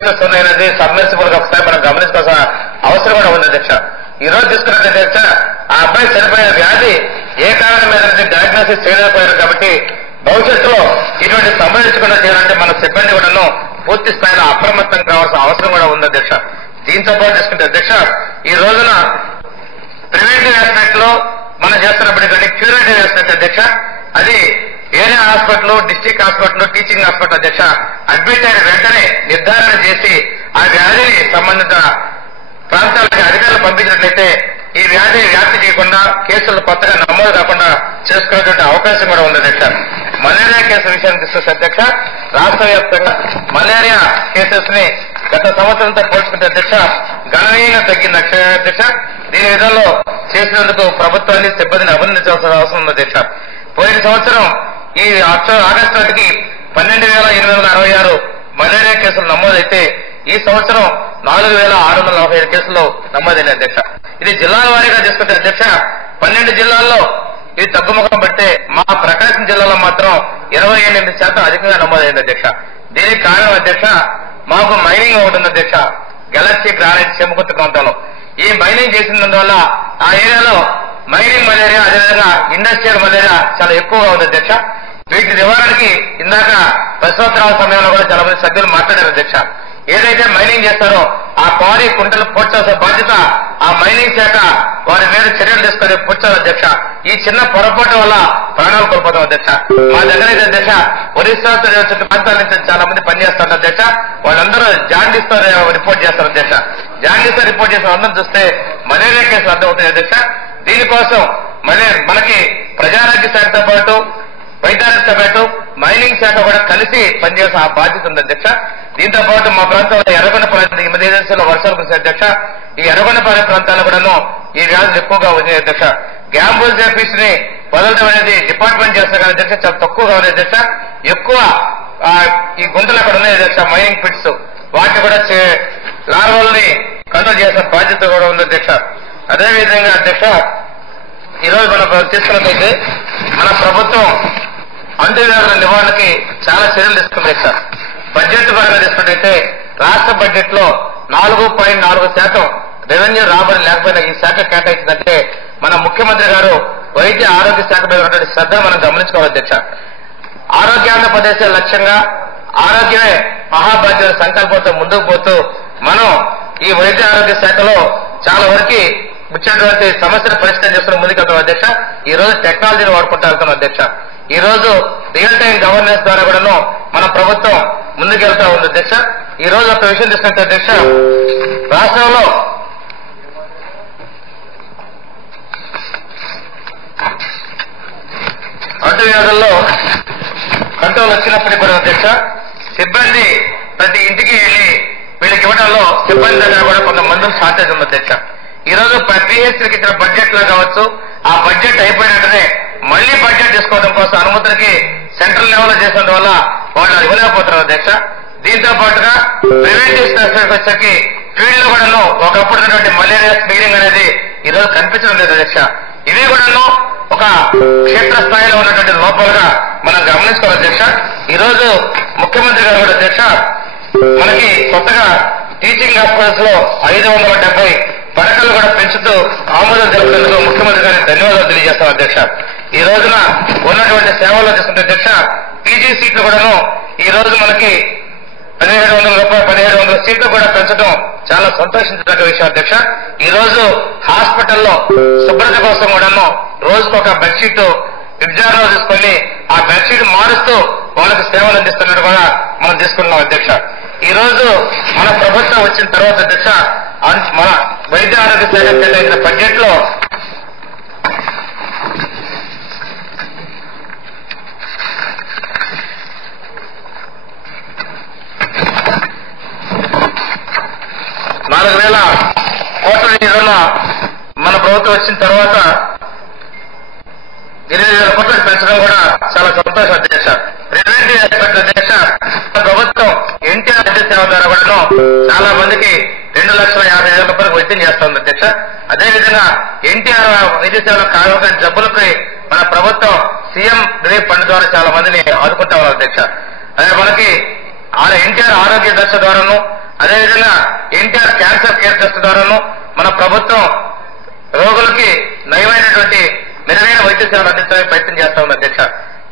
Submersible గా ఒకసారి మనం గమనించుకోవాల్సిన అవసరం కూడా ఉంది అధ్యక్ష. ఈ రోజు తీసుకున్నట్టు అధ్యక్ష ఆ అబ్బాయి చనిపోయిన వ్యాధి ఏ కారణం మీద డయాగ్నోసిస్ చేయలేకపోయారు కాబట్టి భవిష్యత్తులో ఇటువంటి సంభవించకుండా చేయాలంటే మన సిబ్బంది కూడాను పూర్తి స్థాయిలో అప్రమత్తం కావాల్సిన అవసరం కూడా ఉంది అధ్యక్ష. దీంతో పాటు తీసుకుంటే అధ్యక్ష ఈ రోజున ప్రివెంటివ్ ఆస్పెక్ట్ లో మనం చేస్తున్నప్పటికీ క్యూరేటివ్ ఆస్పెక్ట్ అధ్యక్ష అది area hospital, district hospital, teaching hospital అధ్యక్ష అడ్మిట్ అయిన వెంటనే నిర్ధారణ చేసి ఆ వ్యాధిని సంబంధిత ప్రాంతాలకు అధికారులు పంపించినట్లయితే ఈ వ్యాధి వ్యాప్తి చేయకుండా కేసులు కొత్తగా నమోదు కాకుండా చేసుకునేటువంటి అవకాశం కూడా ఉంది అధ్యక్ష. మలేరియా కేసు విషయాన్ని తీసుకొస్తే అధ్యక్ష రాష్ట్ర వ్యాప్తంగా మలేరియా కేసెస్ ని గత సంవత్సరంతో పోల్చుకుంటే అధ్యక్ష గణనీయంగా తగ్గింది అధ్యక్ష. దీని విధంలో చేసినందుకు ప్రభుత్వాన్ని సిబ్బందిని అభినందించాల్సిన అవసరం ఉంది అధ్యక్ష. పోయిన సంవత్సరం ఈ ఆగస్టు నాటికి 12,866 మలేరియా కేసులు నమోదైతే ఈ సంవత్సరం 4,645 కేసులు నమోదైన అధ్యక్ష. ఇది జిల్లాల వారీగా తీసుకుంటే అధ్యక్ష 12 జిల్లాల్లో ఇది తగ్గుముఖం పడితే మా ప్రకాశం జిల్లాలో మాత్రం 28% అధికంగా నమోదైంది అధ్యక్ష. దీనికి కారణం అధ్యక్ష మాకు మైనింగ్ ఒకటి ఉంది అధ్యక్ష. గెలక్సీ గ్రానైట్ చెముకుర్తి ప్రాంతంలో ఈ మైనింగ్ చేసినందువల్ల ఆ ఏరియాలో మైనింగ్ మలేరియా అదేవిధంగా ఇండస్ట్రియల్ మలేరియా చాలా ఎక్కువగా ఉంది అధ్యక్ష. వీటి నివారణకి ఇందాక ప్రశ్నోత్తరాల సమయంలో కూడా చాలా మంది సభ్యులు మాట్లాడారు అధ్యక్ష. ఏదైతే మైనింగ్ చేస్తారో ఆ క్వారీ కుంటలు పూడ్చాల్సిన బాధ్యత ఆ మైనింగ్ శాఖ వారి మీద చర్యలు తీసుకొని పూడ్చాలి అధ్యక్ష. ఈ చిన్న పొరపాటు వల్ల ప్రాణాలు కోల్పోతాం అధ్యక్ష. మా దగ్గర అయితే అధ్యక్ష ఒరిస్సా చుట్టూ ప్రాంతాల నుంచి చాలా మంది పనిచేస్తారు అధ్యక్ష. వాళ్ళందరూ జాండీస్ తో రిపోర్ట్ చేస్తారు అధ్యక్ష. జాండీస్ తో రిపోర్ట్ చేసిన అందరూ చూస్తే మలేరియా కేసులు అర్థమవుతాయి అధ్యక్ష. దీనికోసం మనకి ప్రజారోగ్య శాఖతో పాటు వైద్యారోగ్యతో పాటు మైనింగ్ శాఖ కూడా కలిసి పనిచేసిన ఆ బాధ్యత ఉంది అధ్యక్ష. దీంతో పాటు మా ప్రాంతంలో ఎర్రగొండపాలెం ఈ మధ్య దేశంలో వర్షాలు కురిసే అధ్యక్ష. ఈ ఎర్రగొండపాలెం ప్రాంతాల్లో కూడాను ఈ వ్యాధులు ఎక్కువగా ఉన్నాయి అధ్యక్ష. గ్యాంబుల్ జెఫీస్ ని వదలడం అనేది డిపార్ట్మెంట్ చేస్తారు కానీ అధ్యక్ష చాలా తక్కువగా ఉన్నాయి అధ్యక్ష. ఎక్కువ ఈ గుంతలు అక్కడ ఉన్నాయి అధ్యక్ష మైనింగ్ పిట్స్ వాటిని కూడా లార్వల్ని కంట్రోల్ చేసిన బాధ్యత కూడా ఉంది అధ్యక్ష. అదేవిధంగా అధ్యక్ష ఈరోజు మనం తీసుకున్నట్లయితే మన ప్రభుత్వం అంటువ్యాధుల నివారణకి చాలా చర్యలు తీసుకుంది అధ్యక్ష. బడ్జెట్ పరంగా తీసుకున్నట్లయితే రాష్ట్ర బడ్జెట్ లో 4.4% రెవెన్యూ రాబడి లేకపోయినా ఈ శాఖ కేటాయించిందంటే మన ముఖ్యమంత్రి గారు వైద్య ఆరోగ్య శాఖ మీద ఉన్నటువంటి శ్రద్ధ మనం గమనించుకోవాలి అధ్యక్ష. ఆరోగ్యాంధ్రప్రదేశ్ లక్ష్యంగా ఆరోగ్యమే మహాభాగ్య సంకల్పంతో ముందుకు పోతూ మనం ఈ వైద్య ఆరోగ్య శాఖలో చాలా వరకు ముఖ్యమైనటువంటి సమస్యను పరిష్కారం చేసుకుని ముందుకెళ్తాం అధ్యక్ష. ఈ రోజు టెక్నాలజీని వాడుకుంటూ వెళ్తాం అధ్యక్ష. ఈ రోజు రియల్ టైం గవర్నెన్స్ ద్వారా కూడాను మన ప్రభుత్వం ముందుకెళ్తా ఉంది అధ్యక్ష. ఈ రోజు ఒక విషయం తీసుకుంటే అధ్యక్ష రాష్ట్రంలో అంటువ్యాధుల్లో కంట్రోల్ వచ్చినప్పటికీ కూడా అధ్యక్ష సిబ్బంది ప్రతి ఇంటికి వెళ్లి వీళ్ళకి ఇవ్వడంలో సిబ్బంది దగ్గర కూడా కొంత మందులు షార్టేజ్ ఉంది అధ్యక్ష. ఈ రోజు పిహెచ్సికి ఇచ్చిన బడ్జెట్ లో కావచ్చు ఆ బడ్జెట్ అయిపోయినట్టునే మళ్లీ బడ్జెట్ తీసుకోవడం కోసం అనుమతులకి సెంట్రల్ లెవెల్ లో చేసిన వల్ల వాళ్ళు ఇవ్వలేకపోతున్నారు అధ్యక్ష. దీంతో పాటుగా ప్రివెంటివ్ వచ్చేకి ఫీల్డ్ లో కూడాను ఒకప్పుడు ఉన్నటువంటి మలేరియా స్క్రీనింగ్ అనేది ఈ రోజు కనిపించడం లేదు అధ్యక్ష. ఇవి కూడాను ఒక క్షేత్ర స్థాయిలో ఉన్నటువంటి లోపాలుగా మనం గమనించుకోవాలి అధ్యక్ష. ఈ రోజు ముఖ్యమంత్రి గారు కూడా అధ్యక్ష మనకి కొత్తగా టీచింగ్ హాస్పిటల్స్ లో 570 పడకలు కూడా పెంచుతూ ఆమోదం తెలుపుతున్నందుకు ముఖ్యమంత్రి గారికి ధన్యవాదాలు తెలియజేస్తాం అధ్యక్ష. ఈ రోజున ఉన్నటువంటి సేవల్లో తీసుకుంటే అధ్యక్ష పీజీ సీట్లు కూడాను ఈ రోజు మనకి 1,700 సీట్లు కూడా పెంచడం చాలా సంతోషించదగ్గ విషయం అధ్యక్ష. ఈ రోజు హాస్పిటల్లో శుభ్రత కోసం కూడాను రోజుకు ఒక బెడ్షీట్ విభజనలో తీసుకొని ఆ బెడ్షీట్ మారుస్తూ వాళ్ళకి సేవలు అందిస్తున్నట్టు కూడా మనం తీసుకున్నాం అధ్యక్ష. ఈ రోజు మన ప్రభుత్వం వచ్చిన తర్వాత అధ్యక్ష మన వైద్య ఆరోగ్య శాఖ కేటాయించిన బడ్జెట్ లో కోట్ల మన ప్రభుత్వం వచ్చిన తర్వాత 8,000 కోట్లు పెంచడం కూడా చాలా సంతోషం అధ్యక్ష. ప్రివెంటివ్ ఆస్పెక్ట్ అధ్యక్ష ప్రభుత్వం ఎన్టీఆర్ వైద్య సేవ ద్వారా కూడా చాలా మందికి 2,50,000 రూపాయలకు వైద్యం చేస్తుంది అధ్యక్ష. అదేవిధంగా ఎన్టీఆర్ వైద్య సేవలకు కావాల్సిన జబ్బులపై మన ప్రభుత్వం సీఎం రిలీఫ్ ఫండ్ ద్వారా చాలా మందిని ఆదుకుంటా ఉన్నారు అధ్యక్ష. అదే మనకి ఎన్టీఆర్ ఆరోగ్య ట్రస్ట్ ద్వారాను అదేవిధంగా ఎన్టీఆర్ క్యాన్సర్ కేర్ ట్రస్ట్ ద్వారాను మన ప్రభుత్వం రోగులకి నయమైనటువంటి మెరుగైన వైద్య సేవలు అందించడానికి ప్రయత్నం చేస్తా ఉంది అధ్యక్ష.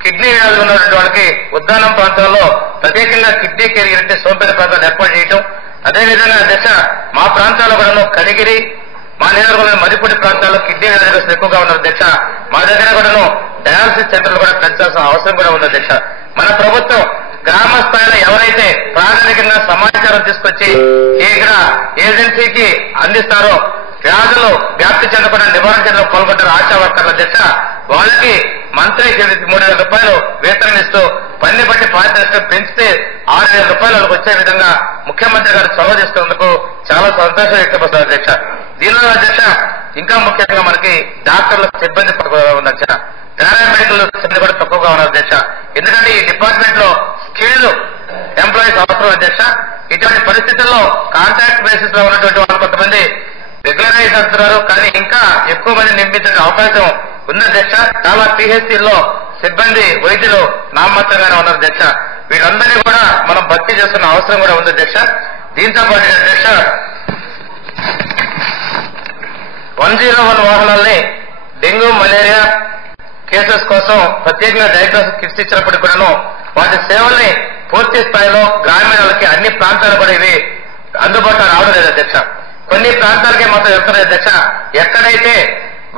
కిడ్నీ వ్యాధులు ఉన్నటువంటి వాళ్ళకి ఉద్దానం ప్రాంతాల్లో ప్రత్యేకంగా కిడ్నీ కేర్ యూనిట్ సోంపేట ప్రాంతాలు ఏర్పాటు చేయడం, అదేవిధంగా అధ్యక్ష మా ప్రాంతాల్లో కూడా కనిగిరి మా నియోజకవర్గంలో మరిపూడి ప్రాంతాల్లో కిడ్నీ వ్యాధిగ్రస్తులు ఎక్కువగా ఉన్నారు అధ్యక్ష. మా దగ్గర కూడాను డయాలసిస్ సెంటర్లు కూడా పెంచాల్సిన అవసరం కూడా ఉంది అధ్యక్ష. మన ప్రభుత్వం గ్రామ స్థాయిలో ఎవరైతే ప్రాథమికంగా సమాచారం తీసుకొచ్చి ఇక్కడ ఏజెన్సీకి అందిస్తారో వ్యాధులు వ్యాప్తి చెందకుండా నివారణ చర్యలో పాల్గొంటారు ఆశా వర్కర్ల అధ్యక్ష, వాళ్ళకి మంత్లీ 3,000 రూపాయలు వేతనం ఇస్తూ పని బట్టి పారితోషికం పెంచితే 6,000 రూపాయలు వాళ్ళకి వచ్చే విధంగా ముఖ్యమంత్రి గారు చొరవ తీసుకున్నందుకు చాలా సంతోషం వ్యక్తపరుస్తారు అధ్యక్ష. దీనిలో అధ్యక్ష ఇంకా ముఖ్యంగా మనకి డాక్టర్ల సిబ్బంది తక్కువగా ఉంది అధ్యక్ష, పారామెడికల్ సిబ్బంది కూడా తక్కువగా ఉన్నారు అధ్యక్ష. ఎందుకంటే ఈ డిపార్ట్మెంట్ లో స్కిల్డ్ ఎంప్లాయీస్ అవసరం అధ్యక్ష. ఇటువంటి పరిస్థితుల్లో కాంట్రాక్ట్ బేసిస్ లో ఉన్నటువంటి వాళ్ళు కొంతమంది రెగ్యులరైజ్ అవుతున్నారు, కానీ ఇంకా ఎక్కువ మంది నియమించే అవకాశం ఉంది అధ్యక్ష. చాలా పిహెచ్సిల్లో సిబ్బంది వైద్యులు నామమాత్రంగానే ఉన్నారు అధ్యక్ష. వీళ్ళందరినీ కూడా మనం భర్తీ చేస్తున్న అవసరం కూడా ఉంది అధ్యక్ష. దీంతో పాటు అధ్యక్ష 101 వాహనాల్ని డెంగ్యూ మలేరియా కేసెస్ కోసం ప్రత్యేకంగా డయాగ్నోస్టిక్ కిట్స్ ఇచ్చినప్పటికీ కూడాను వాటి సేవల్ని పూర్తి స్థాయిలో గ్రామీణాలకి అన్ని ప్రాంతాలు కూడా ఇవి అందుబాటులో రావడం లేదు అధ్యక్ష. కొన్ని ప్రాంతాలకే మాత్రం వెళ్తున్నాయి అధ్యక్ష. ఎక్కడైతే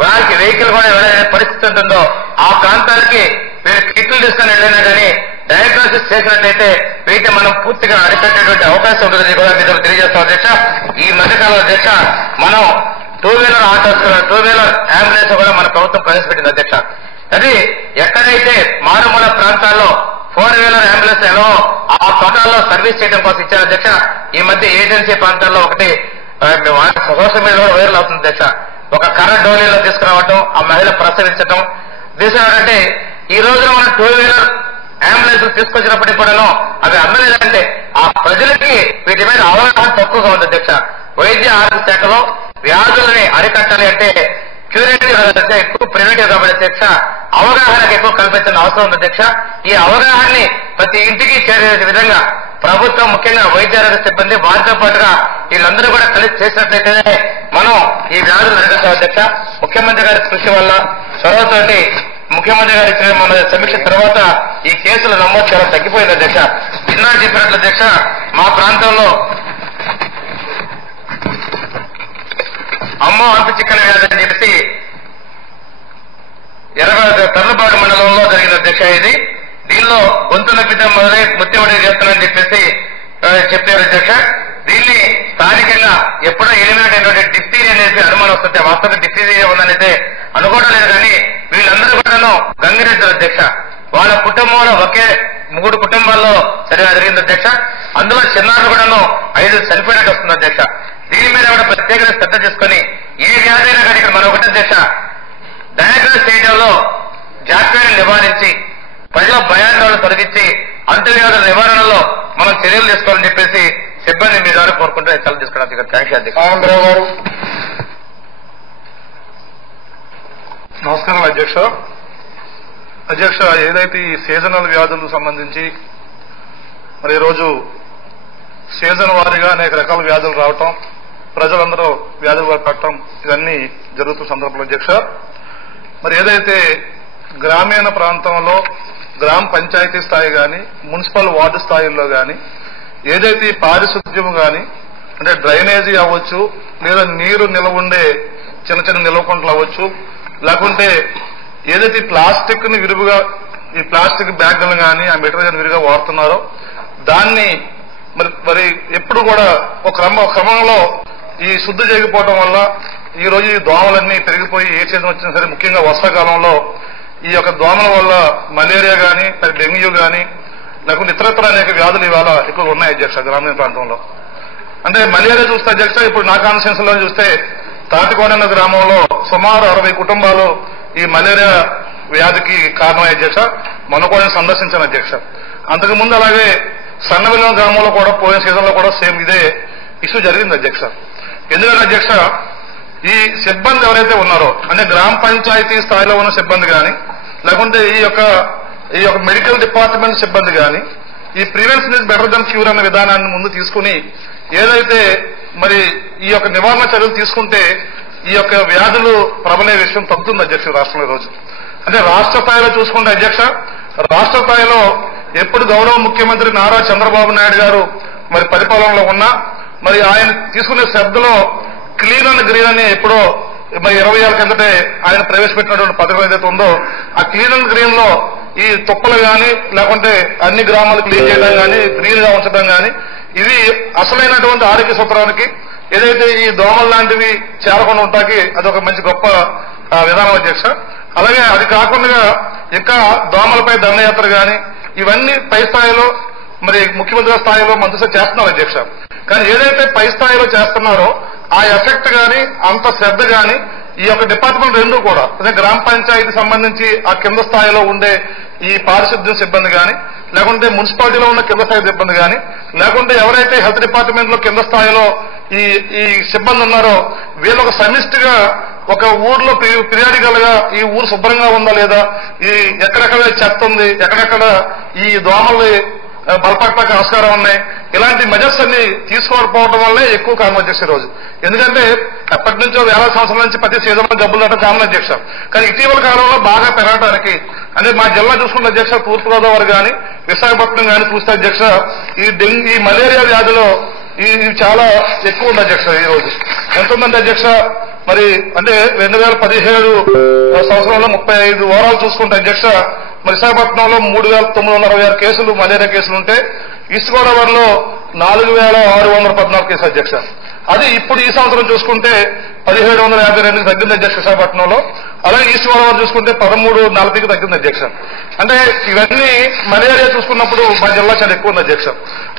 వారికి వెహికల్ కూడా వెళ్ళే పరిస్థితి ఉంటుందో ఆ ప్రాంతాలకి వీళ్ళు కిట్లు తీసుకుని వెళ్ళినా కానీ డయాగ్నోసిస్ చేసినట్లయితే వీటిని మనం పూర్తిగా అరికట్టేటువంటి అవకాశం ఉంటుందని కూడా మీరు తెలియజేస్తాం అధ్యక్ష. ఈ మధ్యకాలం అధ్యక్ష మనం 2-వీలర్ ఆటోస్ 2-వీలర్ అంబులెన్స్ కూడా మన ప్రభుత్వం ప్రవేశపెట్టింది అధ్యక్ష. అది ఎక్కడైతే మారుమూల ప్రాంతాల్లో 4-వీలర్ అంబులెన్స్ ఎలా ఆ ప్రాంతాల్లో సర్వీస్ చేయడం కోసం ఇచ్చారు అధ్యక్ష. ఈ మధ్య ఏజెన్సీ ప్రాంతాల్లో ఒకటి సోషల్ మీడియాలో వైరల్ అవుతుంది అధ్యక్ష. ఒక కర్ర డోలీలో తీసుకురావటం, ఆ మహిళ ప్రసవించడం తీసుకురావాలంటే ఈ రోజున మనం 2-వీలర్ అంబులెన్స్ తీసుకొచ్చినప్పటికీ కూడాను అవి అందలేదంటే ఆ ప్రజలకి వీటి మీద అవగాహన తక్కువగా ఉంది అధ్యక్ష. వైద్య ఆరోగ్య శాఖలో వ్యాధులని అరికట్టాలి అంటే క్యూరేటివ్ ఎక్కువ ప్రివెంటివ్ కాబట్టి అధ్యక్ష అవగాహనకు ఎక్కువ కల్పించిన అవసరం ఉంది అధ్యక్ష. ఈ అవగాహనని ప్రతి ఇంటికి చేరే విధంగా ప్రభుత్వం ముఖ్యంగా వైద్య ఆరోగ్య సిబ్బంది వారితో పాటుగా వీళ్ళందరూ కూడా కలిసి చేసినట్లయితే మనం ఈ వ్యాధులు అరికట్టాలి అధ్యక్ష. ముఖ్యమంత్రి గారి కృషి వల్ల చొరవతోటి ముఖ్యమంత్రి గారి మన సమీక్ష తర్వాత ఈ కేసుల నమోదు చాలా తగ్గిపోయింది అధ్యక్ష. నిన్న చెప్పినట్లు అధ్యక్ష మా ప్రాంతంలో అమ్మ అంటు చిక్కన వ్యాధి అని చెప్పి తర్లపాడు మండలంలో జరిగిన అధ్యక్ష. ఇది దీనిలో గొంతు నొప్పితో మొదలై ముత్యమడి చేస్తానని చెప్పేసి చెప్పారు అధ్యక్ష. దీన్ని స్థానికంగా ఎప్పుడో ఎలిమినేట్ అయినటువంటి డిప్టీరియా అనేది అనుమానం వస్తుంటే వాస్తవంగా డిప్టీరియా ఉందనైతే అనుకోవడం లేదు, కానీ వీళ్ళందరూ కూడాను గంగిరెడ్డి అధ్యక్ష. వాళ్ళ కుటుంబంలో ఒకే 3 కుటుంబాల్లో సరిగా జరిగింది అధ్యక్ష. అందులో చిన్నారులు కూడాను 5 చనిపోయినట్టు వస్తుంది అధ్యక్ష. దీని మీద కూడా ప్రత్యేకంగా శ్రద్ధ తీసుకుని ఏ వ్యాధి అయినా కానీ ఇక్కడ మన ఒకటి అధ్యక్ష డయాగ్నోస్ చేయడంలో జాగ్రత్తలు నివారించి ప్రజల భయాందోళన తొలగించి అంటువ్యాధుల నివారణలో మనం చర్యలు తీసుకోవాలని చెప్పేసి సిబ్బంది మీ ద్వారా కోరుకుంటూ చర్యలు తీసుకోవడానికి థ్యాంక్స్ అధ్యక్ష. ఆనందరావు గారు. నమస్కారం అధ్యక్ష. అధ్యక్ష, ఏదైతే ఈ సీజనల్ వ్యాధులకు సంబంధించి మరి ఈరోజు సీజన్ వారీగా అనేక రకాల వ్యాధులు రావటం, ప్రజలందరూ వ్యాధులు పడటం ఇవన్నీ జరుగుతున్న సందర్భంలో అధ్యక్ష మరి ఏదైతే గ్రామీణ ప్రాంతంలో గ్రామ పంచాయతీ స్థాయి కానీ మున్సిపల్ వార్డు స్థాయిల్లో కానీ ఏదైతే పారిశుద్ధ్యం కానీ అంటే డ్రైనేజీ అవ్వచ్చు, లేదా నీరు నిల్వ ఉండే చిన్న చిన్న నిల్వకుంటలు అవ్వచ్చు, లేకుంటే ఏదైతే ప్లాస్టిక్ ని విరివిగా ఈ ప్లాస్టిక్ బ్యాగులను కానీ ఆ మెటీరియల్ విరిగా వాడుతున్నారో దాన్ని మరి ఎప్పుడు కూడా ఒక క్రమంలో ఈ శుద్ధి చేయకపోవడం వల్ల ఈ రోజు ఈ దోమలన్నీ పెరిగిపోయి ఏ సీజన్ వచ్చినా సరే ముఖ్యంగా వర్షాకాలంలో ఈ యొక్క దోమల వల్ల మలేరియా కానీ డెంగ్యూ కానీ లేకుంటే ఇతరత్ర అనేక వ్యాధులు ఇవాళ ఎక్కువ ఉన్నాయి అధ్యక్ష గ్రామీణ ప్రాంతంలో. అంటే మలేరియా చూస్తే అధ్యక్ష ఇప్పుడు నా కాన్స్టిట్యూన్సీ లో చూస్తే తాటికోన గ్రామంలో సుమారు 60 కుటుంబాలు ఈ మలేరియా వ్యాధికి కారణమయ్యే అధ్యక్ష. మొన్న కూడా సందర్శించాను అధ్యక్ష. అంతకుముందు అలాగే సన్నవిలం గ్రామంలో కూడా పోయిన సీజన్ లో కూడా సేమ్ ఇదే ఇష్యూ జరిగింది అధ్యక్ష. ఎందుకంటే అధ్యక్ష ఈ సిబ్బంది ఎవరైతే ఉన్నారో అంటే గ్రామ పంచాయతీ స్థాయిలో ఉన్న సిబ్బంది కానీ లేకుంటే ఈ యొక్క మెడికల్ డిపార్ట్మెంట్ సిబ్బంది కానీ ఈ prevention is better than cure అనే విధానాన్ని ముందు తీసుకుని ఏదైతే మరి ఈ యొక్క నివారణ చర్యలు తీసుకుంటే ఈ యొక్క వ్యాధులు ప్రబలే విషయం తగ్గుతుంది అధ్యక్ష రాష్ట్రంలో రోజు. అంటే రాష్ట్ర స్థాయిలో చూసుకుంటే అధ్యక్ష, రాష్ట్ర స్థాయిలో ఎప్పుడు గౌరవ ముఖ్యమంత్రి నారా చంద్రబాబు నాయుడు గారు మరి పరిపాలనలో ఉన్నా మరి ఆయన తీసుకునే శ్రద్ధలో క్లీన్ అండ్ గ్రీన్ అని ఎప్పుడో మరి 20 ఏళ్ల కిందటే ఆయన ప్రవేశపెట్టినటువంటి పథకం ఏదైతే ఉందో ఆ క్లీన్ అండ్ గ్రీన్ లో ఈ తుప్పలు గాని లేకుంటే అన్ని గ్రామాలు క్లీన్ చేయడం గాని గ్రీన్ గా ఉంచడం గాని ఇది అసలైనటువంటి ఆరోగ్య సూత్రానికి ఏదైతే ఈ దోమలు లాంటివి చేరకుండా ఉంటాకి అదొక మంచి గొప్ప విధానం అధ్యక్ష. అలాగే అది కాకుండా ఇంకా దోమలపై దండయాత్ర గాని ఇవన్నీ పై స్థాయిలో మరి ముఖ్యమంత్రి స్థాయిలో మంత్రిసభ చేస్తున్నారు అధ్యక్ష. కానీ ఏదైతే పై స్థాయిలో చేస్తున్నారో ఆ ఎఫెక్ట్ గాని అంత శ్రద్ధ గాని ఈ యొక్క డిపార్ట్మెంట్ రెండు కూడా అదే గ్రామ పంచాయతీ సంబంధించి ఆ కింద స్థాయిలో ఉండే ఈ పారిశుద్ధ్యం సిబ్బంది గాని లేకుంటే మున్సిపాలిటీలో ఉన్న కింద స్థాయి సిబ్బంది గాని లేకుంటే ఎవరైతే హెల్త్ డిపార్ట్మెంట్ లో కింద స్థాయిలో ఈ సిబ్బంది ఉన్నారో వీళ్ళు ఒక సమిష్టిగా ఒక ఊర్లో పిరియాడికల్ గా ఈ ఊరు శుభ్రంగా ఉందా లేదా, ఈ ఎక్కడెక్కడ చెత్త ఉంది, ఎక్కడెక్కడ ఈ దోమలు బలపడటానికి ఆస్కారం ఉన్నాయి, ఇలాంటి మెజర్స్ అన్ని తీసుకోకపోవడం వల్లే ఎక్కువ కారణం అధ్యక్ష రోజు. ఎందుకంటే ఎప్పటి నుంచో వేల సంవత్సరాల నుంచి ప్రతి సీజన్లో జబ్బులు రావడం కామన్ అధ్యక్ష. కానీ ఇటీవల కాలంలో బాగా పెరగడానికి అంటే మా జిల్లా చూసుకుంటే అధ్యక్ష తూర్పుగోదావరి గాని విశాఖపట్నం గాని చూస్తే అధ్యక్ష ఈ మలేరియా వ్యాధిలో ఇది చాలా ఎక్కువ ఉంది అధ్యక్ష. ఈ రోజు ఎంత ఉందంటే అధ్యక్ష మరి అంటే 2017 సంవత్సరంలో 35 వారాలు చూసుకుంటే అధ్యక్ష మరి విశాఖపట్నంలో 3,966 కేసులు మలేరియా కేసులు ఉంటే ఈస్ట్ గోదావరిలో 4,614 కేసులు అధ్యక్ష. అది ఇప్పుడు ఈ సంవత్సరం చూసుకుంటే 1,752కి తగ్గింది అధ్యక్ష విశాఖపట్నంలో. అలాగే ఈస్ట్ గోదావరి చూసుకుంటే 1340కి తగ్గింది అధ్యక్ష. అంటే ఇవన్నీ మలేరియా చూసుకున్నప్పుడు మా జిల్లా చాలా ఎక్కువ ఉంది అధ్యక్ష.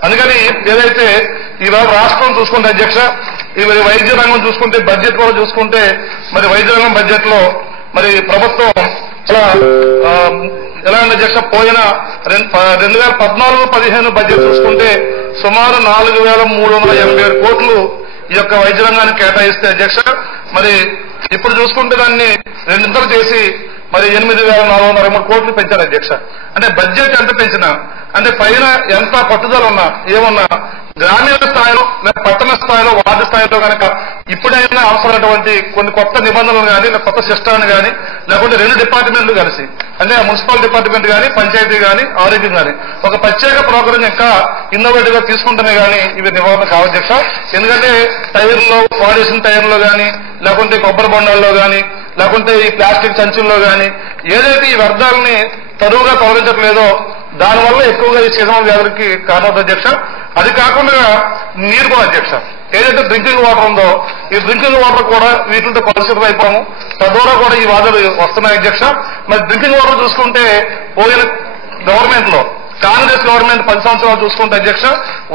అందుకని ఏదైతే ఈవేళ రాష్ట్రం చూసుకుంటే అధ్యక్ష ఈ వైద్య రంగం చూసుకుంటే బడ్జెట్ కూడా చూసుకుంటే మరి వైద్య రంగం బడ్జెట్ లో మరి ప్రభుత్వం చాలా ఎలా ఉంది అధ్యక్ష పోయిన 2014-15 బడ్జెట్ చూసుకుంటే సుమారు 4,387 కోట్లు ఈ యొక్క వైద్య రంగానికి కేటాయిస్తే అధ్యక్ష మరి ఇప్పుడు చూసుకుంటే దాన్ని రెండింతలు చేసి మరి 8,423 కోట్లు పెంచారు అధ్యక్ష. అంటే బడ్జెట్ ఎంత పెంచినా అంటే పైన ఎంత పట్టుదల ఉన్నా ఏమన్నా గ్రామీణ స్థాయిలో లేదా పట్టణ స్థాయిలో వార్డు స్థాయిలో కనుక ఇప్పుడైనా అవసరమైనటువంటి కొన్ని కొత్త నిబంధనలు కానీ లేదా కొత్త సిస్టాన్ని కానీ లేకుంటే రెండు డిపార్ట్మెంట్లు కలిసి అంటే మున్సిపల్ డిపార్ట్మెంట్ కానీ పంచాయతీ కానీ ఆరోగ్యం కానీ ఒక ప్రత్యేక ప్రోగ్రాం ఇంకా ఇన్నోవేటివ్ గా తీసుకుంటేనే కానీ ఇవి నివారణ కావచ్చ. ఎందుకంటే టైర్లో పాడేసిన టైర్లో కానీ లేకుంటే కొబ్బరి బొండాల్లో కానీ లేకుంటే ఈ ప్లాస్టిక్ సంచుల్లో కానీ ఏదైతే ఈ వ్యర్థాలని తరువుగా తొలగించట్లేదో దానివల్ల ఎక్కువగా ఈ సీజనల్ వ్యాధులకి కారణం అధ్యక్ష. అది కాకుండా నీరు కూడా అధ్యక్ష ఏదైతే డ్రింకింగ్ వాటర్ ఉందో ఈ డ్రింకింగ్ వాటర్ కూడా వీటితో కలుషితం అయిపోము తద్వారా కూడా ఈ వ్యాధులు వస్తున్నాయి అధ్యక్ష. మరి డ్రింకింగ్ వాటర్ చూసుకుంటే పోయిన గవర్నమెంట్ లో కాంగ్రెస్ గవర్నమెంట్ 10 సంవత్సరాలు చూసుకుంటే అధ్యక్ష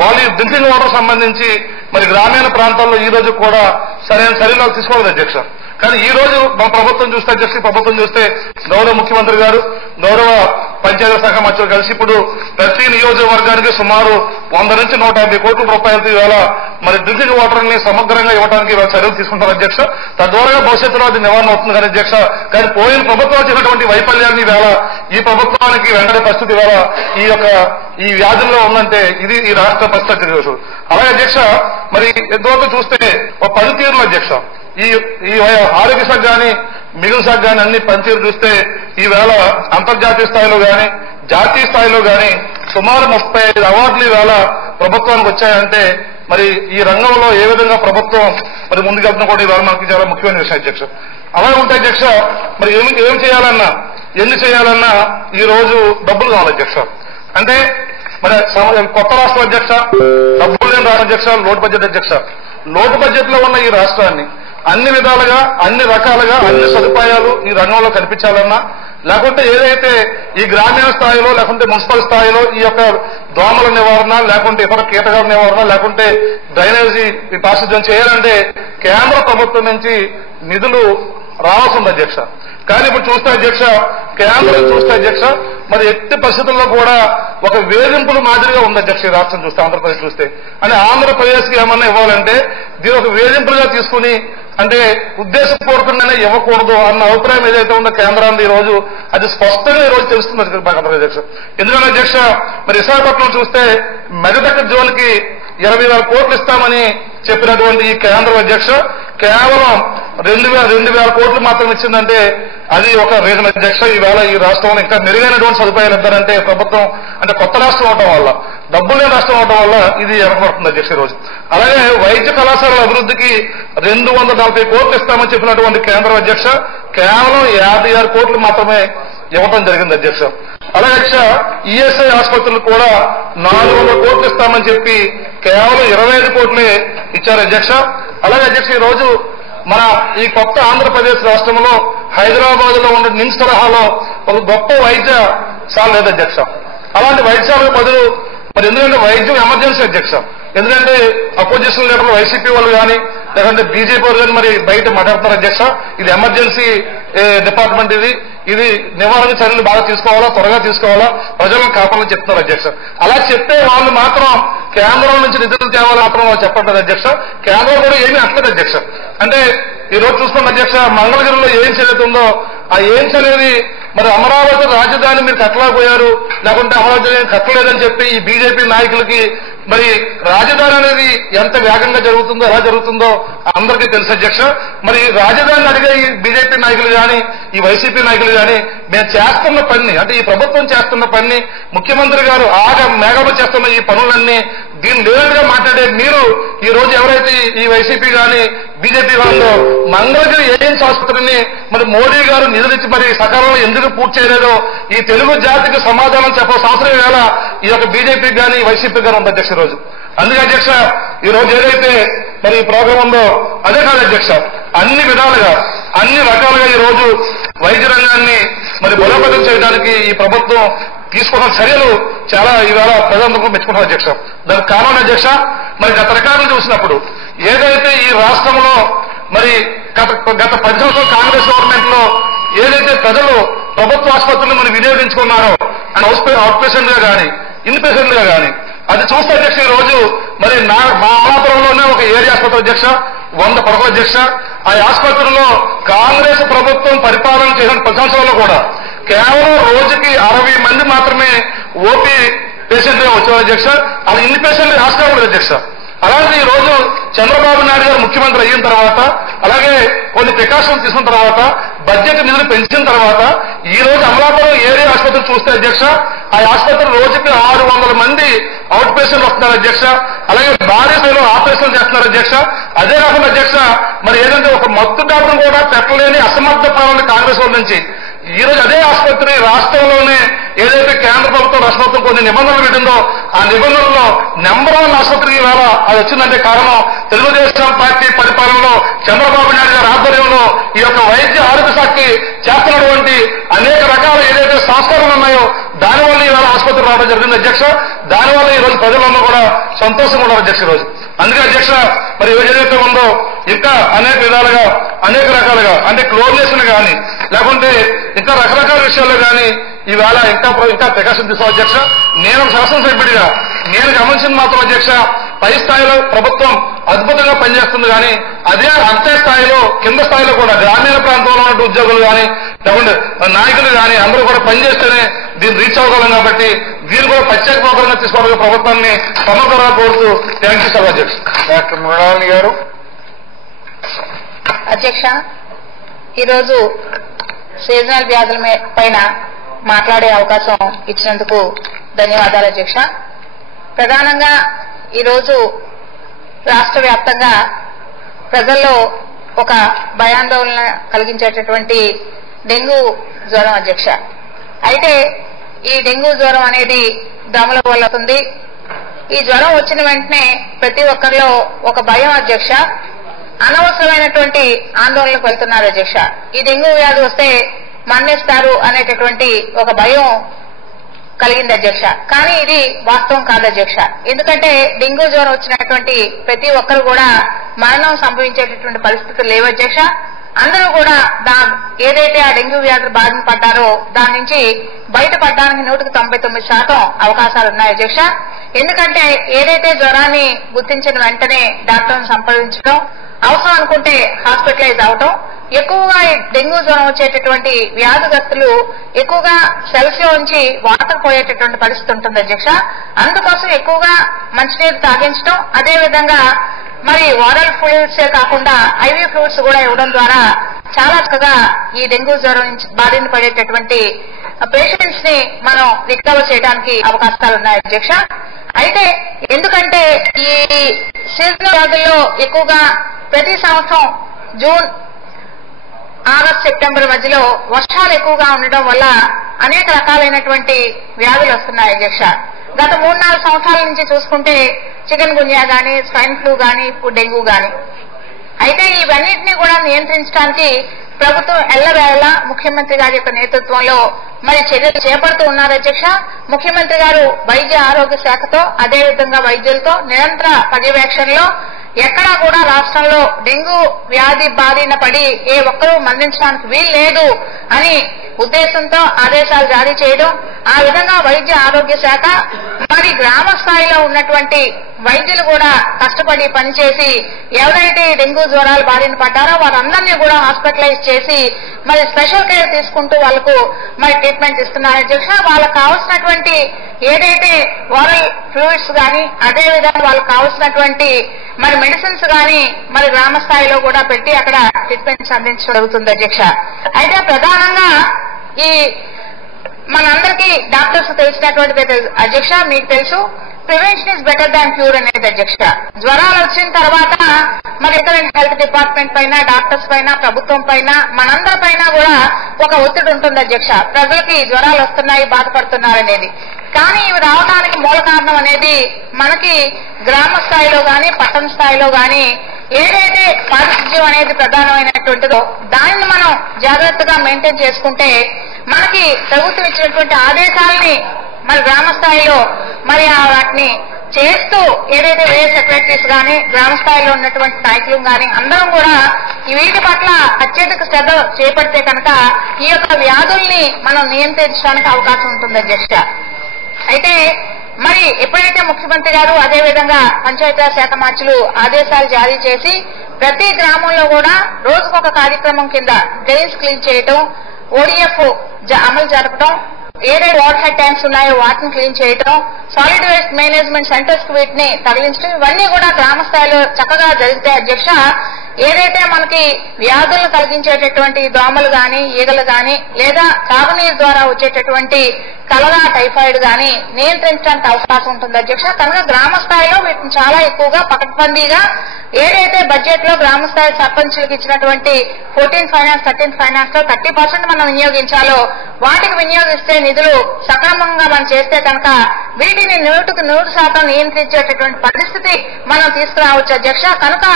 వాళ్ళు ఈ డ్రింకింగ్ వాటర్ సంబంధించి మరి గ్రామీణ ప్రాంతాల్లో ఈ రోజు కూడా సరైన చర్యలు తీసుకోలేదు అధ్యక్ష. కానీ ఈ రోజు మా ప్రభుత్వం చూస్తే అధ్యక్ష ప్రభుత్వం చూస్తే గౌరవ ముఖ్యమంత్రి గారు గౌరవ పంచాయతీ శాఖ మంత్రులు కలిసి ఇప్పుడు ప్రతి నియోజకవర్గానికి సుమారు 100 నుంచి 150 కోట్ల రూపాయలతో ఇవాళ మరి డ్రింకింగ్ వాటర్ ని సమగ్రంగా ఇవ్వడానికి ఇవాళ చర్యలు తీసుకుంటారు అధ్యక్ష. తద్వారా భవిష్యత్తులో అది నివారణ అవుతుంది కానీ అధ్యక్ష. కానీ పోయిన ప్రభుత్వాలు చేసినటువంటి వైఫల్యాన్ని ఇవాళ ఈ ప్రభుత్వానికి వెంటనే పరిస్థితి ఇవాళ ఈ వ్యాధుల్లో ఉందంటే ఇది ఈ రాష్ట్ర పరిస్థితి. అలాగే అధ్యక్ష మరి ఎంతవరకు చూస్తే ఒక పనితీరులో అధ్యక్ష ఈ ఆరోగ్య శాఖ కానీ మిగులు శాఖ కానీ అన్ని పనితీరు చూస్తే ఈవేళ అంతర్జాతీయ స్థాయిలో కానీ జాతీయ స్థాయిలో కానీ సుమారు 35 అవార్డులు ఈవేళ ప్రభుత్వానికి వచ్చాయంటే మరి ఈ రంగంలో ఏ విధంగా ప్రభుత్వం మరి ముందుకెళ్తున్నా కూడా ఈవేళ మనకి చాలా ముఖ్యమైన విషయం అధ్యక్ష. అలాగే ఉంటాయి అధ్యక్ష మరి ఏం చేయాలన్నా ఎన్ని చేయాలన్నా ఈ రోజు డబ్బులు కావాలి అధ్యక్ష. అంటే మరి కొత్త రాష్ట్రం అధ్యక్ష డబ్బులు లేని రాష్ట్ర అధ్యక్ష లోటు బడ్జెట్ అధ్యక్ష. లోటు బడ్జెట్ లో ఉన్న ఈ రాష్ట్రాన్ని అన్ని విధాలుగా అన్ని రకాలుగా అన్ని సదుపాయాలు ఈ రంగంలో కల్పించాలన్నా లేకుంటే ఏదైతే ఈ గ్రామీణ స్థాయిలో లేకుంటే మున్సిపల్ స్థాయిలో ఈ యొక్క దోమల నివారణ లేకుంటే ఇతర కీటకాల నివారణ లేకుంటే డ్రైనేజీ పారిశుధ్యం చేయాలంటే కేంద్ర ప్రభుత్వం నుంచి నిధులు రావాల్సి ఉంది అధ్యక్ష. కానీ ఇప్పుడు చూస్తే అధ్యక్ష కేంద్రం చూస్తే అధ్యక్ష మరి ఎట్టి పరిస్థితుల్లో కూడా ఒక వేధింపుల మాదిరిగా ఉంది అధ్యక్ష ఈ రాష్ట్రం చూస్తే ఆంధ్రప్రదేశ్ చూస్తే. అంటే ఆంధ్రప్రదేశ్ కి ఏమన్నా ఇవ్వాలంటే దీని ఒక వేధింపులుగా తీసుకుని అంటే ఉద్దేశపూర్వకంగానే ఇవ్వకూడదు అన్న అభిప్రాయం ఏదైతే ఉందో కేంద్రాన్ని ఈ రోజు అది స్పష్టంగా ఈ రోజు తెలుస్తుంది అధ్యక్ష. ఎందుకంటే అధ్యక్ష మరి విశాఖపట్నం చూస్తే మెదక్ జోన్కి 20,000 కోట్లు ఇస్తామని చెప్పినటువంటి ఈ కేంద్రం అధ్యక్ష కేవలం 2,000 కోట్లు మాత్రం ఇచ్చిందంటే అది ఒక రీజన్ అధ్యక్ష. ఈవేళ ఈ రాష్ట్రంలో ఇంకా మెరుగైనటువంటి సదుపాయాలు ఇద్దారంటే ప్రభుత్వం అంటే కొత్త రాష్ట్రం అవడం వల్ల డబ్బులు లేని రాష్ట్రం అవడం వల్ల ఇది వెనకబడుతుంది అధ్యక్ష ఈ రోజు. అలాగే వైద్య కళాశాలల అభివృద్ధికి 240 కోట్లు ఇస్తామని చెప్పినటువంటి కేంద్రం అధ్యక్ష కేవలం 56 కోట్లు మాత్రమే ఇవ్వడం జరిగింది అధ్యక్ష. అలాగే అధ్యక్ష ఈఎస్ఐ ఆసుపత్రులు కూడా 400 కోట్లు ఇస్తామని చెప్పి కేవలం 25 కోట్లే ఇచ్చారు అధ్యక్ష. అలాగే అధ్యక్ష ఈ రోజు మన ఈ కొత్త ఆంధ్రప్రదేశ్ రాష్ట్రంలో హైదరాబాద్ లో ఉన్న నిమ్స్ తరహాలో ఒక గొప్ప వైద్యశాల లేదు అధ్యక్ష. అలాంటి వైద్యశాలకు బదులు మరి ఎందుకంటే వైద్యం ఎమర్జెన్సీ అధ్యక్ష. ఎందుకంటే అపోజిషన్ లీడర్లు వైసీపీ వాళ్ళు కానీ లేదంటే బీజేపీ వాళ్ళు కానీ మరి బయట మాట్లాడుతున్నారు అధ్యక్ష. ఇది ఎమర్జెన్సీ డిపార్ట్మెంట్, ఇది నివారణ చర్యలు బాగా తీసుకోవాలా, త్వరగా తీసుకోవాలా, ప్రజలను కాపాడాలని చెప్తున్నారు అధ్యక్ష. అలా చెప్తే వాళ్ళు మాత్రం కేంద్రం నుంచి నిధులు తేవాలి మాత్రం వాళ్ళు చెప్పట్లేదు అధ్యక్ష. కేంద్రం కూడా ఏమీ అట్లేదు అధ్యక్ష. అంటే ఈ రోజు చూసుకున్న అధ్యక్ష మంగళగిరిలో ఏం చదువుతుందో ఆ ఏం చదివి మరి అమరావతి రాజధాని మీరు కట్టలేకపోయారు, లేకుంటే అమరావతి కట్టలేదని చెప్పి ఈ బీజేపీ నాయకులకి మరి రాజధాని అనేది ఎంత వేగంగా జరుగుతుందో ఎలా జరుగుతుందో అందరికీ తెలుసు అధ్యక్ష. మరి రాజధాని అడిగే ఈ బీజేపీ నాయకులు కానీ ఈ వైసీపీ నాయకులు కానీ మేము చేస్తున్న పని అంటే ఈ ప్రభుత్వం చేస్తున్న పని ముఖ్యమంత్రి గారు మేఘాలు చేస్తున్న ఈ పనులన్నీ దీన్ని లేదంగా మాట్లాడే మీరు ఈ రోజు ఎవరైతే ఈ వైసీపీ కానీ బీజేపీ వాళ్ళు మంగళగిరి ఎయిమ్స్ ఆసుపత్రిని మరి మోడీ గారు నిధులిచ్చి మరి సకాలంలో ఎందుకు పూర్తి చేయలేదో ఈ తెలుగు జాతికి సమాధానం చెప్పాల్సిన అవసరం వేళ ఈ యొక్క బీజేపీకి కానీ వైసీపీ గారు ఉంది అధ్యక్ష రోజు. అందుకే అధ్యక్ష ఈ రోజు ఏదైతే మరి ఈ ప్రోగ్రాం ఉందో అదే కాదు అధ్యక్ష అన్ని విధాలుగా అన్ని రకాలుగా ఈ రోజు వైద్య రంగాన్ని మరి బలోపేతం చేయడానికి ఈ ప్రభుత్వం తీసుకున్న చర్యలు చాలా ఈవేళ ప్రజలందరూ మెచ్చుకుంటారు అధ్యక్ష. దానికి కారణం అధ్యక్ష మరి గత రకాలను చూసినప్పుడు ఏదైతే ఈ రాష్ట్రంలో మరి గత 10 సంవత్సరాలు కాంగ్రెస్ గవర్నమెంట్ లో ఏదైతే ప్రజలు ప్రభుత్వ ఆసుపత్రులు మరి వినియోగించుకున్నారో అవుట్ పేషెంట్ గా కానీ ఇన్ పేషెంట్ గా కానీ అది చూస్తే అధ్యక్ష ఈ రోజు మరి మా అమలాపురంలోనే ఒక ఏరియా ఆసుపత్రి అధ్యక్ష 100 పడకల అధ్యక్ష. ఆ ఆసుపత్రిలో కాంగ్రెస్ ప్రభుత్వం పరిపాలన చేసిన 10 సంవత్సరాల్లో కూడా కేవలం రోజుకి 60 మంది మాత్రమే ఓపీ పేషెంట్ గా వచ్చారు అధ్యక్ష. అది ఇన్ని పేషెంట్లు రాష్ట్రం లేదు అధ్యక్ష. అలాంటి ఈ రోజు చంద్రబాబు నాయుడు గారు ముఖ్యమంత్రి అయిన తర్వాత అలాగే కొన్ని ప్రికాషన్స్ తీసుకున్న తర్వాత బడ్జెట్ నిధులు పెంచిన తర్వాత ఈ రోజు అమలాపురం ఏరియా ఆసుపత్రి చూస్తే అధ్యక్ష ఆ ఆసుపత్రి రోజుకి 600 మంది అవుట్ పేషెంట్లు వస్తున్నారు అధ్యక్ష. అలాగే భారీ స్థాయిలో ఆపరేషన్లు చేస్తున్నారు అధ్యక్ష. అదే కాకుండా అధ్యక్ష మరి ఏదంటే ఒక మత్తు డాక్టర్ కూడా పెట్టలేని అసమర్థ పాలన కాంగ్రెస్ వాళ్ళ నుంచి ఈ రోజు అదే ఆసుపత్రి రాష్ట్రంలోనే ఏదైతే కేంద్ర ప్రభుత్వం రాష్ట్ర ప్రభుత్వం కొన్ని నిబంధనలు పెట్టిందో ఆ నిబంధనల్లో నెంబర్ 1 ఆసుపత్రికి వేళ అది వచ్చిందంటే కారణం తెలుగుదేశం పార్టీ పరిపాలనలో చంద్రబాబు నాయుడు గారి ఆధ్వర్యంలో ఈ యొక్క వైద్య ఆరోగ్య శాఖకి చేస్తున్నటువంటి అనేక రకాల ఏదైతే సంస్కరణలు ఉన్నాయో దానివల్ల ఈవేళ ఆసుపత్రి రావడం జరిగింది అధ్యక్ష. దానివల్ల ఈ రోజు ప్రజలందరూ కూడా సంతోషంగా ఉన్నారు అధ్యక్ష రోజు. అందుకే అధ్యక్ష మరి ఏదైతే ఉందో ఇంకా అనేక విధాలుగా అనేక రకాలుగా అంటే క్లోరినేషన్ కానీ లేకుంటే ఇంకా రకరకాల విషయాల్లో కానీ ఈవేళ ఇంకా ప్రకాశం తీసుకోవాలి అధ్యక్ష. నేను శాసనసభ్యుడిగా నేను గమనించింది మాత్రం అధ్యక్ష పై స్థాయిలో ప్రభుత్వం అద్భుతంగా పనిచేస్తుంది కానీ అదే అంతే స్థాయిలో కింద స్థాయిలో కూడా గ్రామీణ ప్రాంతంలో ఉన్న ఉద్యోగులు కానీ లేకుంటే నాయకులు కానీ అందరూ కూడా పనిచేస్తేనే దీన్ని రీచ్ అవ్వగలం కాబట్టి దీన్ని కూడా ప్రత్యేక ప్రోగ్రాంగా తీసుకోవడానికి ప్రభుత్వాన్ని సమగ్రంగా కోరుతూ థ్యాంక్ యూ సార్ అధ్యక్ష. డాక్టర్ మృణాలిని గారు. అధ్యక్ష ఈరోజు సీజనల్ వ్యాధుల పైన మాట్లాడే అవకాశం ఇచ్చినందుకు ధన్యవాదాలు అధ్యక్ష. ప్రధానంగా ఈరోజు రాష్ట్ర వ్యాప్తంగా ప్రజల్లో ఒక భయాందోళన కలిగించేటటువంటి డెంగ్యూ జ్వరం అధ్యక్ష. అయితే ఈ డెంగ్యూ జ్వరం అనేది దోమల వల్ల అవుతుంది. ఈ జ్వరం వచ్చిన వెంటనే ప్రతి ఒక్కరిలో ఒక భయం అధ్యక్ష, అనవసరమైనటువంటి ఆందోళనకు వెళ్తున్నారు అధ్యక్ష. ఈ డెంగ్యూ వ్యాధి వస్తే మరణిస్తారు అనేటటువంటి ఒక భయం కలిగింది అధ్యక్ష. కానీ ఇది వాస్తవం కాదు అధ్యక్ష. ఎందుకంటే డెంగ్యూ జ్వరం వచ్చినటువంటి ప్రతి ఒక్కరు కూడా మరణం సంభవించేటటువంటి పరిస్థితులు లేవు అధ్యక్ష. అందరూ కూడా ఏదైతే ఆ డెంగ్యూ వ్యాధి బారిన పడ్డారో దాని నుంచి బయటపడడానికి 199% అవకాశాలు ఉన్నాయి అధ్యక్ష. ఎందుకంటే ఏదైతే జ్వరాన్ని గుర్తించిన వెంటనే డాక్టర్ను సంప్రదించడం, అవసరం అనుకుంటే హాస్పిటలైజ్ అవటం, ఎక్కువగా డెంగ్యూ జ్వరం వచ్చేటటువంటి వ్యాధిగ్రస్తులు ఎక్కువగా సెల్స్ లో ఉంచి వాటర్ పోయేటటువంటి పరిస్థితి ఉంటుంది అధ్యక్ష. అందుకోసం ఎక్కువగా మంచినీరు తాగించడం, అదేవిధంగా మరి ఓరల్ ఫ్లూయిడ్సే కాకుండా ఐవీ ఫ్లూయిడ్స్ కూడా ఇవ్వడం ద్వారా చాలా చక్కగా ఈ డెంగ్యూ జ్వరం నుంచి బారిన పడేటటువంటి పేషెంట్స్ ని మనం రికవర్ చేయడానికి అవకాశాలు ఉన్నాయి అధ్యక్ష. అయితే ఎందుకంటే ఈ సీజనల్ వ్యాధుల్లో ఎక్కువగా ప్రతి సంవత్సరం జూన్, ఆగస్టు, సెప్టెంబర్ మధ్యలో వర్షాలు ఎక్కువగా ఉండడం వల్ల అనేక రకాలైనటువంటి వ్యాధులు వస్తున్నాయి అధ్యక్ష. గత 3-4 సంవత్సరాల నుంచి చూసుకుంటే చికెన్ గున్యా గానీ, స్వైన్ ఫ్లూ గానీ, ఇప్పుడు డెంగ్యూ గానీ. అయితే ఇవన్నింటినీ కూడా నియంత్రించడానికి ప్రభుత్వం ఎల్లవేళ ముఖ్యమంత్రి గారి యొక్క నేతృత్వంలో మరి చర్యలు చేపడుతూ ఉన్నారు అధ్యక్ష. ముఖ్యమంత్రి గారు వైద్య ఆరోగ్య శాఖతో అదేవిధంగా వైద్యులతో నిరంతర పర్యవేక్షణలో ఎక్కడా కూడా రాష్ట్రంలో డెంగ్యూ వ్యాధి బారిన పడి ఏ ఒక్కరూ మరణించడానికి వీలు లేదు అని ఉద్దేశంతో ఆదేశాలు జారీ చేయడం, ఆ విధంగా వైద్య ఆరోగ్య శాఖ మరి గ్రామ స్థాయిలో ఉన్నటువంటి వైద్యులు కూడా కష్టపడి పనిచేసి ఎవరైతే డెంగ్యూ జ్వరాలు బారిన పడ్డారో వారందరినీ కూడా హాస్పిటలైజ్ చేసి మరి స్పెషల్ కేర్ తీసుకుంటూ వాళ్లకు మరి ట్రీట్మెంట్ ఇస్తున్నారు అధ్యక్ష. వాళ్ళకు కావాల్సినటువంటి ఏదైతే ఓరల్ ఫ్లూయిడ్స్ గానీ, అదేవిధంగా వాళ్ళకు కావాల్సినటువంటి మరి మెడిసిన్స్ గానీ మరి గ్రామ స్థాయిలో కూడా పెట్టి అక్కడ ట్రీట్మెంట్స్ అందించడం జరుగుతుంది అధ్యక్ష. అయితే ప్రధానంగా ఈ మనందరికీ డాక్టర్స్ తెలిసినటువంటి అధ్యక్ష, మీకు తెలుసు prevention is better than cure అనేది అధ్యక్ష. జ్వరాలు వచ్చిన తర్వాత మరి ఇతర హెల్త్ డిపార్ట్మెంట్ పైన, డాక్టర్స్ పైన, ప్రభుత్వం పైన, మనందరి పైన కూడా ఒక ఒత్తిడి ఉంటుంది అధ్యక్ష. ప్రజలకి జ్వరాలు వస్తున్నాయి, బాధపడుతున్నారనేది. కానీ ఇవి రావడానికి మూల కారణం అనేది మనకి గ్రామ స్థాయిలో గానీ, పట్టణ స్థాయిలో గానీ ఏదైతే పారిశుధ్యం అనేది ప్రధానమైనటువంటిదో దానిని మనం జాగ్రత్తగా మెయింటైన్ చేసుకుంటే మనకి ప్రభుత్వం ఇచ్చినటువంటి ఆదేశాలని మరి గ్రామ స్థాయిలో మరి వాటిని చేస్తూ ఏదైతే వేరే సెక్రటరీస్ గానీ, గ్రామ స్థాయిలో ఉన్నటువంటి నాయకులు గానీ అందరం కూడా వీటి పట్ల అత్యధిక శ్రద్ధ చేపడితే కనుక ఈ యొక్క వ్యాధుల్ని మనం నియంత్రించడానికి అవకాశం ఉంటుంది అధ్యక్ష. అయితే మరి ఎప్పుడైతే ముఖ్యమంత్రి గారు అదేవిధంగా పంచాయతీరాజ్ శాఖ మంత్రులు ఆదేశాలు జారీ చేసి ప్రతి గ్రామంలో కూడా రోజుకొక కార్యక్రమం కింద డ్రైన్స్ క్లీన్ చేయటం, ఓడిఎఫ్ అమలు జరపడం, ఏదైతే వాటర్ హెడ్ ట్యాంక్స్ ఉన్నాయో వాటిని క్లీన్ చేయటం, సాలిడ్ వేస్ట్ మేనేజ్మెంట్ సెంటర్స్ కి వీటిని తరలించడం, ఇవన్నీ కూడా గ్రామ స్థాయిలో చక్కగా జరిగితే అధ్యక్ష ఏదైతే మనకి వ్యాధులను కలిగించేటటువంటి దోమలు గానీ, ఈగలు గానీ, లేదా తాగునీరు ద్వారా వచ్చేటటువంటి కలరా, టైఫాయిడ్ గానీ నియంత్రించడానికి అవకాశం ఉంటుంది అధ్యక్ష. కనుక గ్రామ స్థాయిలో వీటిని చాలా ఎక్కువగా పకడ్బందీగా ఏదైతే బడ్జెట్ లో గ్రామ స్థాయి సర్పంచులకు ఇచ్చినటువంటి 14th ఫైనాన్స్ 13th ఫైనాన్స్ లో 30% మనం వినియోగించాలో వాటికి వినియోగిస్తే నిధులు సక్రమంగా మనం చేస్తే కనుక వీటిని 100% నియంత్రించేటటువంటి పరిస్థితి మనం తీసుకురావచ్చు అధ్యక్ష. కనుక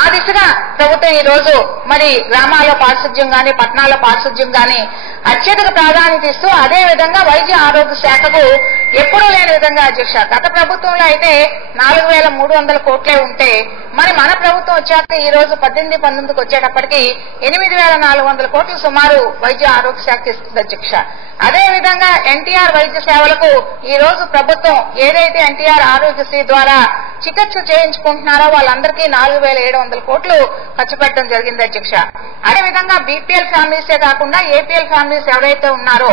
ఆ దిశగా ప్రభుత్వం ఈ రోజు మరి గ్రామాల్లో పారిశుధ్యం గానీ, పట్టణాల్లో పారిశుధ్యం గానీ అత్యధిక ప్రాధాన్యత ఇస్తూ అదేవిధంగా వైద్య ఆరోగ్య శాఖకు ఎప్పుడూ లేని విధంగా అధ్యక్ష గత ప్రభుత్వంలో అయితే 4,300 కోట్లే ఉంటే మరి మన ప్రభుత్వం వచ్చాక ఈ రోజు 18-19కి వచ్చేటప్పటికి 8,400 కోట్లు సుమారు వైద్య ఆరోగ్య శాఖ ఇస్తుంది అధ్యక్ష. అదేవిధంగా ఎన్టీఆర్ వైద్య సేవలకు ఈ రోజు ప్రభుత్వం ఏదైతే ఎన్టీఆర్ ఆరోగ్యశ్రీ ద్వారా చికిత్స చేయించుకుంటున్నారో వాళ్ళందరికీ 4,700 కోట్లు ఖర్చు పెట్టడం జరిగింది అధ్యక్ష. అదేవిధంగా బీపీఎల్ ఫ్యామిలీసే కాకుండా ఏపీఎల్ ఫ్యామిలీస్ ఎవరైతే ఉన్నారో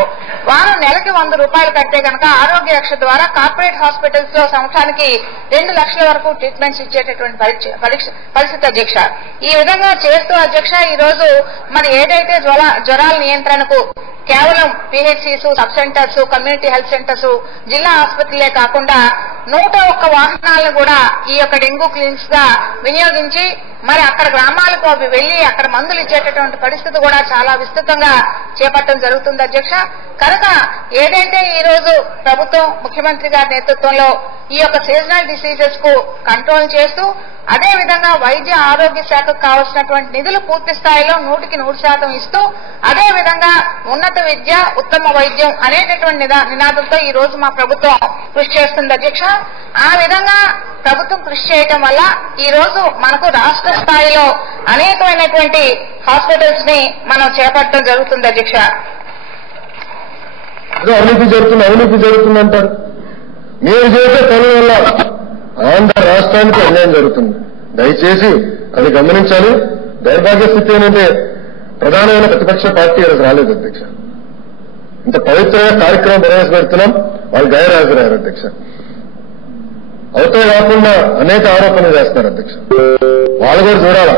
వారు నెలకి 100 రూపాయలు కడితే కనుక ఆరోగ్య రక్ష ద్వారా కార్పొరేట్ హాస్పిటల్స్ లో సంవత్సరానికి 2 లక్షల వరకు ట్రీట్మెంట్స్ ఇచ్చేటటువంటి పరిస్థితి అధ్యక్ష. ఈ విధంగా చేస్తూ అధ్యక్ష ఈ రోజు మరి ఏదైతే జ్వరాల నియంత్రణకు కేవలం PHCs, sub centres, community health centres, జిల్లా ఆసుపత్రులే కాకుండా 101 వాహనాలను కూడా ఈ యొక్క డెంగ్యూ క్లినిక్స్ గా వినియోగించి మరి అక్కడ గ్రామాలకు అవి వెళ్లి అక్కడ మందులు ఇచ్చేటటువంటి పరిస్థితి కూడా చాలా విస్తృతంగా చేపట్టడం జరుగుతుంది అధ్యక్ష. కనుక ఏదైతే ఈ రోజు ప్రభుత్వం ముఖ్యమంత్రి గారి నేతృత్వంలో ఈ యొక్క సీజనల్ డిసీజెస్ కు కంట్రోల్ చేస్తూ అదేవిధంగా వైద్య ఆరోగ్య శాఖకు కావాల్సినటువంటి నిధులు పూర్తి స్థాయిలో 100% ఇస్తూ అదేవిధంగా ఉన్నత విద్య, ఉత్తమ వైద్యం అనేటటువంటి నినాదంతో ఈ రోజు మా ప్రభుత్వం కృషి చేస్తుంది అధ్యక్ష. ఆ విధంగా ప్రభుత్వం కృషి చేయటం వల్ల ఈ రోజు మనకు రాష్ట్ర స్థాయిలో అనేకమైనటువంటి హాస్పిటల్స్ ని మనం చేపట్టడం జరుగుతుంది అధ్యక్ష. అవినీతి జరుగుతుంది అంటారు. మీరు చేసే పని వల్ల ఆంధ్ర రాష్ట్రానికి అన్యాయం జరుగుతుంది. దయచేసి అది గమనించాలి. దౌర్భాగ్య స్థితి ఏంటంటే ప్రధానమైన ప్రతిపక్ష పార్టీ రాలేదు అధ్యక్ష. ఇంత పవిత్రమైన కార్యక్రమం ప్రవేశపెడుతున్నాం, వాళ్ళు గైర్హాజరయ్యారు అధ్యక్ష. అవుతే కాకుండా అనేక ఆరోపణలు చేస్తున్నారు అధ్యక్ష. వాళ్ళు కూడా చూడాలా,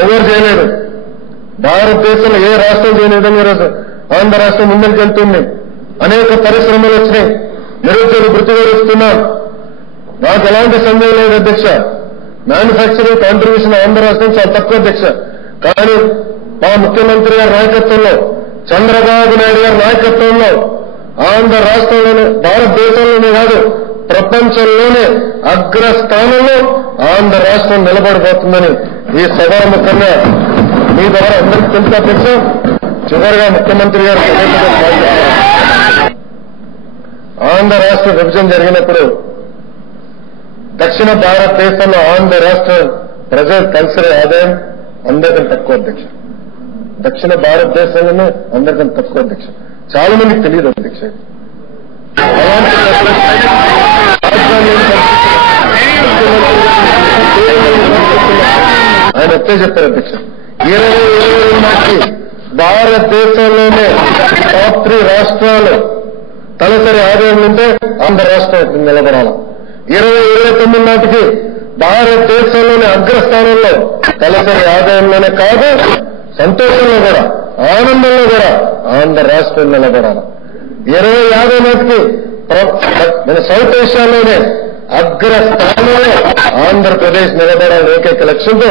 ఎవరు చేయలేదు. భారతదేశంలో ఏ రాష్ట్రం చేయని విధంగా ఈరోజు ఆంధ్ర రాష్ట్రం ముందుకెళ్తుంది. అనేక పరిశ్రమలు వచ్చినాయి, నిరుద్యోగ వృత్తి ఇస్తున్నాం. నాకు ఎలాంటి సందేహం లేదు అధ్యక్ష. మ్యానుఫ్యాక్చరింగ్ కాంట్రిబ్యూషన్ ఆంధ్ర రాష్ట్రం చాలా తక్కువ అధ్యక్ష. కానీ మా ముఖ్యమంత్రి గారి నాయకత్వంలో, చంద్రబాబు నాయుడు గారి నాయకత్వంలో ఆంధ్ర రాష్ట్రంలోనే, భారతదేశంలోనే కాదు ప్రపంచంలోనే అగ్రస్థానంలో ఆంధ్ర రాష్ట్రం నిలబడిపోతుందని ఈ సభాముఖంగా మీ ద్వారా అందరికీ తెలుసా తెలుసు. చివరిగా ముఖ్యమంత్రి గారు ఆంధ్ర రాష్ట్ర విభజన జరిగినప్పుడు దక్షిణ భారతదేశంలో ఆంధ్ర రాష్ట్ర ప్రజలు తలసరి ఆదాయం అందరికంటే తక్కువ అధ్యక్ష. దక్షిణ భారతదేశంలోనే అందరికంటే తక్కువ అధ్యక్ష. చాలా మందికి తెలియదు అధ్యక్ష. ఆయన ఒకే చెప్పారు అధ్యక్ష. 2020 నాటికి భారతదేశంలోనే టాప్ 3 రాష్ట్రాలు తలసరి ఆదాయం ఉంటే ఆంధ్ర రాష్ట్రం నిలబడాలి. 2029 నాటికి భారతదేశంలోని అగ్రస్థానంలో తలసరి ఆదాయంలోనే కాదు, సంతోషంలో కూడా, ఆనందంలో కూడా ఆంధ్ర రాష్ట్రం నిలబడాలి. 2050 నాటికి మన సౌత్ ఏషియాలోనే అగ్రస్థానంలో ఆంధ్రప్రదేశ్ నిలబడాలని ఏకైక లక్ష్యంతో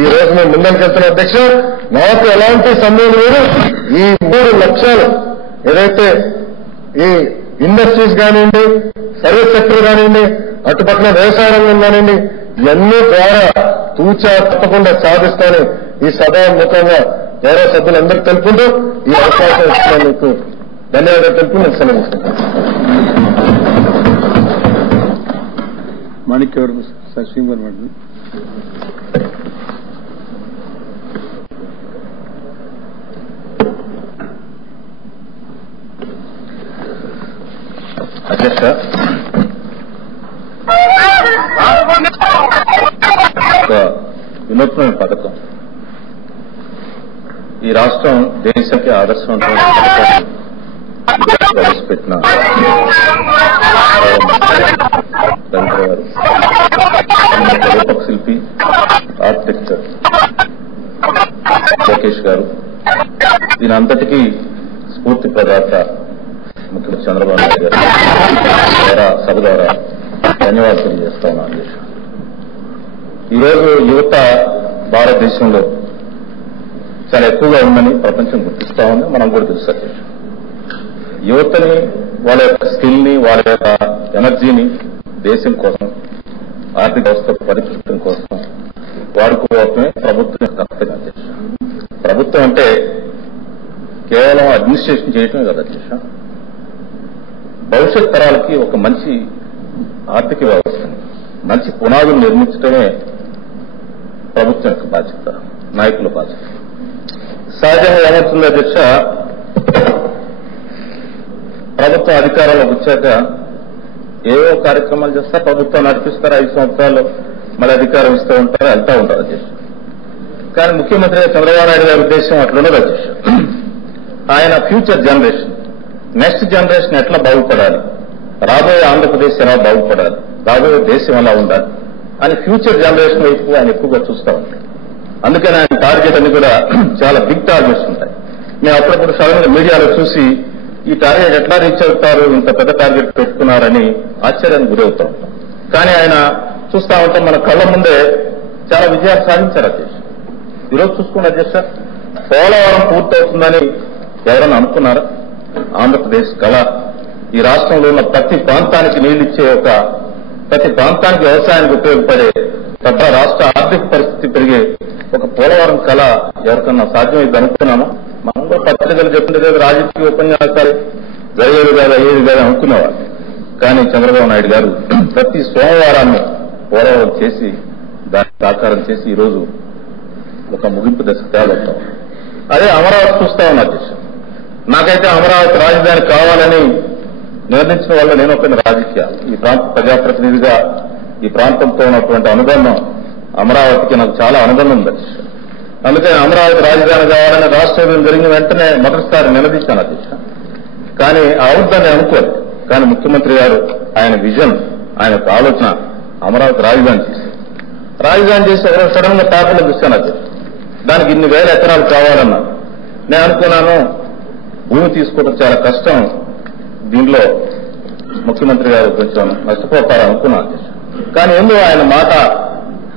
ఈ రోజు మేము ముందుకెళ్తున్న అధ్యక్ష. నాకు ఎలాంటి సందేహం లేదు. ఈ 3 లక్ష్యాలు ఏదైతే ఈ ఇండస్ట్రీస్ కానివ్వండి, సర్వీస్ సెక్టర్ కానివ్వండి, అటుపక్కల వ్యవసాయ రంగం కానివ్వండి, ఇవన్నీ ద్వారా తూచా తప్పకుండా సాధిస్తానని ఈ సభాముఖంగా గౌరవ సభ్యులందరికీ తెలుపుకుంటూ ఈ అవకాశం ఇచ్చినందుకు ధన్యవాదాలు తెలుపు నేను సెలవిస్తున్నాను. మాణిక్య వరకు సశ్రీం గారు మేడం. అధ్యక్ష, ఒక వినూత్నమైన పథకం. ఈ రాష్ట్రం దేశానికి ఆదర్శవంతమైన పథకాన్ని ప్రవేశపెట్టిన రూపక శిల్పి, ఆర్కిటెక్చర్ లోకేష్ గారు, దీని అంతటికీ స్ఫూర్తి ప్రదాత ముఖ్యమంత్రి చంద్రబాబు నాయుడు గారు ద్వారా సభ ద్వారా ధన్యవాదాలు తెలియజేస్తా ఉన్నాను. ఈరోజు యువత భారతదేశంలో చాలా ఎక్కువగా ఉందని ప్రపంచం గుర్తిస్తా ఉంది, మనం కూడా తెలుసు. యువతని, వాళ్ళ యొక్క స్కిల్ ని, వాళ్ళ యొక్క ఎనర్జీని దేశం కోసం, ఆర్థిక వ్యవస్థ పరిష్కృతం కోసం వాడుకోవటమే ప్రభుత్వం కర్తవ్యం అధ్యక్ష. ప్రభుత్వం అంటే కేవలం అడ్మినిస్ట్రేషన్ చేయటమే కదా అధ్యక్ష. భవిష్యత్ తరాలకి ఒక మంచి ఆర్థిక వ్యవస్థని, మంచి పునాదులు నిర్మించడమే ప్రభుత్వం యొక్క బాధ్యత, నాయకుల బాధ్యత. సహజంగా ఏమవుతుంది అధ్యక్ష, ప్రభుత్వం అధికారంలోకి వచ్చాక ఏవో కార్యక్రమాలు చేస్తారు, ప్రభుత్వం నడిపిస్తారు, 5 సంవత్సరాలు మళ్ళీ అధికారం ఇస్తూ ఉంటారు, వెళ్తూ ఉంటారు అధ్యక్ష. కానీ ముఖ్యమంత్రిగా చంద్రబాబు నాయుడు గారి ఉద్దేశం అట్లున్నది అధ్యక్ష. ఆయన ఫ్యూచర్ జనరేషన్, నెక్స్ట్ జనరేషన్ ఎట్లా బాగుపడాలి, రాబోయే ఆంధ్రప్రదేశ్ ఎలా బాగుపడాలి, రాబోయే దేశం ఎలా ఉండాలి అని ఫ్యూచర్ జనరేషన్ వైపు ఆయన ఎక్కువగా చూస్తూ ఉంటారు. అందుకని ఆయన టార్గెట్ అన్ని కూడా చాలా బిగ్ టార్గెట్స్ ఉంటాయి. మేము అప్పుడప్పుడు సడన్గా మీడియాలో చూసి ఈ టార్గెట్ ఎట్లా రీచ్ అవుతారు, ఇంత పెద్ద టార్గెట్ పెట్టుకున్నారని ఆశ్చర్యానికి గురవుతూ ఉంటాం. కానీ ఆయన చూస్తా ఉంటాం, మన కళ్ళ ముందే చాలా విజయాలు సాధించారు అధ్యక్ష. ఈరోజు చూసుకున్న అధ్యక్ష, పోలవరం పూర్తవుతుందని ఎవరైనా అనుకున్నారా? ఆంధ్రప్రదేశ్ కళ, ఈ రాష్ట్రంలో ఉన్న ప్రతి ప్రాంతానికి నీళ్లిచ్చే ప్రతి ప్రాంతానికి వ్యవసాయానికి ఉపయోగపడే పెద్ద రాష్ట్ర ఆర్థిక పరిస్థితి పెరిగే ఒక పోలవరం కళ ఎవరికన్నా సాధ్యమైంది అనుకున్నామా? మనం కూడా పత్రికలు చెప్పింది రాజకీయ ఉపన్యాసాలు జరిగేది కాదు, అయ్యేది కాదు అనుకునేవారు. కానీ చంద్రబాబు నాయుడు గారు ప్రతి సోమవారాన్ని పోలవరం చేసి దాన్ని సాకారం చేసి ఈరోజు ఒక ముగింపు దశ తేలుతాం. అదే అమరావతి చూస్తా ఉన్నా అధ్యక్ష. నాకైతే అమరావతి రాజధాని కావాలని నిర్ణయించిన వాళ్ళు నేను ఒక రాజకీయ ఈ ప్రాంత ప్రజాప్రతినిధిగా ఈ ప్రాంతంతో ఉన్నటువంటి అనుబంధం అమరావతికి నాకు చాలా అనుబంధం ఉంది. అందుకని అమరావతి రాజధాని కావాలని రాష్ట్ర విభజన జరిగిన వెంటనే మొదటిసారి నిలదీశాను అధ్యక్ష. కానీ అవుద్దని అనుకోదు. కానీ ముఖ్యమంత్రి గారు ఆయన విజన్, ఆయన ఆలోచన అమరావతి రాజధాని చేసి ఎవరో సడన్ గా పేపర్లో చూశాను అధ్యక్ష. దానికి ఇన్ని వేల ఎకరాలు కావాలన్నా నేను అనుకున్నాను భూమి తీసుకోవడం చాలా కష్టం, దీనిలో ముఖ్యమంత్రి గారు కొంచెం నష్టపోతారనుకున్నాను అధ్యక్ష. కానీ ఎందుకు ఆయన మాట,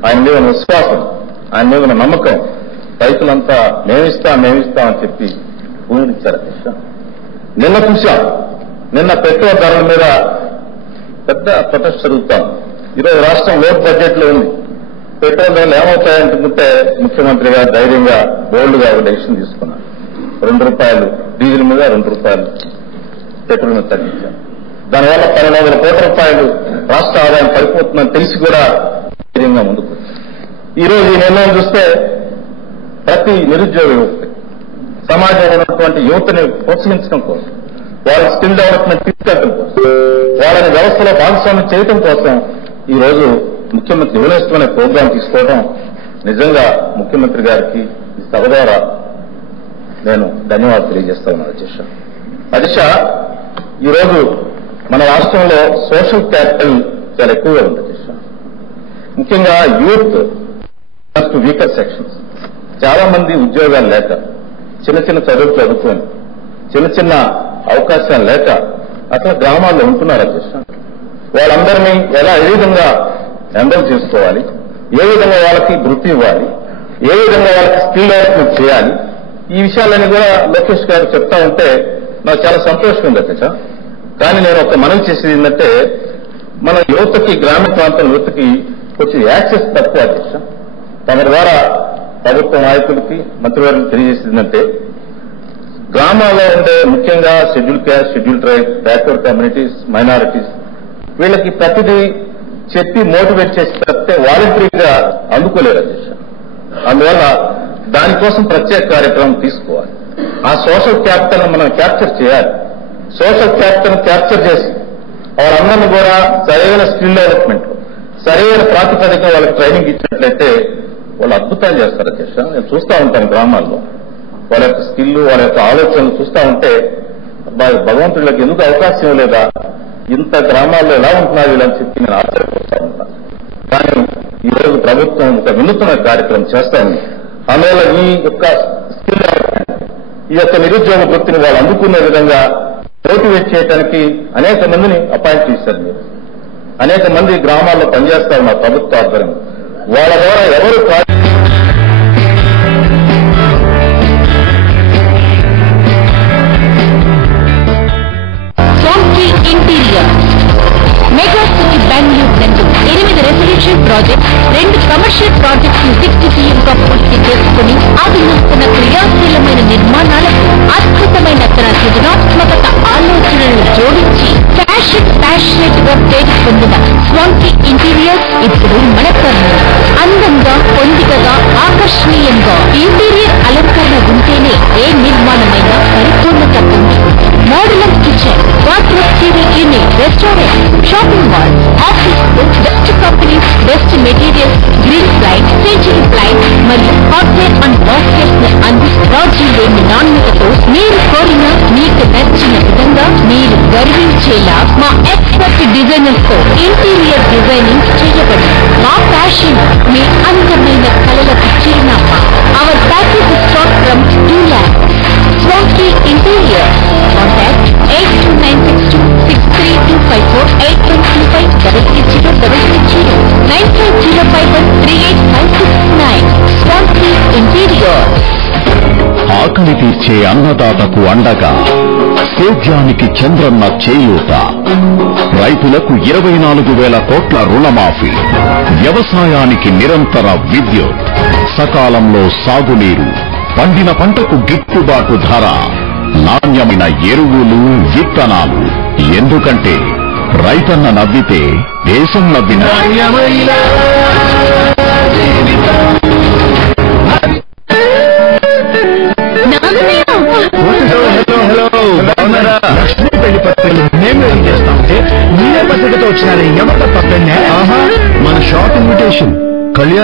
ఆయన మీద ఉన్న విశ్వాసం, ఆయన మీద ఉన్న నమ్మకం, రైతులంతా మేమిస్తామని చెప్పి భూమిని ఇచ్చారు అధ్యక్ష. నిన్న చూశాం, నిన్న పెట్రోల్ ధరల మీద పెద్ద ప్రొటెస్ట్ జరుగుతాం. ఈరోజు రాష్ట్రం లోటు బడ్జెట్ లో ఉంది. పెట్రోల్ ధరలు ఏమవుతాయంటుకుంటే ముఖ్యమంత్రి గారు ధైర్యంగా బోల్డ్గా ఒక డెసిషన్ తీసుకున్నారు. ₹2 డీజిల్ మీద ₹2 పెట్రోల్ మీద తగ్గించారు. దానివల్ల ₹12,000 కోట్ల రాష్ట్ర ఆదాయం పడిపోతుందని తెలిసి కూడా ధైర్యంగా ముందుకు వచ్చారు. ఈరోజు ఈ నిర్ణయం చూస్తే ప్రతి నిరుద్యోగ యువతకి, సమాజంలో ఉన్నటువంటి యువతని ప్రోత్సహించడం కోసం, వాళ్ళ స్కిల్ డెవలప్మెంట్ తీసుకెళ్లడం కోసం, వాళ్ళని వ్యవస్థలో భాగస్వామ్యం చేయడం కోసం ఈరోజు ముఖ్యమంత్రి యువనేస్తం అనే ప్రోగ్రాం తీసుకోవడం నిజంగా ముఖ్యమంత్రి గారికి ఈ సభ ద్వారా నేను ధన్యవాదాలు తెలియజేస్తా ఉన్నాను అధ్యక్ష. ఈరోజు మన రాష్ట్రంలో సోషల్ క్యాపిటల్ చాలా ఎక్కువగా ఉంది అధ్యక్ష. ముఖ్యంగా యూత్ వీకర్ సెక్షన్స్, చాలా మంది ఉద్యోగాలు లేక, చిన్న చదువులు చదువుకొని, చిన్న అవకాశాలు లేక అట్లా గ్రామాల్లో ఉంటున్నారు అధ్యక్ష. వాళ్ళందరినీ ఏ విధంగా ఎండల్ చేసుకోవాలి, ఏ విధంగా వాళ్ళకి వృత్తి ఇవ్వాలి, ఏ విధంగా వాళ్ళకి స్కిల్ డెవలప్మెంట్ చేయాలి, ఈ విషయాలన్నీ కూడా లోకేష్ గారు చెప్తా ఉంటే నాకు చాలా సంతోషంగా ఉంది అధ్యక్ష. కానీ నేను ఒక మనవి చేసేది ఏంటంటే, మన యువతకి, గ్రామీణ ప్రాంతం యువతకి కొంచెం యాక్సెస్ తక్కువ అధ్యక్ష. తమ ద్వారా ప్రభుత్వ నాయకులకి, మంత్రివర్యులకు తెలియజేసిందంటే, గ్రామాల్లో ఉండే ముఖ్యంగా schedule caste, schedule tribe, backward communities, minorities, వీళ్ళకి ప్రతిదీ చెప్పి మోటివేట్ చేసి తప్పితే వాలంటరీగా అందుకోలేరు అధ్యక్ష. అందువల్ల దానికోసం ప్రత్యేక కార్యక్రమం తీసుకోవాలి. ఆ సోషల్ క్యాపిటల్ మనం క్యాప్చర్ చేయాలి. సోషల్ క్యాపిటల్ క్యాప్చర్ చేసి వాళ్ళందరినీ కూడా సరైన స్కిల్ డెవలప్మెంట్, సరైన ప్రాతిపదిక వాళ్ళకి ట్రైనింగ్ ఇచ్చినట్లయితే వాళ్ళు అద్భుతాలు చేస్తారు అధ్యక్ష. నేను చూస్తూ ఉంటాను గ్రామాల్లో వాళ్ళ యొక్క స్కిల్, వాళ్ళ యొక్క ఆలోచనలు చూస్తూ ఉంటే భగవంతుడికి ఎందుకు అవకాశం లేదా, ఇంత గ్రామాల్లో ఎలా ఉంటున్నారు వీళ్ళని చెప్పి నేను ఆశ్చర్యపోతూ ఉంటాను. కానీ ఈరోజు ప్రభుత్వం ఒక వినూత్న కార్యక్రమం చేస్తాను. అందువల్ల ఈ యొక్క స్కిల్ డెవలప్మెంట్, ఈ యొక్క నిరుద్యోగ వృత్తిని వాళ్ళు అందుకునే విధంగా మోటివేట్ చేయడానికి అనేక మందిని అపాయింట్ చేశారు. మీరు అనేక మంది గ్రామాల్లో పనిచేస్తారు మా ప్రభుత్వ ఆధ్వర్యం. వాళ్ళ ద్వారా ఎవరు ఇంటీరియర్ మెగా సిటీ బెంగళూరు నందు 8 రెసిడెన్షియల్ ప్రాజెక్ట్స్, 2 కమర్షియల్ ప్రాజెక్ట్స్ ను దిగ్విజయంగా పూర్తి చేసుకుని ఆధునిస్తున్న క్రియాశీలమైన నిర్మాణాలకు అద్భుతమైన తన సృజనాత్మకత ఆలోచనలను జోడించి ఫ్యాషన్ ప్యాషనేట్ గా పేరు పొందిన స్వాంకీ ఇంటీరియర్స్ ఇప్పుడు మన కర్నూలు. అందంగా, పొందికగా, ఆకర్షణీయంగా ఇంటీరియర్ అలంకరణ ఉంటేనే ఏ నిర్మాణమైనా పరిపూర్ణత పొంది. Modular kitchen, wardrobe, TV unit, restaurant, shopping mall, office, best companies, best materials, Greenply, CenturyPly మరియు హార్డ్వేర్ అండ్ బాస్కెట్స్ ని రాజీ లేని నాణ్యతతో మీరు కోరిన, మీకు నచ్చిన విధంగా మీరు గర్వించేలా మా ఎక్స్పర్ట్ డిజైనర్స్ తో ఇంటీరియర్ డిజైనింగ్ చేయబడి మా ప్యాషన్ మీ అందమైన కళలకు చిరునామా. Our package start from 2 lakhs. Swanky Interior. Contact 82962-63254, 8125-330-330, 9505138569. Swanky Interior. ఆకలి తీర్చే అన్నదాతకు అండగా, సేద్యానికి చంద్రన్న చేయూత, రైతులకు 24,000 కోట్ల రుణమాఫీ, వ్యవసాయానికి నిరంతర విద్యుత్, సకాలంలో సాగునీరు, పండిన పంటకు గిట్టుబాటు ధర, నాణ్యమైన ఎరువులు, విత్తనాలు. ఎందుకంటే రైతన్న నవ్వితే దేశం నవ్విన. హలో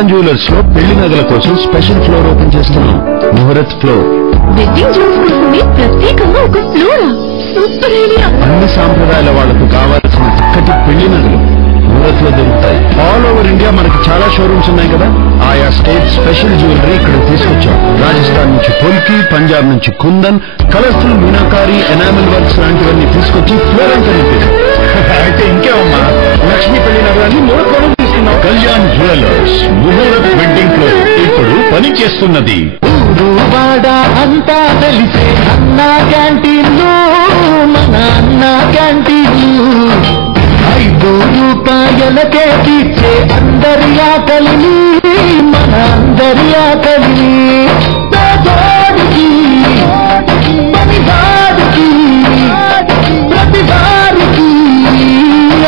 కళ్యాణ్ జ్యువెలర్స్ లో పెళ్లి నగల కోసం స్పెషల్ ఫ్లోర్ ఓపెన్ చేస్తున్నాం. ముహూర్త్ ఫ్లోర్. వెడ్డింగ్ జ్యూస్ కోసమే ప్రత్యేకంగా ఒక ఫ్లోరా? Super idea. అన్ని సాంప్రదాయాల వాళ్లకు కావాల్సిన చక్కటి పెళ్లి నగలు ముహూర్త్ లో దొరుకుతాయి. ఆల్ ఓవర్ ఇండియా మనకి చాలా షోరూమ్స్ ఉన్నాయి కదా, ఆయా స్టేట్ స్పెషల్ జ్యువెలరీ ఇక్కడ తీసుకొచ్చాం. రాజస్థాన్ నుంచి పొల్కి, పంజాబ్ నుంచి Kundan, colourful Meenakari, enamel works లాంటివన్నీ తీసుకొచ్చి ఫ్లోర్ అంతా నింపారు. అయితే ఇంకేమమ్మా, లక్ష్మీ పెళ్లి నగరాన్ని మూడకోణం తీసుకున్నాం. Kalyan jewellers muhurat wedding floor ఇప్పుడు పని చేస్తున్నది. వాడ అంతా తెలిసే అన్నా క్యాంటీన్లు, మన అన్నా క్యాంటీన్లు 5 రూపాయలకే తీర్చే అందరి ఆకలిని, మన అందరి ఆకలిని. పేదోడికి, పనివాడికి, ప్రతి వారికి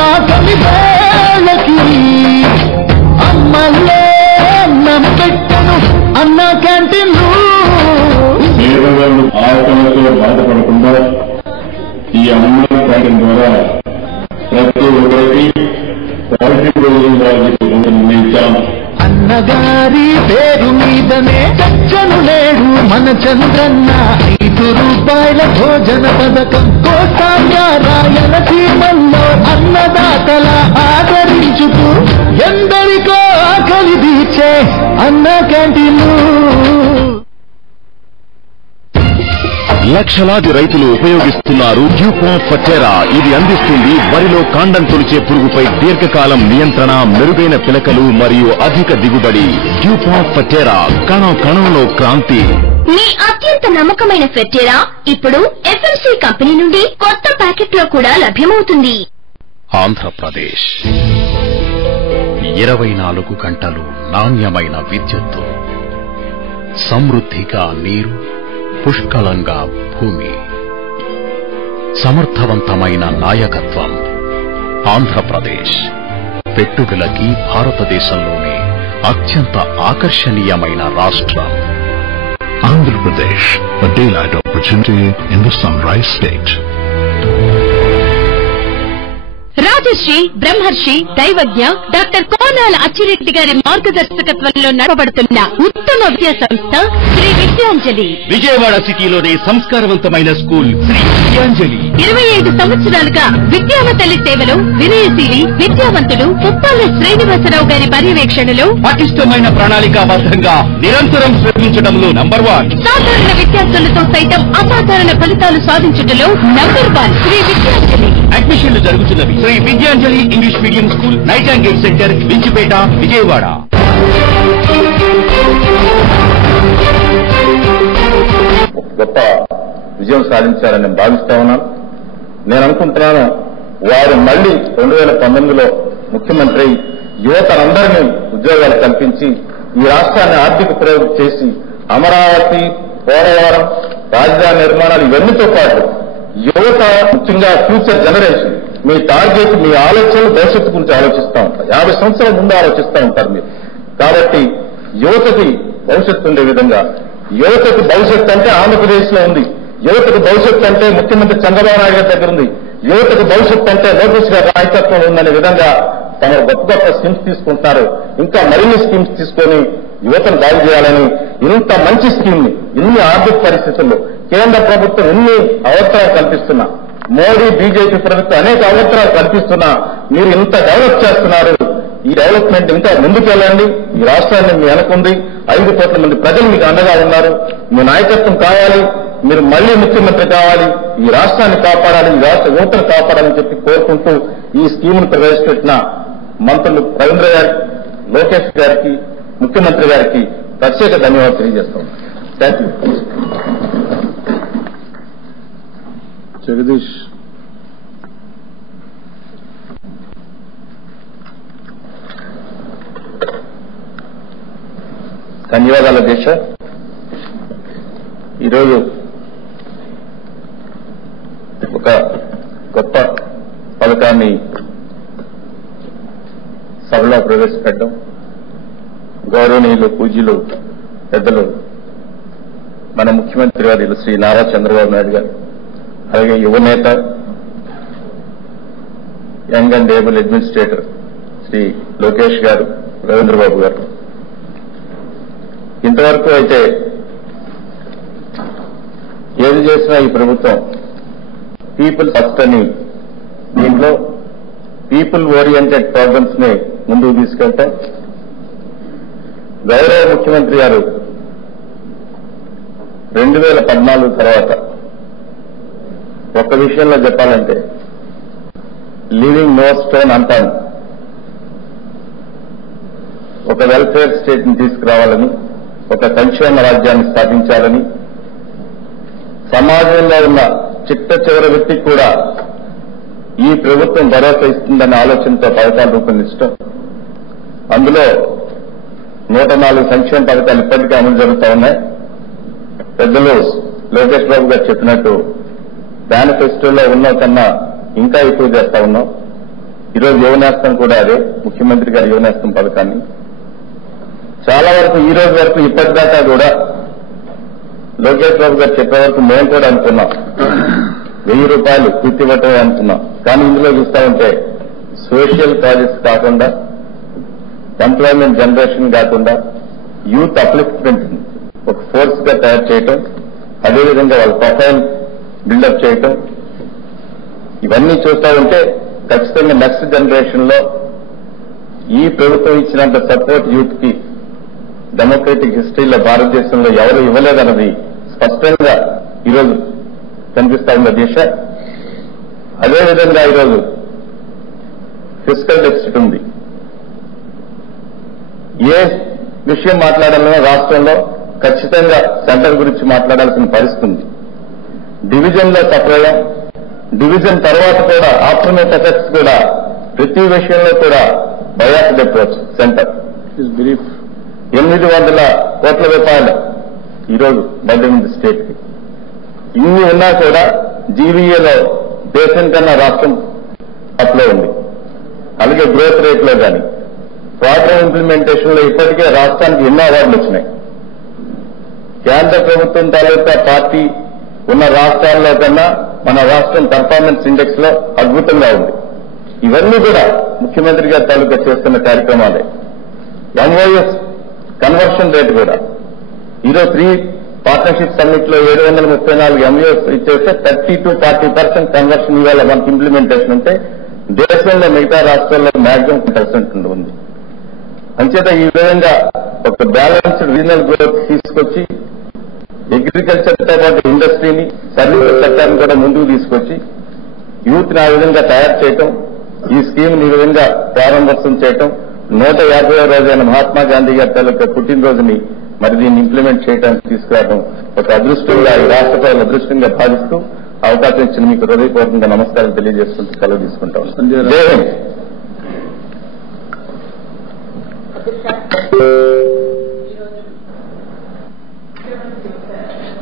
ఆకలి వేళకి అమ్మలే అన్నం పెట్టను అన్నా క్యాంటీన్లు. పేదవాళ్ళు ఆకలితో బాధపడకుండా ఈ అన్నా క్యాంటీన్ ద్వారా ప్రతి ఒక్కరికి క్వాలిటీ భోజనం వాళ్ళకి నిర్ణయించాం. అన్నగారి పేరు మీదనే చచ్చను లేడు మన చంద్రన్న. 5 రూపాయల భోజన పథకం కోస్తాంధ్ర రాయలసీమల్లో అన్నదాతల ఆదరించుతూ ఎందరికో ఆకలి తీర్చే అన్న క్యాంటీన్లు. లక్షలాది రైతులు ఉపయోగిస్తున్నారు డ్యూపాంట్ ఫర్టెరా. ఇది అందిస్తుంది వరిలో కాండం తొలిచే పురుగుపై దీర్ఘకాలం నియంత్రణ, మెరుగైన పిలకలు మరియు అధిక దిగుబడి. డ్యూపాంట్ ఫర్టెరా, కణం కణంలో క్రాంతి. మీ అత్యంత నమ్మకమైన ఫెర్టెరా ఇప్పుడు FMC కంపెనీ నుండి కొత్త ప్యాకెట్ లో కూడా లభ్యమవుతుంది. ఆంధ్రప్రదేశ్ 24 గంటలు నాణ్యమైన విద్యుత్తు, సమృద్ధిగా నీరు, పుష్కలంగా భూమి, సమర్థవంతమైన నాయకత్వం. ఆంధ్రప్రదేశ్ పెట్టుబడులకి భారతదేశంలోనే అత్యంత ఆకర్షణీయమైన రాష్ట్రం. Andhra Pradesh, a daylight opportunity in the sunrise state. Rajshri బ్రహ్మర్షి దైవజ్ఞ డాక్టర్ కోనాల అచ్చిరెడ్డి గారి మార్గదర్శకత్వంలో నడపబడుతున్న ఉత్తమ విద్యా సంస్థ శ్రీ విద్యాంజలి. విజయవాడ సిటీలోనే సంస్కారవంతమైన స్కూల్ శ్రీ విద్యాంజలి. 25 సంవత్సరాలుగా విద్యావతలి సేవలు, వినయశీలి విద్యావంతులు పుప్పాల శ్రీనివాసరావు గారి పర్యవేక్షణలో పటిష్టమైన ప్రణాళికాబద్ధంగా నిరంతరం శ్రమించడంలో నంబర్ 1. సాధారణ విద్యార్థులతో సైతం అసాధారణ ఫలితాలు సాధించడంలో నంబర్ 1 శ్రీ విద్యాంజలి. అడ్మిషన్లు జరుగుతున్నవి Sri Vidyanjali English medium school, nightingale centre, Vinchipeta, Vijayawada. గొప్ప విజయం సాధించారని నేను భావిస్తా ఉన్నాను. నేను అనుకుంటున్నాను వారు మళ్లీ 2019లో ముఖ్యమంత్రి యువతనందరినీ ఉద్యోగాలు కల్పించి ఈ రాష్ట్రాన్ని ఆర్థిక పురోగతి చేసి అమరావతి, పోలవరం, రాజధాని నిర్మాణాలు ఇవన్నీతో పాటు యువత, ముఖ్యంగా ఫ్యూచర్ జనరేషన్, మీ టార్గెట్, మీ ఆలోచనలు భవిష్యత్తు గురించి ఆలోచిస్తూ ఉంటారు. 50 సంవత్సరాల ముందు ఆలోచిస్తూ ఉంటారు మీరు. కాబట్టి యువతకి భవిష్యత్తు ఉండే విధంగా, యువతకు భవిష్యత్తు అంటే ఆంధ్రప్రదేశ్ లో ఉంది, యువతకు భవిష్యత్తు అంటే ముఖ్యమంత్రి చంద్రబాబు నాయుడు గారి దగ్గర ఉంది, యువతకు భవిష్యత్తు అంటే లోకేష్ గారి నాయకత్వం ఉందనే విధంగా తమ గొప్ప గొప్ప స్కీమ్స్ తీసుకుంటున్నారు. ఇంకా మరిన్ని స్కీమ్స్ తీసుకొని యువతను బాగు చేయాలని, ఇంత మంచి స్కీమ్ ని ఇన్ని ఆర్థిక పరిస్థితుల్లో కేంద్ర ప్రభుత్వం ఎన్ని అవసరాలు కల్పిస్తున్నా, మోడీ బీజేపీ ప్రభుత్వం అనేక అవసరాలు కల్పిస్తున్నా, మీరు ఇంత డెవలప్ చేస్తున్నారు. ఈ డెవలప్మెంట్ ఇంకా ముందుకెళ్ళండి. ఈ రాష్ట్రాన్ని మీ అనుకుంది 5 కోట్ల మంది ప్రజలు మీకు అండగా ఉన్నారు. మీ నాయకత్వం కావాలి, మీరు మళ్లీ ముఖ్యమంత్రి కావాలి, ఈ రాష్ట్రాన్ని కాపాడాలి, ఈ రాష్ట్ర యువతను కాపాడాలని చెప్పి కోరుకుంటూ ఈ స్కీమును ప్రవేశపెట్టిన మంత్రులు రవీంద్ర గారికి, లోకేష్ గారికి, ముఖ్యమంత్రి గారికి ప్రత్యేక ధన్యవాదాలు తెలియజేస్తాం. Thank you. జగదీష్. ధన్యవాదాలు అధ్యక్ష. ఈరోజు ఒక గొప్ప పథకాన్ని సభలో ప్రవేశపెట్టడం, గౌరవనీయులు, పూజ్యులు, పెద్దలు మన ముఖ్యమంత్రి గారు శ్రీ నారా చంద్రబాబు నాయుడు గారు, అలాగే యువనేత, young and able administrator Shri Lokesh గారు, రవీంద్రబాబు గారు, ఇంతవరకు అయితే ఏది చేసినా ఈ ప్రభుత్వం పీపుల్ ఫస్ట్ అని దీంట్లో పీపుల్ ఓరియంటెడ్ ప్రోగ్రామ్స్ ని ముందుకు తీసుకెళ్తాం. గౌరవ ముఖ్యమంత్రి గారు 2014 తర్వాత ఒక విషయంలో చెప్పాలంటే లీవింగ్ నో స్టోన్ అంటాను. ఒక వెల్ఫేర్ స్టేట్ ని తీసుకురావాలని, ఒక సంక్షేమ రాజ్యాన్ని స్థాపించాలని, సమాజంలో ఉన్న చిట్ట చివరి వ్యక్తికి కూడా ఈ ప్రభుత్వం భరోసా ఇస్తుందనే ఆలోచనతో పథకాలు రూపొందించడం, అందులో 104 సంక్షేమ పథకాలు ఇప్పటికే అమలు జరుగుతూ ఉన్నాయి. పెద్దలు లోకేష్ బాబు గారు చెప్పినట్టు మేనిఫెస్టోలో ఉన్న కన్నా ఇంకా ఎక్కువ చేస్తా ఉన్నాం. ఈరోజు యువనేస్తం కూడా అదే, ముఖ్యమంత్రి గారి యువనేస్తం పథకాన్ని చాలా వరకు ఈ రోజు వరకు ఇప్పటిదాకా కూడా లోకేష్ బాబు గారు చెప్పే వరకు మేము కూడా అనుకున్నాం 1000 రూపాయలు ఇవ్వటమే అనుకున్నాం. కానీ ఇందులో చూస్తా ఉంటే సోషల్ ప్రాజెక్ట్స్ కాకుండా, ఎంప్లాయ్మెంట్ జనరేషన్ కాకుండా యూత్ అప్లిఫ్ట్మెంట్ ఒక ఫోర్స్ గా తయారు చేయటం, అదేవిధంగా వాళ్ళ ప్రొఫైల్ బిల్డప్ చేయటం, ఇవన్నీ చూస్తా ఉంటే ఖచ్చితంగా నెక్స్ట్ జనరేషన్ లో ఈ ప్రభుత్వం ఇచ్చినంత సపోర్ట్ యూత్ కి డెమోక్రటిక్ హిస్టరీలో భారతదేశంలో ఎవరు ఇవ్వలేదన్నది స్పష్టంగా ఈరోజు కనిపిస్తా ఉన్న దిశ. అదేవిధంగా ఈరోజు ఫిస్కల్ డెఫిసిట్ ఉంది. ఏ విషయం మాట్లాడాలన్నా రాష్ట్రంలో ఖచ్చితంగా సెంటర్ గురించి మాట్లాడాల్సిన పరిస్థితి ఉంది. డివిజన్ లో సఫలయం, డివిజన్ తర్వాత కూడా ఆఫ్టర్మేట్ ఎఫెక్ట్స్ కూడా ప్రతి విషయంలో కూడా బయాస్డ్ అప్రోచ్ సెంటర్. 800 కోట్ల రూపాయలు ఈరోజు బడ్జెట్ ఉంది స్టేట్ కి. ఇన్ని ఉన్నా కూడా జీవీఏలో దేశం కన్నా రాష్ట్రం అప్లో ఉంది. అలాగే గ్రోత్ రేట్ లో కానీ ప్రోగ్రామ్ ఇంప్లిమెంటేషన్ లో ఇప్పటికే రాష్ట్రానికి ఎన్నో అవార్డులు వచ్చినాయి. కేంద్ర ప్రభుత్వం తాలూకా పార్టీ ఉన్న రాష్ట్రాల్లో కన్నా మన రాష్ట్రం పర్ఫార్మెన్స్ ఇండెక్స్ లో అద్భుతంగా ఉంది. ఇవన్నీ కూడా ముఖ్యమంత్రి గారి తాలూకా చేస్తున్న కార్యక్రమాలే. ఎంఓఎస్ కన్వర్షన్ రేట్ కూడా ఈరోజు 3 పార్ట్నర్షిప్ సమ్మిట్ లో 734 ఎంఓఎస్ ఇచ్చేస్తే 30-40% కన్వర్షన్ ఇవాళ మనకి ఇంప్లిమెంటేషన్ ఉంటే దేశంలో మిగతా రాష్ట్రాల్లో మ్యాక్సిమం 10% ఉంది. అంచేత ఈ విధంగా ఒక బ్యాలెన్స్డ్ రీజనల్ గ్రోత్ తీసుకొచ్చి అగ్రికల్చర్ తో పాటు ఇండస్ట్రీని, సర్వీస్ సెక్టార్ని కూడా ముందుకు తీసుకొచ్చి యూత్ ని ఆ విధంగా తయారు చేయటం, ఈ స్కీమ్ ని ఈ విధంగా ప్రారంభోత్సవం చేయటం, 150వ రోజైన మహాత్మా గాంధీ గారి తాలూకా పుట్టినరోజుని మరి దీన్ని ఇంప్లిమెంట్ చేయడానికి తీసుకురావడం ఒక అదృష్టంగా, ఈ రాష్ట్ర ప్రజల అదృష్టంగా భావిస్తూ అవకాశం ఇచ్చిన మీకు హృదయపూర్వకంగా నమస్కారాలు తెలియజేసుకుంటూ సెలవు తీసుకుంటాం. జై హింద్.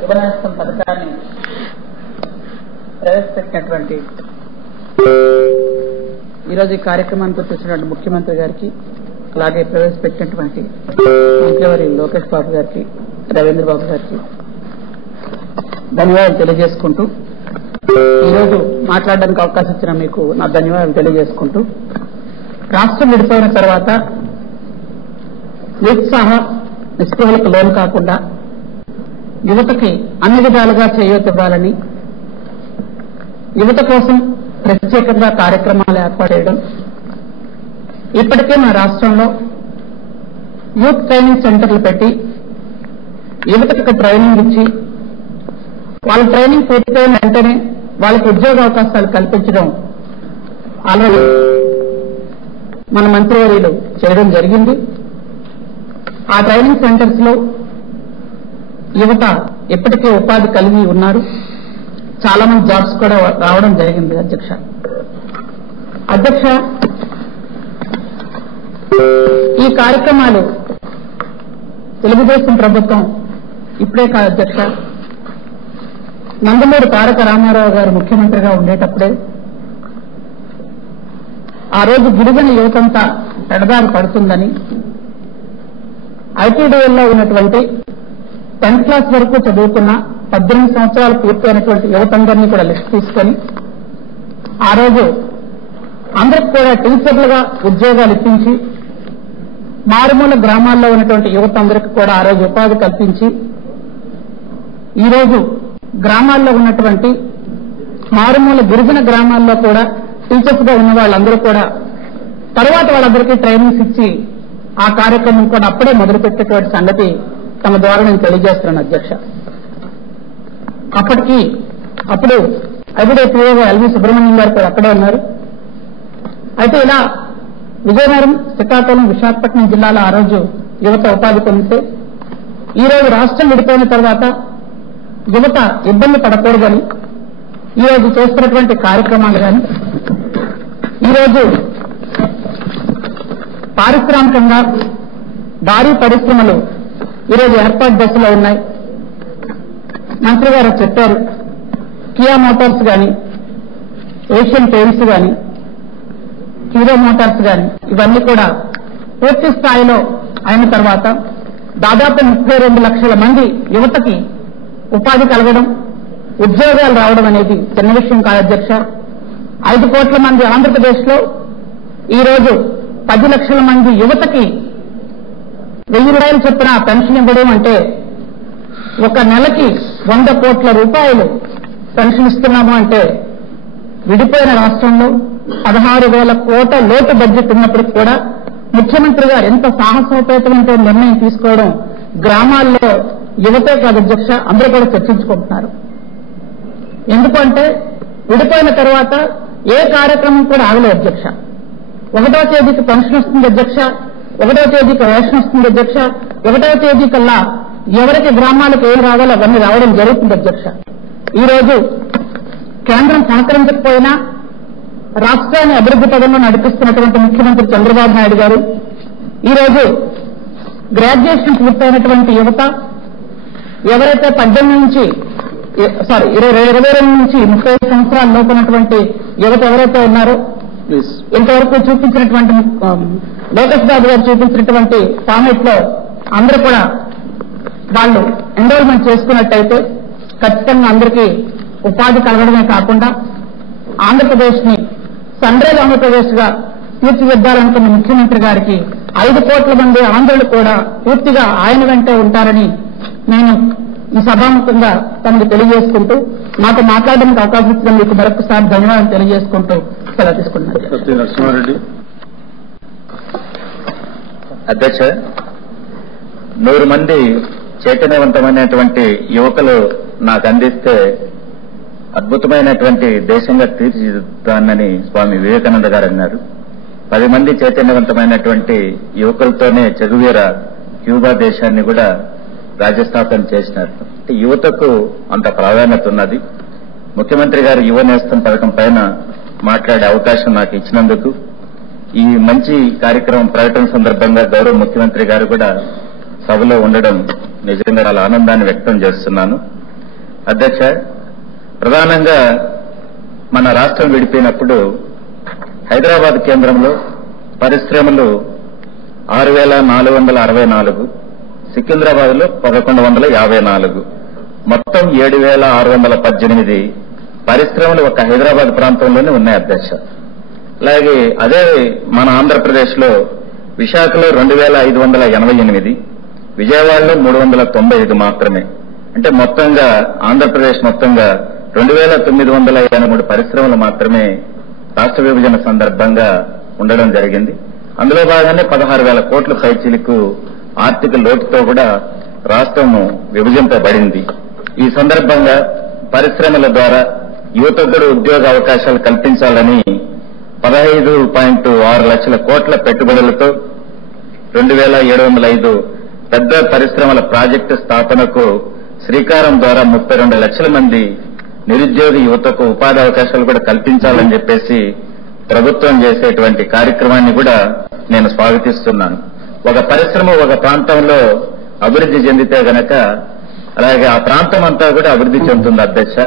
యువనేస్తం పథకాన్ని ప్రవేశపెట్టినటువంటి ఈరోజు ఈ కార్యక్రమానికి వచ్చినటువంటి ముఖ్యమంత్రి గారికి, అలాగే ప్రవేశపెట్టినటువంటి మంత్రివర్యులు లోకేష్ బాబు గారికి, రవీంద్ర బాబు గారికి ధన్యవాదాలు తెలియజేసుకుంటూ, ఈరోజు మాట్లాడడానికి అవకాశం ఇచ్చిన మీకు నా ధన్యవాదాలు తెలియజేసుకుంటూ, రాష్ట్రం విడిపోయిన తర్వాత నిరుత్సాహ నిస్పృహలకు లోను కాకుండా యువతకి అన్ని విధాలుగా చేయూతివ్వాలని, యువత కోసం ప్రత్యేకంగా కార్యక్రమాలు ఏర్పాటు చేయడం, ఇప్పటికే మా రాష్ట్రంలో యూత్ ట్రైనింగ్ సెంటర్లు పెట్టి యువతకు ట్రైనింగ్ ఇచ్చి వాళ్ళ ట్రైనింగ్ పూర్తయిన వెంటనే వాళ్ళకి ఉద్యోగ అవకాశాలు కల్పించడం ఆల్రెడీ మన మంత్రివర్యులు చేయడం జరిగింది. ఆ ట్రైనింగ్ సెంటర్స్ లో యువత ఇప్పటికే ఉపాధి కలిగి ఉన్నారు. చాలా మంది జాబ్స్ కూడా రావడం జరిగింది. అధ్యక్ష, ఈ కార్యక్రమాలు తెలుగుదేశం ప్రభుత్వం ఇప్పుడే కాదు అధ్యక్ష, నందమూరి తారక రామారావు గారు ముఖ్యమంత్రిగా ఉండేటప్పుడే ఆ రోజు గిరిజన యువతంతా పెడదారి పడుతుందని ఐటీడీఎల్లో ఉన్నటువంటి 10th క్లాస్ వరకు చదువుకున్న 18 సంవత్సరాలు పూర్తయినటువంటి యువతందరినీ కూడా లిస్ట్ తీసుకొని ఆ రోజు అందరికి కూడా టీచర్లుగా ఉద్యోగాలు ఇప్పించి మారుమూల గ్రామాల్లో ఉన్నటువంటి యువత అందరికీ కూడా ఆ రోజు ఉపాధి కల్పించి ఈరోజు గ్రామాల్లో ఉన్నటువంటి మారుమూల గిరిజన గ్రామాల్లో కూడా టీచర్స్ గా ఉన్న వాళ్ళందరూ కూడా తర్వాత వాళ్ళందరికీ ట్రైనింగ్స్ ఇచ్చి ఆ కార్యక్రమం కూడా అప్పుడే మొదలుపెట్టేటువంటి సంగతి తమ ద్వారా నేను తెలియజేస్తున్నాను అధ్యక్ష. అప్పుడు ఐబిడే పిఓగా ఎల్వి సుబ్రహ్మణ్యం గారు కూడా అక్కడే ఉన్నారు. అయితే ఇలా విజయనగరం, శ్రీకాకుళం, విశాఖపట్నం జిల్లాలో ఆ రోజు యువత ఉపాధి పొందితే ఈ రోజు రాష్ట్రం విడిపోయిన తర్వాత యువత ఇబ్బంది పడకూడదని ఈ రోజు చేస్తున్నటువంటి కార్యక్రమాలు కానీ ఈరోజు పారిశ్రామికంగా భారీ పరిశ్రమలు ఈరోజు ఏర్పాటు దశలో ఉన్నాయి. మంత్రి గారు చెప్పారు, కియా మోటార్స్ కానీ, ఏషియన్ పెయింట్స్ కానీ, హీరో మోటార్స్ కానీ ఇవన్నీ కూడా పూర్తి స్థాయిలో అయిన తర్వాత దాదాపు 32 లక్షల మంది యువతకి ఉపాధి కలగడం, ఉద్యోగాలు రావడం అనేది చిన్న విషయం కాదు అధ్యక్ష. 5 కోట్ల మంది ఆంధ్రప్రదేశ్ లో ఈరోజు 10 లక్షల మంది యువతకి 1000 రూపాయలు చొప్పున పెన్షన్ ఇవ్వడం అంటే ఒక నెలకి 100 కోట్ల రూపాయలు పెన్షన్ ఇస్తున్నాము అంటే విడిపోయిన రాష్ట్రంలో 16,000 కోట్ల లోటు బడ్జెట్ ఉన్నప్పటికీ కూడా ముఖ్యమంత్రి గారు ఎంత సాహసోపేతమైన నిర్ణయం తీసుకోవడం గ్రామాల్లో యువతే కాదు అధ్యక్ష, అందరూ కూడా చర్చించుకుంటున్నారు. ఎందుకంటే విడిపోయిన తర్వాత ఏ కార్యక్రమం కూడా ఆగలేదు అధ్యక్ష. 1వ తేదీకి పెన్షన్ వస్తుంది అధ్యక్ష, 1వ తేదీకి రేషన్ వస్తుంది అధ్యక్ష, 1వ తేదీ కల్లా ఎవరికి గ్రామాలకు ఏం రావాలో అవన్నీ రావడం జరుగుతుంది అధ్యక్ష. ఈ రోజు కేంద్రం సహకరించకపోయినా రాష్ట్రాన్ని అభివృద్ధి పదంలో నడిపిస్తున్నటువంటి ముఖ్యమంత్రి చంద్రబాబు నాయుడు గారు ఈ రోజు గ్రాడ్యుయేషన్ పూర్తయినటువంటి యువత ఎవరైతే 22 నుంచి 30 సంవత్సరాల లోపు ఉన్నటువంటి యువత ఎవరైతే ఉన్నారో ఇంతవరకు చూపించినటువంటి లోకేష్ బాబు గారు చూపించినటువంటి ఫార్మేట్ లో అందరూ కూడా వాళ్ళు ఎన్రోల్మెంట్ చేసుకున్నట్టయితే ఖచ్చితంగా అందరికీ ఉపాధి కలగడమే కాకుండా ఆంధ్రప్రదేశ్ ని సన్రైజ్ ఆంధ్రప్రదేశ్ గా తీర్చిదిద్దాలనుకున్న ముఖ్యమంత్రి గారికి 5 కోట్ల మంది ఆంధ్రులు కూడా పూర్తిగా ఆయన వెంటే ఉంటారని నేను ఈ సభాముఖంగా తమకు తెలియజేసుకుంటూ నాతో మాట్లాడడానికి అవకాశం ఇచ్చిన మీకు మరొకసారి ధన్యవాదాలు తెలియజేసుకుంటూ సెలవు తీసుకున్నాను. నరసింహారెడ్డి అధ్యక్ష, 100 మంది చైతన్యవంతమైనటువంటి యువకులు నాకు అందిస్తే అద్భుతమైనటువంటి దేశంగా తీర్చిదిద్దానని స్వామి వివేకానంద గారు అన్నారు. 10 మంది చైతన్యవంతమైనటువంటి యువకులతోనే చెగువీర క్యూబా దేశాన్ని కూడా రాజ్యస్థాపన చేసినారు. యువతకు అంత ప్రాధాన్యత ఉన్నది. ముఖ్యమంత్రి గారు యువ నేస్తం పథకం పైన మాట్లాడే అవకాశం నాకు ఇచ్చినందుకు, ఈ మంచి కార్యక్రమం ప్రకటన సందర్భంగా గౌరవ ముఖ్యమంత్రి గారు కూడా సభలో ఉండడం నిజంగా చాలా ఆనందాన్ని వ్యక్తం చేస్తున్నాను. అధ్యక్ష, ప్రధానంగా మన రాష్ట్రం విడిపోయినప్పుడు హైదరాబాద్ కేంద్రంలో పరిశ్రమలు 6,464, సికింద్రాబాద్ లో 1,154, మొత్తం 7,618 పరిశ్రమలు ఒక హైదరాబాద్ ప్రాంతంలోనే ఉన్నాయి అధ్యక్ష. అలాగే అదే మన ఆంధ్రప్రదేశ్ లో విశాఖలో 2,588, విజయవాడలో 395 మాత్రమే. అంటే మొత్తంగా ఆంధ్రప్రదేశ్ మొత్తంగా 2,983 పరిశ్రమలు మాత్రమే రాష్ట్ర విభజన సందర్భంగా ఉండడం జరిగింది. అందులో భాగంగానే 16,000 కోట్ల పైచీలకు ఆర్థిక లోటుతో కూడా రాష్ట్రం విభజింపబడింది. ఈ సందర్భంగా పరిశ్రమల ద్వారా యువతకు కూడా ఉద్యోగ అవకాశాలు కల్పించాలని 15.6 లక్షల కోట్ల పెట్టుబడులతో 2,705 పెద్ద పరిశ్రమల ప్రాజెక్టు స్థాపనకు శ్రీకారం ద్వారా 32 లక్షల మంది నిరుద్యోగ యువతకు ఉపాధి అవకాశాలు కూడా కల్పించాలని చెప్పేసి ప్రభుత్వం చేసేటువంటి కార్యక్రమాన్ని కూడా నేను స్వాగతిస్తున్నాను. ఒక పరిశ్రమ ఒక ప్రాంతంలో అభివృద్ధి చెందితే గనక అలాగే ఆ ప్రాంతం అంతా కూడా అభివృద్ధి చెందుతుంది అధ్యక్ష.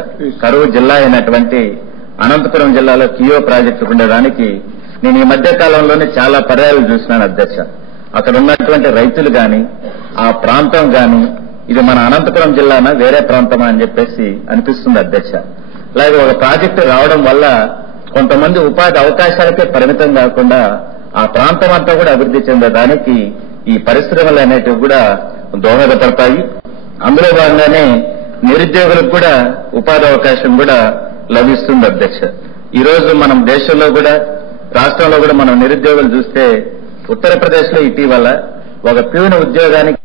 కరువు జిల్లా అయినటువంటి అనంతపురం జిల్లాలో కియో ప్రాజెక్టు ఉండడానికి నేను ఈ మధ్య కాలంలోనే చాలా పర్యాలు చూసినాను అధ్యక్ష. అక్కడ ఉన్నటువంటి రైతులు గాని ఆ ప్రాంతం గాని ఇది మన అనంతపురం జిల్లానా వేరే ప్రాంతమా అని చెప్పేసి అనిపిస్తుంది అధ్యక్ష. అలాగే ఒక ప్రాజెక్టు రావడం వల్ల కొంతమంది ఉపాధి అవకాశాలకే పరిమితం కాకుండా ఆ ప్రాంతం అంతా కూడా అభివృద్ధి చెందడానికి ఈ పరిశ్రమలు అనేటివి కూడా దోహదపడతాయి. అందులో భాగంగానే నిరుద్యోగులకు కూడా ఉపాధి అవకాశం కూడా లభిస్తుంది అధ్యక్ష. ఈ రోజు మనం దేశంలో కూడా రాష్ట్రంలో కూడా మనం నిరుద్యోగులు చూస్తే ఉత్తరప్రదేశ్ లో ఇటీవల ఒక ప్యూన్ ఉద్యోగానికి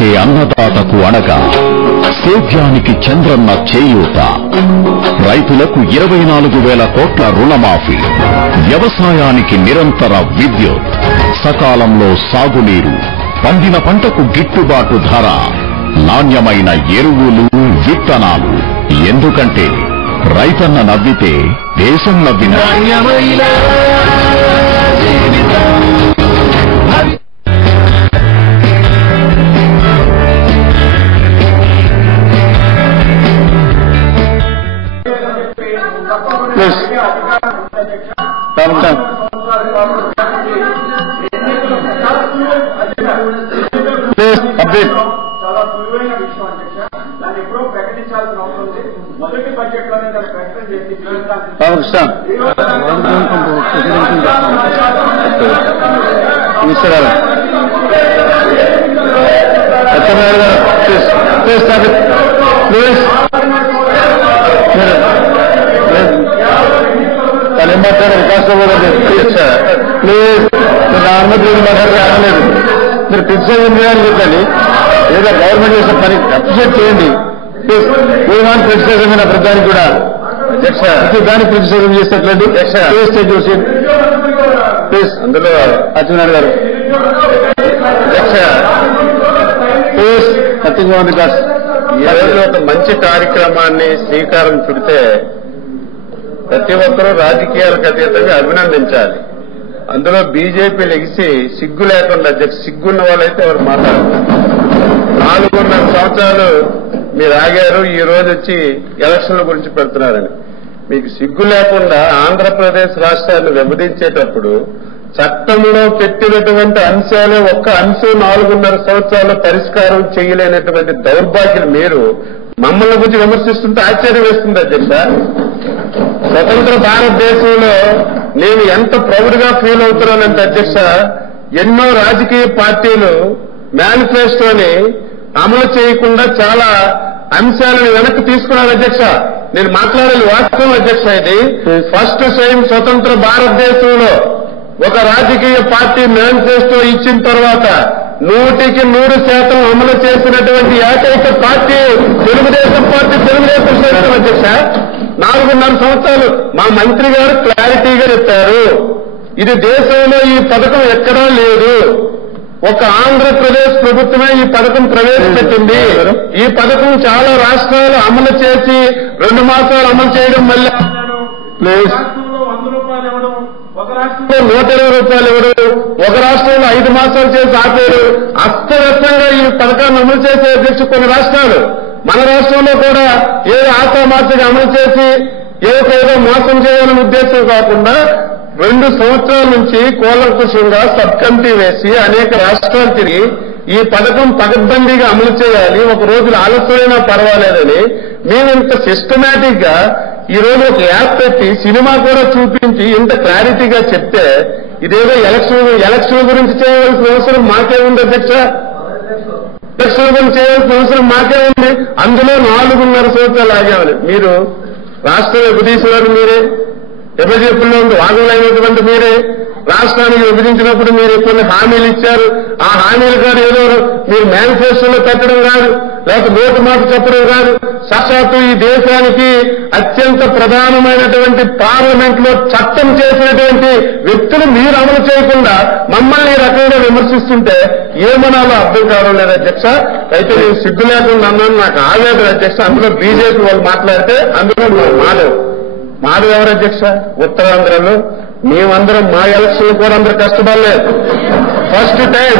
పండించే అన్నదాతకు అనగా సేద్యానికి చంద్రన్న చేయూత, రైతులకు 24,000 కోట్ల రుణమాఫీ, వ్యవసాయానికి నిరంతర విద్యుత్, సకాలంలో సాగునీరు, పండిన పంటకు గిట్టుబాటు ధర, నాణ్యమైన ఎరువులు, విత్తనాలు. ఎందుకంటే రైతన్న నవ్వితే దేశం నవ్విన. చాలా సులువైన విషయం అధ్యక్ష. దాన్ని ఎప్పుడో ప్రకటించాల్సిన అవసరం ఉంది. మొదటి బడ్జెట్ లోనే దాన్ని ప్రకటన చేసి మాట్లాడే వికాసం కూడా ప్లీజ్ నార్మల్ మాట్లాడలేదు. మీరు క్రిటిసైజ్ చేయాలని చెప్పండి. ఏదో గవర్నమెంట్ చేసిన పని అప్రిషియేట్ చేయండి. ప్లీజ్ క్రిటిసైజం అయిన ప్రధానికి కూడా దానికి క్రిటిసైజం చేసేట్లండి. ప్లీజ్ అందులో అచ్చెన్నాయుడు గారు ప్లీజ్ నథింగ్ ఆన్ బికాస్ ఒక మంచి కార్యక్రమాన్ని శ్రీకారం చుడితే ప్రతి ఒక్కరూ రాజకీయాలకు అతీతంగా అభినందించాలి. అందులో బీజేపీ లెగిసి సిగ్గు లేకుండా సిగ్గున్న వాళ్ళైతే ఎవరు మాట్లాడరు. 4.5 సంవత్సరాలు మీరు ఆగారు, ఈ రోజు వచ్చి ఎలక్షన్ల గురించి పెడుతున్నారని. మీకు సిగ్గు లేకుండా ఆంధ్రప్రదేశ్ రాష్ట్రాన్ని విభజించేటప్పుడు చట్టంలో పెట్టినటువంటి అంశాలే ఒక్క అంశం 4.5 సంవత్సరాల పరిష్కారం చేయలేనటువంటి దౌర్భాగ్యం మీరు మమ్మల్ని గురించి విమర్శిస్తుంటే ఆశ్చర్యం వేస్తుంది అధ్యక్ష. స్వతంత్ర భారతదేశంలో నేను ఎంత ప్రౌడ్ గా ఫీల్ అవుతున్నానంటే అధ్యక్ష, ఎన్నో రాజకీయ పార్టీలు మేనిఫెస్టోని అమలు చేయకుండా చాలా అంశాలను వెనక్కి తీసుకున్నారు అధ్యక్ష. నేను మాట్లాడాలి వాస్తవం అధ్యక్ష. ఇది ఫస్ట్ టైం స్వతంత్ర భారతదేశంలో ఒక రాజకీయ పార్టీ మేనిఫెస్టో ఇచ్చిన తర్వాత 100% అమలు చేసినటువంటి ఏకైక పార్టీ తెలుగుదేశం పార్టీ, తెలుగుదేశం చేసిన అధ్యక్ష. 4.5 సంవత్సరాలు మా మంత్రి గారు క్లారిటీగా చెప్పారు, ఇది దేశంలో ఈ పథకం ఎక్కడా లేదు, ఒక ఆంధ్రప్రదేశ్ ప్రభుత్వమే ఈ పథకం ప్రవేశపెట్టింది. ఈ పథకం చాలా రాష్ట్రాలు అమలు చేసి 2 మాసాలు అమలు చేయడం వల్ల ప్లీజ్ 100 రూపాయలు ఇవ్వడం, ఒక రాష్ట్రంలో 120 రూపాయలు ఇవ్వడం, ఒక రాష్ట్రంలో 5 మాసాలు చేసి ఆపేరు. అస్తవ్యస్తంగా ఈ పథకాన్ని అమలు చేసే అధ్యక్ష కొన్ని రాష్ట్రాలు. మన రాష్ట్రంలో కూడా ఏదో ఆశామార్చిగా అమలు చేసి ఏదో మోసం చేయాలనే ఉద్దేశం కాకుండా 2 సంవత్సరాల నుంచి కూలంకుషంగా సబ్ కమిటీ వేసి అనేక రాష్ట్రాలు తిరిగి ఈ పథకం పకడ్బందీగా అమలు చేయాలి, ఒక రోజులు ఆలస్యమైనా పర్వాలేదని మేము ఇంత సిస్టమేటిక్ గా ఈ రోజు ఒక యాప్ పెట్టి సినిమా కూడా చూపించి ఇంత క్లారిటీగా చెప్తే ఇదేదో ఎలక్షన్ గురించి చేయవలసిన అవసరం మాకే ఉంది అధ్యక్ష. ఎలక్షన్ గురించి చేయవలసిన అవసరం మాకే ఉంది. అందులో 4.5 సంవత్సరాలు ఆగామని మీరు రాష్ట్రం విభజించినారు మీరే, విభజింపుల్లో భాగంలో మీరే, రాష్ట్రానికి విభజించినప్పుడు మీరు కొన్ని హామీలు ఇచ్చారు. ఆ హామీలు కాదు ఏదో మీరు మేనిఫెస్టోలో పెట్టడం కాదు, లేకపోతే నోటు మాట చెప్పడం కాదు. సాక్షాత్తు ఈ దేశానికి అత్యంత ప్రధానమైనటువంటి పార్లమెంట్ లో చట్టం చేసినటువంటి వ్యక్తులు మీరు అమలు చేయకుండా మమ్మల్ని ఈ రకంగా విమర్శిస్తుంటే ఏమనాలో అర్థం కావడం లేదు అధ్యక్ష. అయితే నేను సిగ్గు లేకుండా అన్నాను, నాకు ఆవేదన అధ్యక్ష. అందులో బీజేపీ వాళ్ళు మాట్లాడితే అందులో మాధవ్ ఎవరు అధ్యక్ష? ఉత్తరాంధ్రలో మేమందరం మా ఎలక్షన్ కూడా అందరూ కష్టపడలేదు. ఫస్ట్ టైం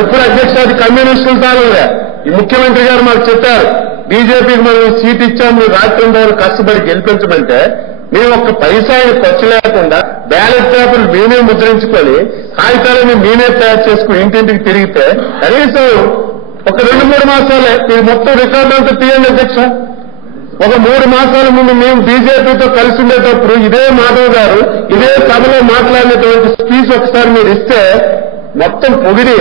ఎప్పుడు అధ్యక్ష అది కమ్యూనిస్టుల తాలూగా. ఈ ముఖ్యమంత్రి గారు మాకు చెప్పారు, బీజేపీకి మనం సీట్ ఇచ్చాం, మీరు రాష్ట్రం వారు కష్టపడి గెలిపించమంటే మేము ఒక్క పైసా ఖర్చు లేకుండా బ్యాలెట్ పేపర్లు మేమే ముద్రించుకొని కాగితాలని మేమే తయారు చేసుకుని ఇంటింటికి తిరిగితే కనీసం ఒక 2-3 మాసాలే మీరు మొత్తం రికార్డు అంతా తీయండి అధ్యక్ష. ఒక 3 మాసాల ముందు మేము బీజేపీతో కలిసి ఉండేటప్పుడు ఇదే మాధవ్ గారు ఇదే సభలో మాట్లాడినటువంటి స్పీచ్ ఒకసారి మీరు ఇస్తే మొత్తం పొగిడి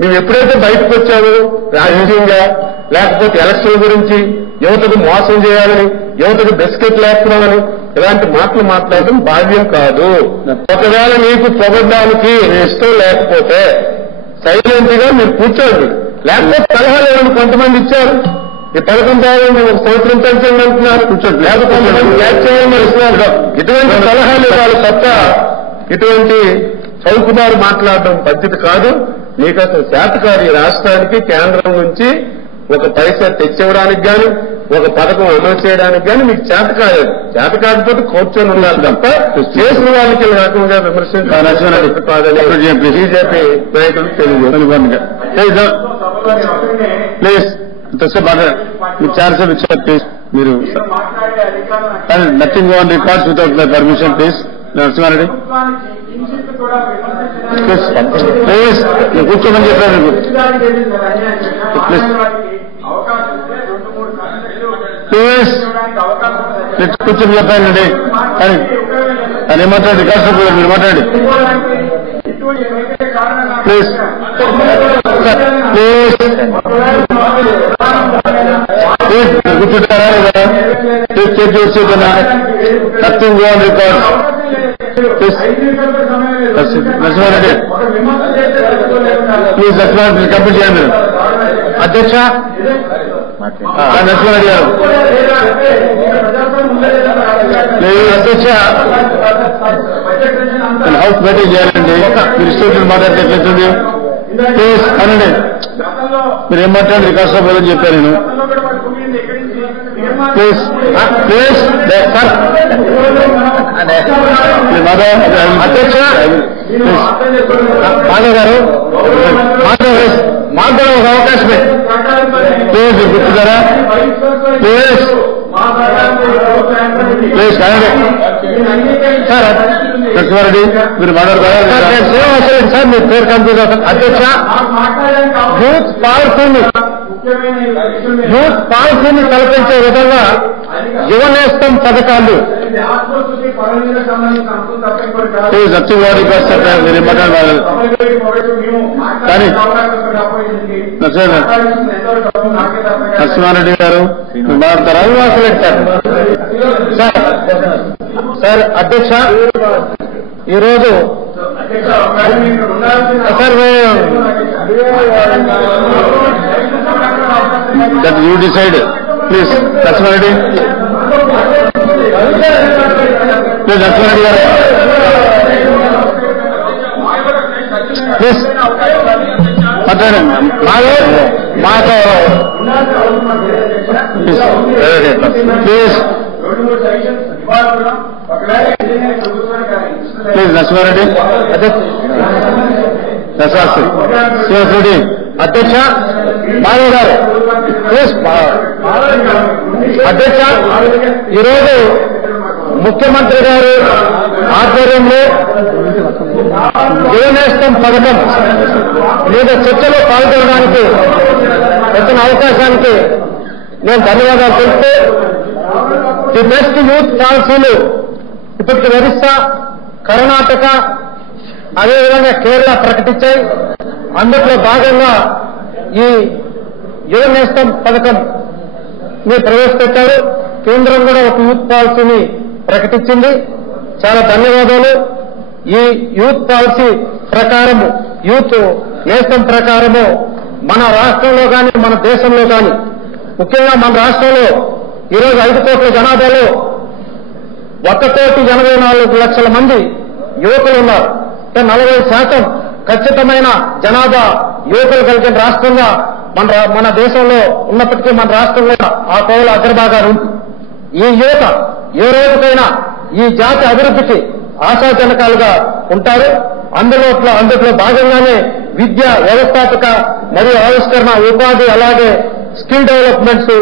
మేము ఎప్పుడైతే బయటకు వచ్చామో రాజకీయంగా లేకపోతే ఎలక్షన్ గురించి యువతకు మోసం చేయాలని, యువతకు బిస్కెట్ లేస్తున్నామని ఇలాంటి మాటలు మాట్లాడడం భావ్యం కాదు. ఒకవేళ మీకు పొగడ్డానికి ఇష్టం లేకపోతే సైలెంట్ గా మీరు కూర్చోండి. లేకపోతే సలహాలు ఇవ్వండి. కొంతమంది ఇచ్చారు, ఈ పథకం బాగుంది, ఒక సంవత్సరం పెంచండి అంటున్నారు, లేకపోతే కొంతమంది యాడ్ చేయాలని ఇస్తున్నారు. ఇటువంటి సలహాలు ఇవ్వాలి తప్ప ఇటువంటి చౌకబారు మాట్లాడడం పద్ధతి కాదు. మీకు అసలు శాతకారు ఈ రాష్ట్రానికి కేంద్రం నుంచి ఒక పైసా తెచ్చివ్వడానికి కానీ ఒక పథకం అమలు చేయడానికి కానీ మీకు చేత కాకపోతే కూర్చొని ఉండాలి తప్ప చేసిన వాళ్ళకి రకంగా విమర్శించాలి కాదని బీజేపీ నాయకులు తెలియదు. ప్లీజ్ మీరు చాలాసేపు ఇచ్చారు. ప్లీజ్ మీరు nothing on records without my permission. Please Narasimha Reddy please కూర్చోమని చెప్పాను మీకు. ప్లీజ్ ప్లీజ్ కూర్చొని చెప్పానండి. అని మాట్లాడండి, రికార్డ్స్ మీరు మాట్లాడండి. ప్లీజ్ ప్లీజ్ కూర్చుంటారా లేదా? ప్లీజ్ చెక్ చేసేదన్నా nothing on records. Please Narasimha Reddy please Narasimha Reddy complete చేయండి. అధ్యక్ష నరసింహారెడ్డి గారు ప్లీజ్. అధ్యక్ష హౌస్ మీటింగ్ చేయాలండి. మీరు స్టూడెంట్ మాట్లాడితే ఎట్లయితుంది? ప్లీజ్ అనండి. మీరు ఏం మాట్లాడండి, రికార్డ్స్ లో పోదని చెప్పాను నేను. ప్లీజ్ ప్లీజ్ సార్ అధ్యక్ష మాధవ్ గారు మాధవ్ ఒక అవకాశమే. ప్లీజ్ గుర్తుగారా? ప్లీజ్ ప్లీజ్ కాదండి సార్. నరసింహారెడ్డి మీరు మాట్లాడతారా? సార్ మీ పేరు కంప్లీట్ అవుతారు. అధ్యక్ష యూత్ పాలసీని కల్పించే విధంగా యువనేస్తం పథకాలు మీరు మాట్లాడాలి. కానీ నరసింహారెడ్డి గారు మాట్లాడతారా? మాట్లాడతారు సార్. అధ్యక్ష ఈరోజు sir you decide please. Narasimha Reddy please. Narasimha Reddy గారు ప్లీజ్ మాట్లాడండి. మాతో ప్లీజ్ ప్లీజ్. నరసింహారెడ్డి శ్రీనివాసరెడ్డి అధ్యక్ష మాధవ్ గారు ప్లీజ్. అధ్యక్ష ఈరోజు ముఖ్యమంత్రి గారు ఆధ్వర్యంలో యువనేస్తం పథకం మీద చర్చలో పాల్గొనడానికి వచ్చిన అవకాశానికి నేను ధన్యవాదాలు తెలుస్తూ ది బెస్ట్ యూత్ పాలసీలు ఇప్పటికి ఒరిస్సా, కర్ణాటక, అదేవిధంగా కేరళ ప్రకటించాయి. అందులో భాగంగా ఈ యువనేస్తం పథకం మీరు ప్రవేశపెట్టారు. కేంద్రం కూడా ఒక యూత్ పాలసీని ప్రకటించింది. చాలా ధన్యవాదాలు. ఈ యూత్ పాలసీ ప్రకారము, యూత్ నేస్తం ప్రకారము మన రాష్ట్రంలో కానీ మన దేశంలో కానీ, ముఖ్యంగా మన రాష్ట్రంలో ఈరోజు 5 కోట్ల జనాభాలో 1,84,00,000 మంది యువకులు ఉన్నారు. 40% ఖచ్చితమైన జనాభా యువకులు కలిగిన రాష్ట్రంగా మన దేశంలో ఉన్నప్పటికీ మన రాష్ట్రంలో ఆ కోవల అగ్రభాగాలు ఉంది. ఈ యువత ఏ రోజుకైనా ఈ జాతి అభివృద్ధికి ఆశాజనకాలుగా ఉంటారు. అందులో భాగంగానే విద్య, వ్యవస్థాపక మరియు ఆవిష్కరణ, ఉపాధి, అలాగే స్కిల్ డెవలప్మెంట్స్,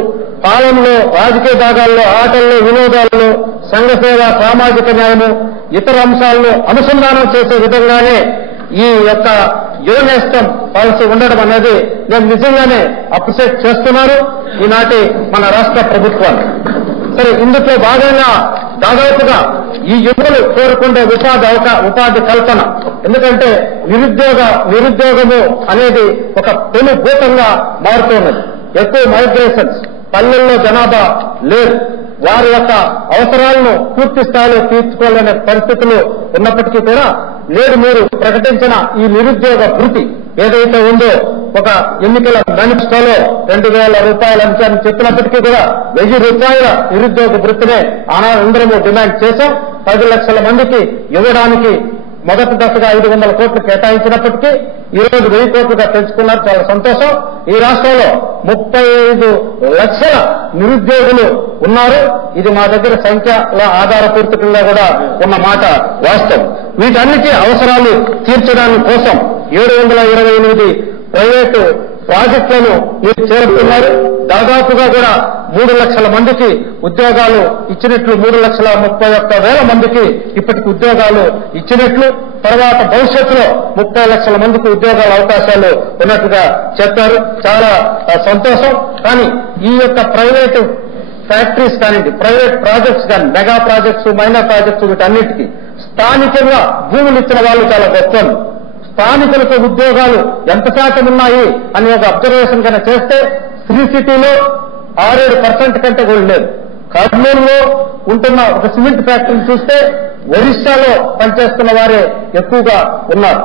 పాలనలో, రాజకీయ భాగాల్లో, ఆటల్లో, వినోదాల్లో, సంఘ సేవ, సామాజిక న్యాయము, ఇతర అంశాలను అనుసంధానం చేసే విధంగానే ఈ యొక్క యువనేస్తం పాలసీ ఉండడం అనేది నేను నిజంగానే అప్రిషియేట్ చేస్తున్నారు ఈనాటి మన రాష్ట్ర ప్రభుత్వాలు. సరే, ఇందులో భాగంగా దాదాపుగా ఈ యువకులు కోరుకునే ఉపాధి కల్పన, ఎందుకంటే నిరుద్యోగము అనేది ఒక పెనుభూతంగా మారుతున్నది. ఎక్కువ మైగ్రేషన్స్, పల్లెల్లో జనాభా లేదు, వారి యొక్క అవసరాలను పూర్తి స్థాయిలో తీర్చుకోలేని పరిస్థితులు ఉన్నప్పటికీ కూడా నేడు మీరు ప్రకటించిన ఈ నిరుద్యోగ భృతి ఏదైతే ఉందో ఒక ఎన్నికల మేనిఫెస్టోలో 2,000 రూపాయలు అని చెప్పినప్పటికీ కూడా 1,000 రూపాయల నిరుద్యోగ వృత్తినే అందరము డిమాండ్ చేశాం. 10 లక్షల మందికి ఇవ్వడానికి మొదటి దశగా 500 కోట్లు కేటాయించినప్పటికీ ఈ రోజు 1000 కోట్లుగా పెంచుకున్నారు. చాలా సంతోషం. ఈ రాష్ట్రంలో 35 లక్షల నిరుద్యోగులు ఉన్నారు. ఇది మా దగ్గర సంఖ్యల ఆధారపూర్వకంగా కూడా ఉన్న మాట వాస్తవం. వీటన్నిటి అవసరాలు తీర్చడానికి కోసం 728 ప్రైవేటు ప్రాజెక్టులను మీరు చేరుతున్నారు. దాదాపుగా కూడా 3 లక్షల మందికి ఉద్యోగాలు ఇచ్చినట్లు, 3,31,000 మందికి ఇప్పటికి ఉద్యోగాలు ఇచ్చినట్లు, తర్వాత భవిష్యత్తులో 30 లక్షల మందికి ఉద్యోగాల అవకాశాలు ఉన్నట్టుగా చెప్పారు. చాలా సంతోషం. కానీ ఈ యొక్క ప్రైవేటు ఫ్యాక్టరీస్ కానివ్వండి, ప్రైవేట్ ప్రాజెక్ట్స్ కానీ, మెగా ప్రాజెక్ట్స్, మైనర్ ప్రాజెక్ట్స్, వీటన్నిటికీ స్థానికంగా భూములు ఇచ్చిన వాళ్ళు చాలా గొప్పలు. స్థానికులకు ఉద్యోగాలు ఎంత శాతం ఉన్నాయి అని ఒక అబ్జర్వేషన్ కన్నా చేస్తే శ్రీ సిటీలో 6-7% కంటే కూడా లేదు. కర్నూలులో ఉంటున్న ఒక సిమెంట్ ఫ్యాక్టరీని చూస్తే ఒరిస్సాలో పనిచేస్తున్న వారే ఎక్కువగా ఉన్నారు.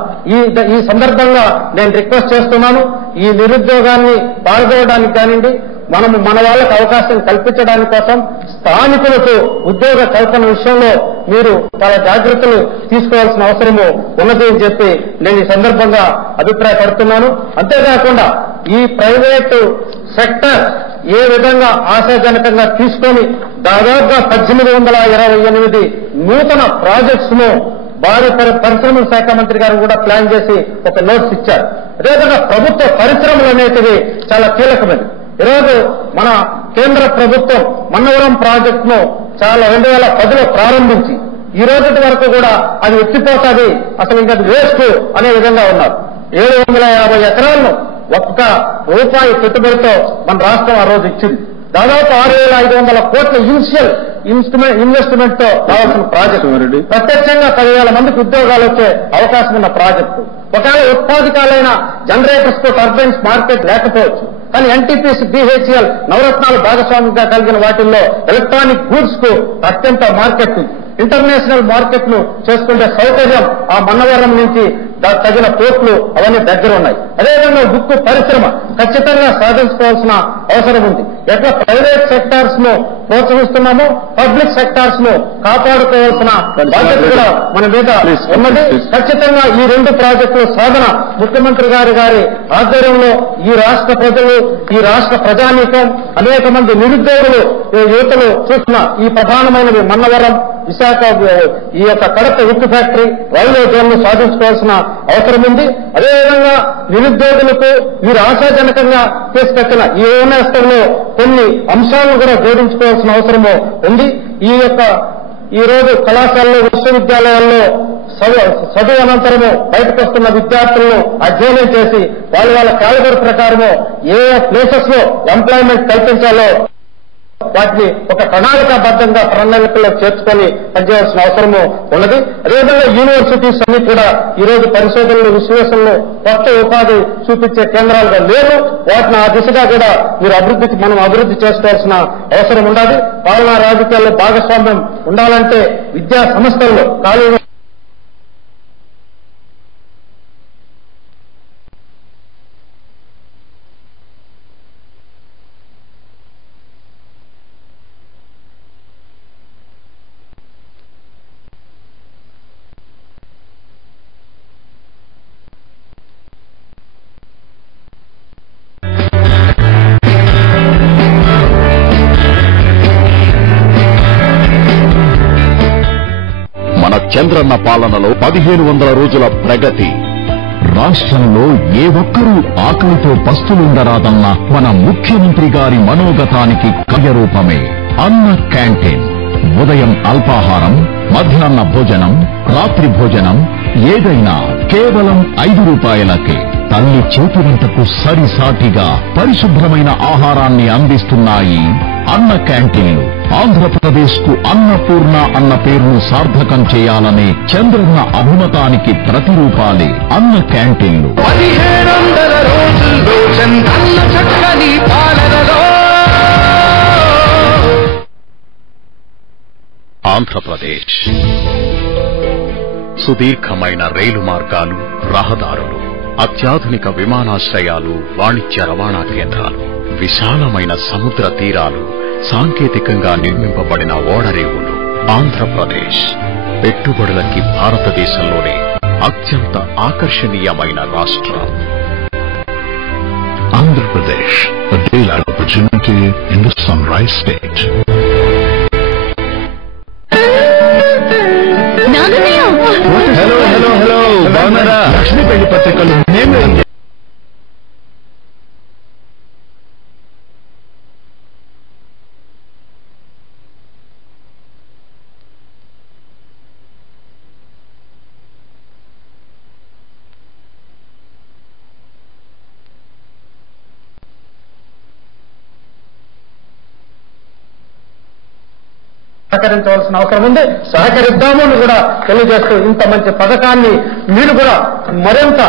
ఈ సందర్భంగా నేను రిక్వెస్ట్ చేస్తున్నాను, ఈ నిరుద్యోగాన్ని పాల్గొనడానికి కానివ్వండి, మనము మన వాళ్ళకు అవకాశం కల్పించడానికి కోసం స్థానికులకు ఉద్యోగ కల్పన విషయంలో మీరు చాలా జాగ్రత్తలు తీసుకోవాల్సిన అవసరము ఉన్నది అని చెప్పి నేను ఈ సందర్భంగా అభిప్రాయపడుతున్నాను. అంతేకాకుండా ఈ ప్రైవేటు సెక్టర్ ఏ విధంగా ఆశాజనకంగా తీసుకొని దాదాపుగా 1828 నూతన ప్రాజెక్ట్స్ ను భారీ పరిశ్రమల శాఖ మంత్రి గారు కూడా ప్లాన్ చేసి ఒక నోట్స్ ఇచ్చారు. అదేవిధంగా ప్రభుత్వ పరిశ్రమలు అనేటివి చాలా కీలకమైనవి. ఈరోజు మన కేంద్ర ప్రభుత్వం మన్నవరం ప్రాజెక్టును 2010లో ప్రారంభించి ఈ రోజు వరకు కూడా అది ఎత్తిపోతుంది, అసలు ఇంకా వేస్ట్ అనే విధంగా ఉన్నారు. 750 ఎకరాలను ఒక్క రూపాయి పెట్టుబడితో మన రాష్ట్రం ఆ రోజు ఇచ్చింది. దాదాపు 6,500 కోట్ల ఇనిషియల్ ఇన్వెస్ట్మెంట్ తో కావాల్సిన ప్రాజెక్టు, ప్రత్యక్షంగా 10,000 మందికి ఉద్యోగాలు వచ్చే అవకాశం ఉన్న ప్రాజెక్టు. ఒకవేళ ఉత్పాదకాలైన జనరేటర్స్ కు టర్బైన్స్ మార్కెట్ లేకపోవచ్చు, కానీ ఎన్టీపీసీ, BHEL, నవరత్నాలు భాగస్వామిగా కలిగిన వాటిల్లో ఎలక్ట్రానిక్ గూడ్స్ కు అత్యంత మార్కెట్ ఉంది. ఇంటర్నేషనల్ మార్కెట్ ను చేసుకునే సౌకర్యం ఆ మన్నవరం నుంచి తగిన పోర్ట్లు అవన్నీ దగ్గర ఉన్నాయి. అదేవిధంగా ఉక్కు పరిశ్రమ ఖచ్చితంగా సాధించుకోవాల్సిన అవసరం ఉంది. ఎట్లా ప్రైవేట్ సెక్టార్స్ ను ప్రోత్సహిస్తున్నామో పబ్లిక్ సెక్టార్స్ ను కాపాడుకోవాల్సిన బాధ్యత కూడా మన మీద ఉన్నది. ఖచ్చితంగా ఈ 2 ప్రాజెక్టుల సాధన ముఖ్యమంత్రి గారి ఆధ్వర్యంలో ఈ రాష్ట్ర ప్రజలు, ఈ రాష్ట్ర ప్రజానీకం, అనేక మంది నిరుద్యోగులు, యువతలు చూసిన ఈ ప్రధానమైనవి మన్నవరం, విశాఖ, ఈ యొక్క కడప ఉక్కు ఫ్యాక్టరీ, రైల్వే జోన్ను సాధించుకోవాల్సిన అవసరం ఉంది. అదేవిధంగా నిరుద్యోగులకు మీరు ఆశాజనకంగా తీసుకొచ్చిన ఈ యువనేస్తంలో కొన్ని అంశాలను కూడా జోడించుకోవాల్సిన అవసరము ఉంది. ఈ రోజు కళాశాలలో, విశ్వవిద్యాలయాల్లో చదువు అనంతరము బయటకు వస్తున్న విద్యార్థులను అధ్యయనం చేసి వాళ్ళ క్యాలిబర్ ప్రకారము ఏ ప్లేసెస్ లో ఎంప్లాయ్మెంట్ కల్పించాలో వాటిని ఒక ప్రణాళికాబద్ధంగా ప్రణాళికల్లో చేర్చుకొని పనిచేయాల్సిన అవసరము ఉన్నది. అదేవిధంగా యూనివర్సిటీస్ అన్ని కూడా ఈ రోజు పరిశోధనలు, విశ్లేషణలు, కొత్త ఉపాధి చూపించే కేంద్రాలుగా లేవు. వాటిని ఆ దిశగా కూడా మనం అభివృద్ధి చేసుకోవాల్సిన అవసరం ఉండాలి. పాలనా రాజకీయాల్లో భాగస్వామ్యం ఉండాలంటే విద్యా సంస్థల్లో ఖాళీ చంద్రన్న పాలనలో 1500 రోజుల ప్రగతి. రాష్ట్రంలో ఏ ఒక్కరూ ఆకలితో పస్తులుండరాదన్న మన ముఖ్యమంత్రి గారి మనోగతానికి కార్యరూపమే అన్న క్యాంటీన్. ఉదయం అల్పాహారం, మధ్యాహ్న భోజనం, రాత్రి భోజనం ఏదైనా కేవలం 5 రూపాయలకే. తల్లి చేతివంటకు సరిసాటిగా పరిశుభ్రమైన ఆహారాన్ని అందిస్తున్నాయి అన్న క్యాంటీన్లు. ఆంధ్రప్రదేశ్ కు అన్నపూర్ణ అన్న పేరును సార్థకం చేయాలనే చంద్రన్న అభిమతానికి ప్రతిరూపాలే అన్న క్యాంటీన్లు. 1700 రోజుల్లో చంద్రన్న చక్కని పాలనలో ఆంధ్రప్రదేశ్ సుదీర్ఘమైన రైలు మార్గాలు, రహదారులు, అత్యాధునిక విమానాశ్రయాలు, వాణిజ్య రవాణా కేంద్రాలు, విశాలమైన సముద్ర తీరాలు, సాంకేతికంగా నిర్మింపబడిన ఓడరేవులు. ఆంధ్రప్రదేశ్ పెట్టుబడులకి భారతదేశంలోనే అత్యంత ఆకర్షణీయమైన రాష్ట్రం. Andhra Pradesh, a daylight opportunity in the sunrise state. Hello hello hello, బాగున్నారా? లక్ష్మీ పెళ్లి పత్రికలు మేమే. సహకరించవలసిన అవసరం ఉంది. సహకరిద్దాము అని కూడా తెలియజేస్తూ ఇంత మంచి పథకాన్ని మీరు కూడా మరింత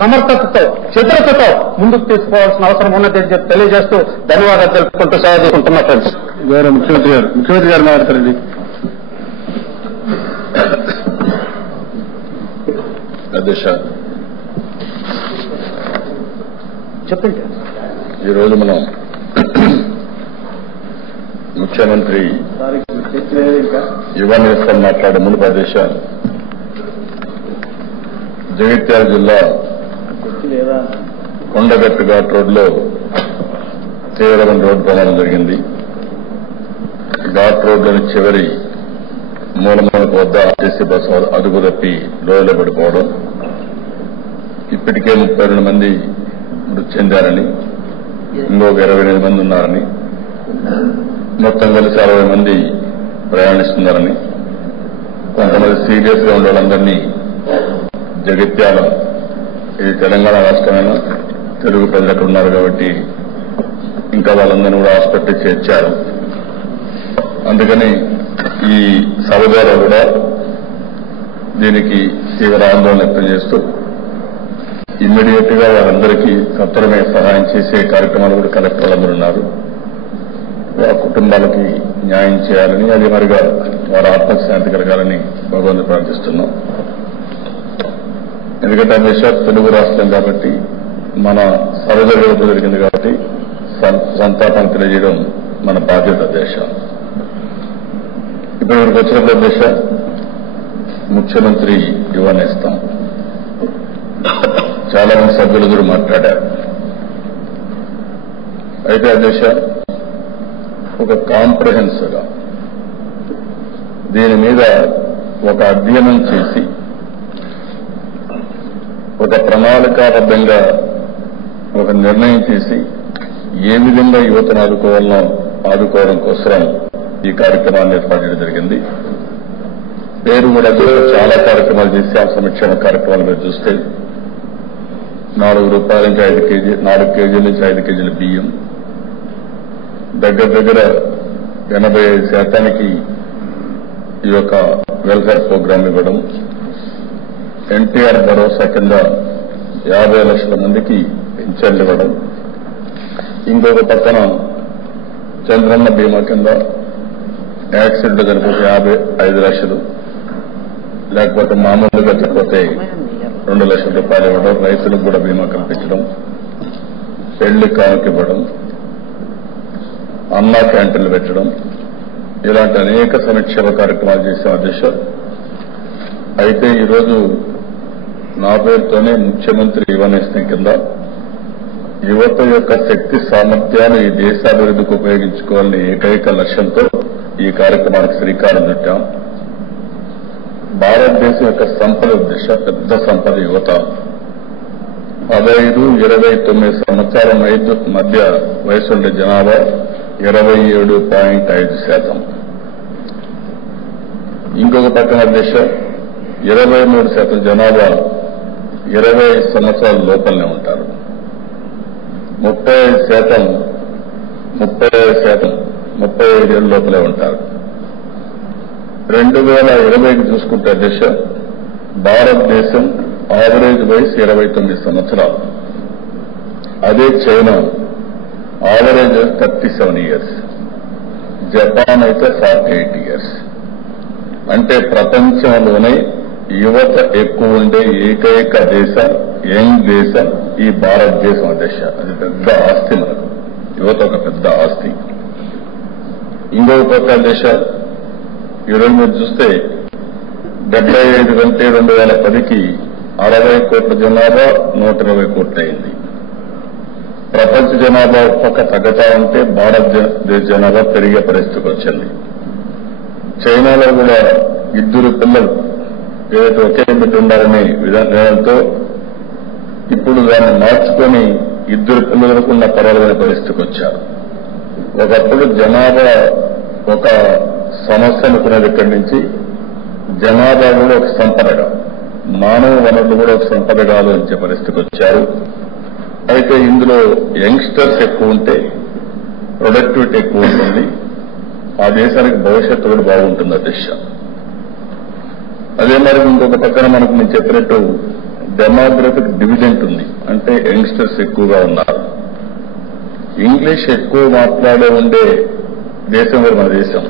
సమర్థతతో, చతురతతో ముందుకు తీసుకోవాల్సిన అవసరం ఉన్నదని చెప్పి తెలియజేస్తూ ధన్యవాదాలు తెలుపుకుంటూ సేవ తీసుకుంటున్నా. ఫ్రెండ్స్, గౌరవ ముఖ్యమంత్రి గారు మాట్లాడతారండి. అధ్యక్ష, చెప్పండి. ఈరోజు మనం ముఖ్యమంత్రి యువ నేస్తం మాట్లాడే ముందు అధ్యక్ష, జగిత్యాల జిల్లా కొండగట్టు ఘాట్ రోడ్లో తీవ్రమైన రోడ్డు ప్రమాదం జరిగింది. ఘాట్ రోడ్లోని చివరి మూలమూలకు వద్ద ఆర్టీసీ బస్సు అదుపు తప్పి లోయలో పడిపోవడం, ఇప్పటికే 32 మంది మృతి చెందారని, ఇంకొక 28 మంది ఉన్నారని, మొత్తం కలిసి 60 మంది ప్రయాణిస్తున్నారని, కొంతమంది సీరియస్ గా ఉన్న వాళ్ళందరినీ జగిత్యాల, ఇది తెలంగాణ రాష్ట్రమైన తెలుగు ప్రజలు అక్కడ ఉన్నారు కాబట్టి ఇంకా వాళ్ళందరినీ కూడా హాస్పిటల్ చేర్చారు. అందుకని ఈ సభ ద్వారా కూడా దీనికి తీవ్ర ఆందోళన వ్యక్తం చేస్తూ ఇమ్మీడియట్ గా వారందరికీ సత్వరమే సహాయం చేసే కార్యక్రమాలు కూడా కలెక్టర్లందరూ ఉన్నారు. ఆ కుటుంబాలకి న్యాయం చేయాలని, అది మరిగా వారి ఆత్మశాంతి కలగాలని భగవంతుని ప్రార్థిస్తున్నాం. ఎందుకంటే ఆ దేశ తెలుగు రాష్ట్రం కాబట్టి మన సర్వజగ జరిగింది కాబట్టి సంతాపం తెలియజేయడం మన బాధ్యత. దేశ ఇప్పుడు ఇక్కడికి వచ్చినప్పుడు దేశ ముఖ్యమంత్రి యువ నేస్తం చాలా మంది సభ్యులు మాట్లాడారు. అయితే ఆ దేశ ఒక కాంప్రహెన్సివ్ గా దీని మీద ఒక అధ్యయనం చేసి ఒక ప్రణాళికాబద్ధంగా ఒక నిర్ణయం చేసి ఏ విధంగా యువతను ఆదుకోవడం కోసం ఈ కార్యక్రమాన్ని ఏర్పాటు చేయడం జరిగింది. పేరు కూడా చాలా కార్యక్రమాలు చేసి ఆ సంక్షేమ కార్యక్రమాలు మీరు చూస్తే ₹4 నుంచి 5 కేజీ 4 కేజీల నుంచి 5 కేజీల బియ్యం, దగ్గర 85% ఈ యొక్క వెల్ఫేర్ ప్రోగ్రాం ఇవ్వడం, ఎన్టీఆర్ భరోసా కింద 50 లక్షల మందికి పింఛన్లు ఇవ్వడం, ఇంకొక పక్కన చంద్రన్న బీమా కింద యాక్సిడెంట్ చనిపోతే 55 లక్షలు, లేకపోతే మామూలుగా చనిపోతే 2 లక్షల రూపాయలు ఇవ్వడం, రైతులకు కూడా బీమా కల్పించడం, పెళ్లి కానుక ఇవ్వడం, అన్నా క్యాంటీన్లు పెట్టడం, ఇలాంటి అనేక సంక్షేమ కార్యక్రమాలు చేశాం అధ్యక్ష. అయితే ఈరోజు నా పేరుతోనే ముఖ్యమంత్రి యువ నేస్తం కింద యువత యొక్క శక్తి సామర్థ్యాలు ఈ దేశాభివృద్ధికి ఉపయోగించుకోవాలని ఏకైక లక్ష్యంతో ఈ కార్యక్రమానికి శ్రీకారం చుట్టాం. భారతదేశం యొక్క సంపద దిశ, పెద్ద సంపద యువత. 15-29 సంవత్సరాల మధ్య వయసుండే జనాభా 27.5%. ఇంకొక పక్కన దేశ 23% జనాభా 25 సంవత్సరాల లోపలనే ఉంటారు. 35 ఏళ్ళ లోపలే ఉంటారు. 2020 చూసుకుంటే దేశ భారతదేశం యావరేజ్ వయసు 29 సంవత్సరాలు. అదే చైనా యావరేజ్ 37 ఇయర్స్, జపాన్ అయితే 48 ఇయర్స్. అంటే ప్రపంచంలోనే యువత ఎక్కువ ఉండే ఏకైక దేశం యంగ్ దేశం ఈ భారతదేశం అధ్యక్ష. అది పెద్ద ఆస్తి మనకు, యువత ఒక పెద్ద ఆస్తి. ఇంకొక పక్క అధ్యక్ష, ఈరోజు మీరు చూస్తే 75 కంటే 2010కి 60 కోట్ల జనాభా 120 కోట్లు అయింది. ప్రపంచ జనాభా పక్క తగ్గతా ఉంటే భారతదేశ జనాభా పెరిగే పరిస్థితికి వచ్చింది. చైనాలో కూడా 2 పిల్లలు ఏదైతే ఒకే బిడ్డ ఉండాలనే విధానంతో ఇప్పుడు దాన్ని మార్చుకొని 2 పిల్లలకు ఉన్న పర్వాలనే పరిస్థితికి వచ్చారు. ఒకప్పుడు జనాభా ఒక సమస్య అనుకునేది ఇక్కడి నుంచి జనాభా కూడా ఒక సంపదగా, మానవ వనరులు కూడా ఒక సంపదగా ఆలోచించే పరిస్థితికి వచ్చారు. అయితే ఇందులో యంగ్స్టర్స్ ఎక్కువ ఉంటే ప్రొడక్టివిటీ ఎక్కువ ఉంటుంది, ఆ దేశానికి భవిష్యత్తు కూడా బాగుంటుంది అధ్యక్ష. అదే మరి ఇంకొక పక్కన మనకు నేను చెప్పినట్టు డెమోగ్రఫిక్ డివిడెంట్ ఉంది, అంటే యంగ్స్టర్స్ ఎక్కువగా ఉన్నారు. ఇంగ్లీష్ ఎక్కువ మాట్లాడే ఉండే దేశం కూడా మన దేశం.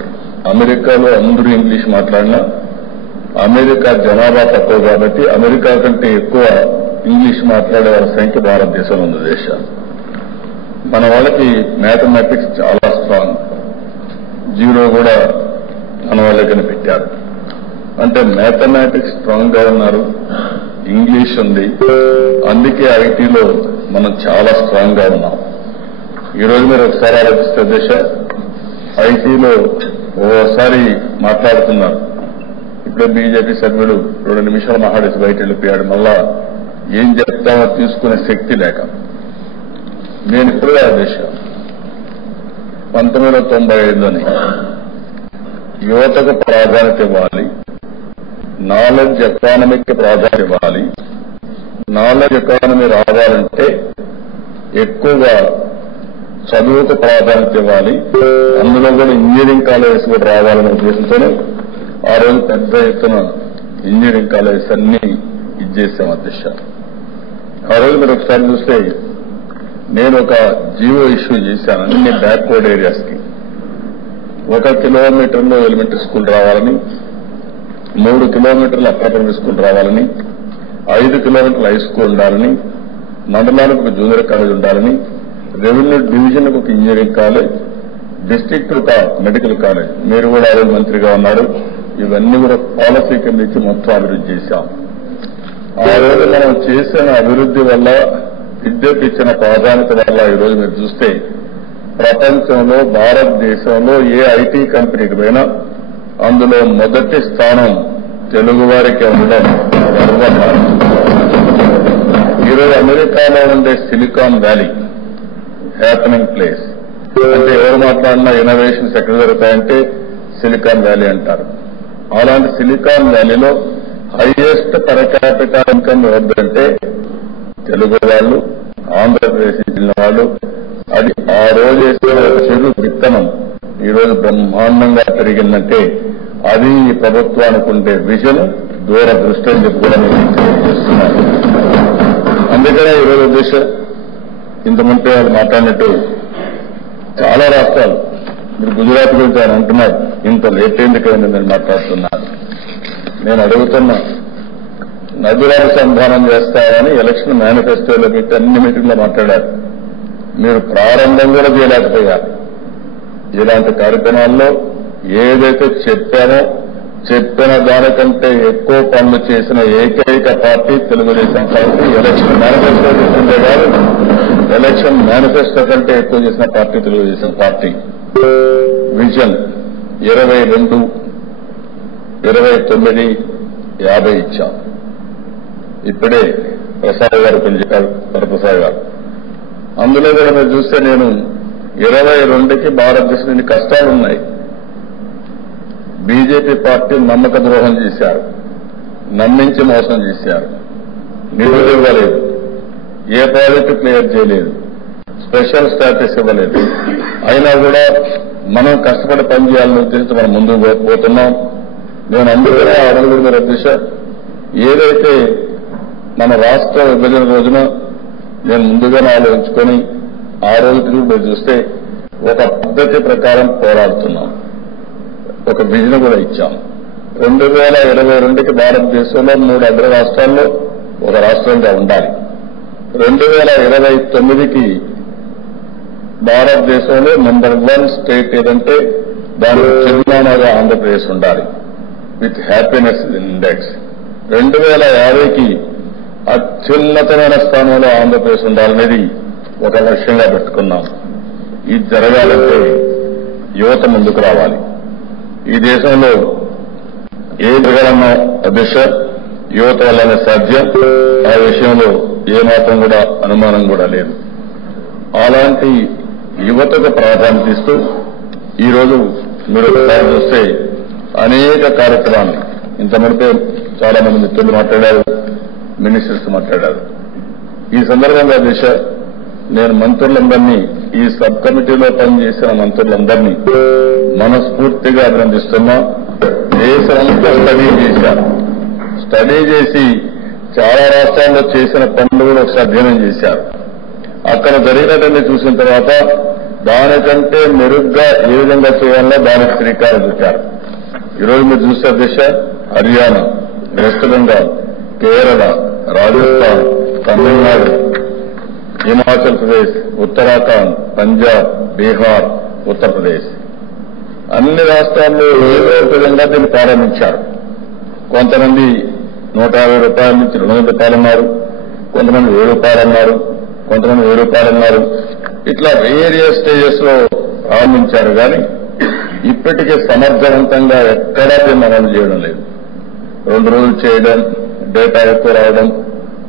అమెరికాలో అందరూ ఇంగ్లీష్ మాట్లాడినా అమెరికా జనాభా తక్కువ కాబట్టి అమెరికా కంటే ఎక్కువ ఇంగ్లీష్ మాట్లాడే వాళ్ళ సంఖ్య భారతదేశంలో ఉంది దేశ. మన వాళ్ళకి మ్యాథమెటిక్స్ చాలా స్ట్రాంగ్, 0 కూడా మన వాళ్ళకని పెట్టారు. అంటే మ్యాథమెటిక్స్ స్ట్రాంగ్ గా ఉన్నారు, ఇంగ్లీష్ ఉంది, అందుకే ఐటీలో మనం చాలా స్ట్రాంగ్ గా ఉన్నాం. ఈరోజు మీరు ఒకసారి ఆలోచిస్తే దేశ ఐటీలో ఓసారి మాట్లాడుతున్నారు. ఇప్పుడే బీజేపీ సభ్యుడు 2 నిమిషాలు మాట్లాడేసి బయట వెళ్ళిపోయాడు. మళ్ళా ఏం చెప్తామో తీసుకునే శక్తి లేక నేను ఇప్పుడే దేశ 1995లోని యువతకు ప్రాధాన్యత ఇవ్వాలి, నాలెడ్జ్ ఎకానమీకి ప్రాధాన్యత ఇవ్వాలి. నాలెడ్జ్ ఎకానమీ రావాలంటే ఎక్కువగా చదువుకు ప్రాధాన్యత ఇవ్వాలి, అందులో కూడా ఇంజనీరింగ్ కాలేజెస్ కూడా రావాలనే ఉద్దేశంతోనే ఆ రోజు పెద్ద ఎత్తున ఇంజనీరింగ్ కాలేజెస్ అన్ని ఇచ్చేసాం అధ్యక్ష. ఆ రోజు మీరు ఒకసారి చూస్తే నేను ఒక జియో ఇష్యూ చేశాను అన్ని బ్యాక్వర్డ్ ఏరియాస్ కి. 1 కిలోమీటర్లో ఎలిమెంటరీ స్కూల్ రావాలని, 3 కిలోమీటర్లు అప్పర్ ప్రైమరీ స్కూల్ రావాలని, 5 కిలోమీటర్ల హై స్కూల్ ఉండాలని, మండలానికి ఒక జూనియర్ కాలేజ్ ఉండాలని, రెవెన్యూ డివిజన్ ఒక ఇంజనీరింగ్ కాలేజ్, డిస్ట్రిక్ట్ ఒక మెడికల్ కాలేజ్. మీరు కూడా ఆ రోజు మంత్రిగా ఉన్నారు. ఇవన్నీ కూడా పాలసీ కింద ఇచ్చి మొత్తం అభివృద్ధి చేశాం. ఆ రోజు మనం చేసిన అభివృద్ధి వల్ల, విద్యకు ఇచ్చిన ప్రాధాన్యత వల్ల ఈరోజు మీరు చూస్తే ప్రపంచంలో భారతదేశంలో ఏ ఐటీ కంపెనీకి పోయినా అందులో మొదటి స్థానం తెలుగువారికి ఉండడం గర్వకారణం. ఈరోజు అమెరికాలో ఉండే సిలికాన్ వ్యాలీ హ్యాపెనింగ్ ప్లేస్ అంటే ఎవరు మాట్లాడినా ఇన్నోవేషన్స్ ఎక్కడ జరుగుతాయంటే సిలికాన్ వ్యాలీ అంటారు. అలాంటి సిలికాన్ వ్యాలీలో హైయెస్ట్ పర్ క్యాపిటల్ ఇన్కమ్ ఎవరిదంటే తెలుగు వాళ్ళు, ఆంధ్రప్రదేశ్ చెందిన వాళ్ళు. అది ఆ రోజు వేసిన చెడు విత్తనం ఈరోజు బ్రహ్మాండంగా పెరిగిందంటే అది ఈ ప్రభుత్వానికి ఉండే విజన్, దూరదృష్టి అని చెప్పి కూడా నేను చేస్తున్నాను. అందుకనే ఈరోజు దేశ ఇంతమంది వాళ్ళు మాట్లాడినట్టు చాలా రాష్ట్రాలు, మీరు గుజరాత్ గురించి ఆయన అంటున్నారు ఇంత లేట్ ఎందుకైందని మాట్లాడుతున్నారు. నేను అడుగుతున్నా, నదుల అనుసంధానం చేస్తారని ఎలక్షన్ మేనిఫెస్టోలో పెట్టి అన్ని మీటింగ్లో మాట్లాడారు. మీరు ప్రారంభం కూడా చేయలేకపోయారు. ఇలాంటి కార్యక్రమాల్లో ఏదైతే చెప్పానో చెప్పిన దానికంటే ఎక్కువ పనులు చేసిన ఏకైక party Telugu Desam party. Election manifesto చేసిందే కాదు, ఎలక్షన్ మేనిఫెస్టో కంటే ఎక్కువ చేసిన పార్టీ తెలుగుదేశం పార్టీ. విజన్ 22, 29, 50 ఇచ్చాం. ఇప్పుడే ప్రసాద్ గారు కొంచెం చెప్పారు, వరప్రసాద్ గారు. అందులో కూడా మీరు చూస్తే నేను 22కి భారతదేశం ఇన్ని కష్టాలున్నాయి. బీజేపీ పార్టీ నమ్మక ద్రోహం చేశారు, నమ్మించి మోసం చేశారు, నిధులు ఇవ్వలేదు, ఏ ప్రాజెక్టు క్లియర్ చేయలేదు, స్పెషల్ స్టాటస్ ఇవ్వలేదు. అయినా కూడా మనం కష్టపడి పనిచేయాలని ఉద్దేశించి మనం ముందుకు పోతున్నాం. నేను అందుకనే ఆ రోజు మీరు దిశ ఏదైతే మన రాష్ట్ర విభజన రోజున నేను ముందుగానే ఆలోచించుకొని ఆ రోజు మీరు చూస్తే ఒక పద్ధతి ప్రకారం పోరాడుతున్నాం, ఒక విజన్ కూడా ఇచ్చాం. 2022కి భారతదేశంలో 3 అగ్ర రాష్ట్రాల్లో ఒక రాష్ట్రంగా ఉండాలి. 2029కి భారతదేశంలో నంబర్ 1 స్టేట్ ఏదంటే దానికి చిరునామాగా ఆంధ్రప్రదేశ్ ఉండాలి విత్ హ్యాపీనెస్ ఇండెక్స్. 2050కి అత్యున్నతమైన స్థానంలో ఆంధ్రప్రదేశ్ ఉండాలనేది ఒక లక్ష్యంగా పెట్టుకున్నాం. ఇది జరగాలంటే యువత ముందుకు రావాలి. ఈ దేశంలో ఏ జరగాలన్న దిశ యువత వల్లనే సాధ్యం. ఆ విషయంలో ఏమాత్రం కూడా అనుమానం కూడా లేదు. అలాంటి యువతకు ప్రాధాన్యత ఇస్తూ ఈరోజు మీరు ఒకసారి చూస్తే అనేక కార్యక్రమాన్ని ఇంతవరకే చాలా మంది మిత్రులు మాట్లాడారు, మినిస్టర్స్ మాట్లాడారు. ఈ సందర్భంగా దిశ నేను మంత్రులందరినీ, ఈ సబ్ కమిటీలో పనిచేసిన మంత్రులందరినీ మనస్ఫూర్తిగా అభినందిస్తున్నా. దేశమంతా స్టడీ చేసి చాలా రాష్ట్రాల్లో చేసిన పనులు కూడా ఒకసారి అధ్యయనం చేశారు. అక్కడ జరిగినటువంటి చూసిన తర్వాత దానికంటే మెరుగ్గా ఏ విధంగా చేయాలో దానికి శ్రీకారం చుట్టారు. ఈరోజు మీరు చూసే దిశ హర్యానా, వెస్ట్ బెంగాల్, కేరళ, రాజస్థాన్, తమిళనాడు, హిమాచల్ ప్రదేశ్, ఉత్తరాఖండ్, పంజాబ్, బీహార్, ఉత్తరప్రదేశ్ అన్ని రాష్ట్రాల్లో ఏదో ఒక విధంగా దీన్ని ప్రారంభించారు. కొంతమంది 150 రూపాయల నుంచి 200 రూపాయలు అన్నారు, కొంతమంది 1000 రూపాయలు అన్నారు, కొంతమంది 1000 రూపాయలు అన్నారు. ఇట్లా వేరియస్ స్టేజెస్ లో ప్రారంభించారు. కానీ ఇప్పటికే సమర్థవంతంగా ఎక్కడా దీన్ని అమలు చేయడం లేదు. 2 రోజులు చేయడం, డేటా ఎక్కువ రావడం,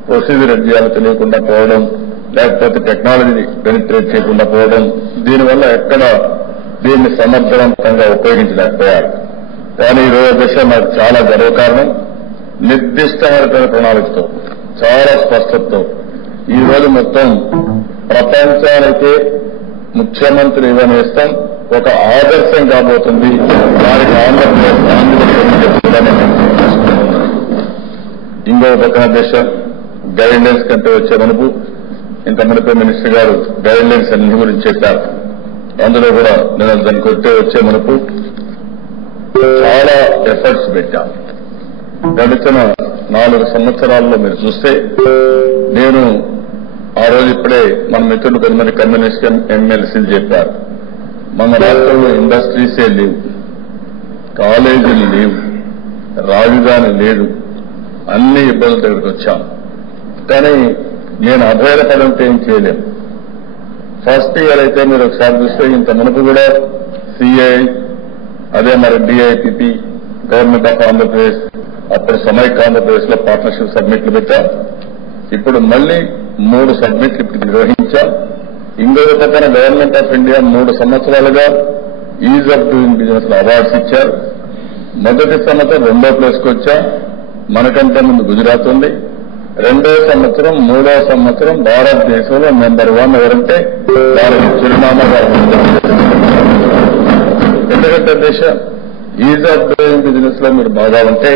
ప్రొసీజర్ చేయాలో తెలియకుండా పోవడం, లేకపోతే టెక్నాలజీ పెనిట్రేట్ చేయకుండా పోవడం, దీనివల్ల ఎక్కడ దీన్ని సమర్థవంతంగా ఉపయోగించలేకపోయారు. కానీ ఈ రోజు దిశ నాకు చాలా గర్వకారణం. నిర్దిష్టమైన ప్రణాళికతో, చాలా స్పష్టతతో ఈ రోజు మొత్తం ప్రపంచానికే ముఖ్యమంత్రి ఇవ్వనేస్తాం ఒక ఆదర్శం కాబోతుంది. వారికి ఆంధ్రప్రదేశ్ ఇంకో పక్కన దిశ గైడ్ లైన్స్ కంటే వచ్చే మనకు ఇంతమందిపై మినిస్టర్ గారు గైడ్ లైన్స్ అన్ని గురించి చెప్పారు. అందులో కూడా నేను దానికి వచ్చే మనకు చాలా ఎఫర్ట్స్ పెట్టాం. గడిచిన 4 సంవత్సరాల్లో మీరు చూస్తే నేను ఆ రోజు ఇప్పుడే మన మిత్రులు కొంతమంది కమ్యూనిస్ట్ ఎమ్మెల్సీలు చెప్పారు, మన రాష్ట్రంలో ఇండస్ట్రీసే లేవు, కాలేజీలు లేవు, రాజధాని లేదు, అన్ని ఇబ్బందుల దగ్గరికి వచ్చాం. కానీ నేను అభయపడంతో ఏం చేయలేను. ఫస్ట్ ఇయర్ అయితే మీరు ఒకసారి చూస్తే ఇంత మునుపు కూడా సిఐ, అదే మరి డిఐపిపి, గవర్నమెంట్ ఆఫ్ ఆంధ్రప్రదేశ్, అప్పుడు సమైక్య ఆంధ్రప్రదేశ్ లో పార్ట్నర్షిప్ సబ్మిట్లు పెట్టాం. ఇప్పుడు మళ్లీ 3 సబ్మిట్లు ఇప్పుడు నిర్వహించాం. ఇంకొక పక్కన గవర్నమెంట్ ఆఫ్ ఇండియా 3 సంవత్సరాలుగా is of doing business awards ఇచ్చారు. మొదటి సంవత్సరం 2వ ప్లేస్కి వచ్చాం, మనకంటే ముందు గుజరాత్ ఉంది. 2వ సంవత్సరం 3వ సంవత్సరం భారతదేశంలో నెంబర్ 1 ఎవరంటే దానికి చిరునామాగా ఎందుకంటే దేశ ఈజ్ ఆఫ్ డూయింగ్ బిజినెస్ లో మీరు బాగా ఉంటే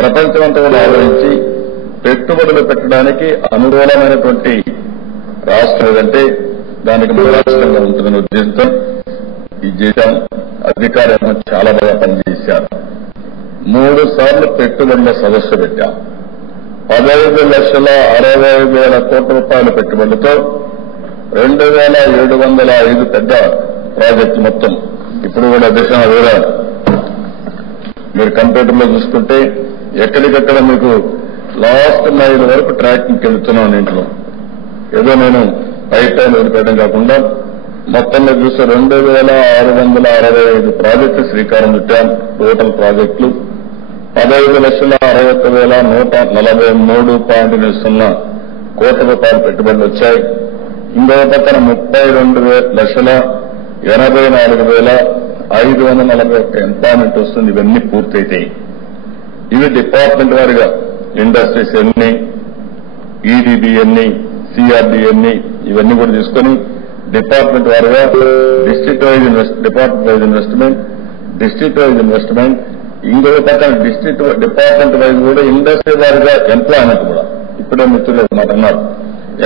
ప్రపంచమంతా కూడా ఆలోచించి పెట్టుబడులు పెట్టడానికి అనుకూలమైనటువంటి రాష్ట్రం ఏదంటే దానికి మన రాష్ట్రంగా ఉంటుందని ఉద్దేశంతో ఇది చేశాం. అధికారులు చాలా బాగా పనిచేశారు. 3 సార్లు పెట్టుబడుల సదస్సు పెట్టాం. 15,60,60,000 కోట్ల రూపాయల పెట్టుబడులతో 2,705 పెద్ద ప్రాజెక్టు మొత్తం ఇప్పుడు కూడా దేశం కూడా మీరు కంప్యూటర్లో చూసుకుంటే ఎక్కడికక్కడ మీకు లాస్ట్ మైల్ వరకు ట్రాకింగ్కి వెళ్తున్నాను. ఇంట్లో ఏదో నేను పైప్ లైన్ వదిలిపెట్టడం కాకుండా మొత్తం మీద చూస్తే 2,665 ప్రాజెక్టులు శ్రీకారం చుట్టాం. టోటల్ ప్రాజెక్టులు 15,61,143.0 కోట్ల రూపాయల పెట్టుబడులు వచ్చాయి. ఇంకో పక్కన 32,84,541 ఎంప్లాయ్మెంట్ వస్తుంది. ఇవన్నీ పూర్తయితాయి. ఇవి డిపార్ట్మెంట్ వారిగా ఇండస్ట్రీస్ ఎన్ని, ఈడీబీ ఎన్ని, సిఆర్డీ ఎన్ని, ఇవన్నీ కూడా తీసుకొని డిపార్ట్మెంట్ వారిగా డిస్ట్రిక్ట్ వైజ్ ఇన్వెస్ట్మెంట్, ఇంకొక పక్కన డిపార్ట్మెంట్ వైజ్ కూడా ఇండస్ట్రీ వారిగా ఎంప్లాయ్మెంట్ కూడా ఇప్పుడే మిత్రులు మాట అన్నారు,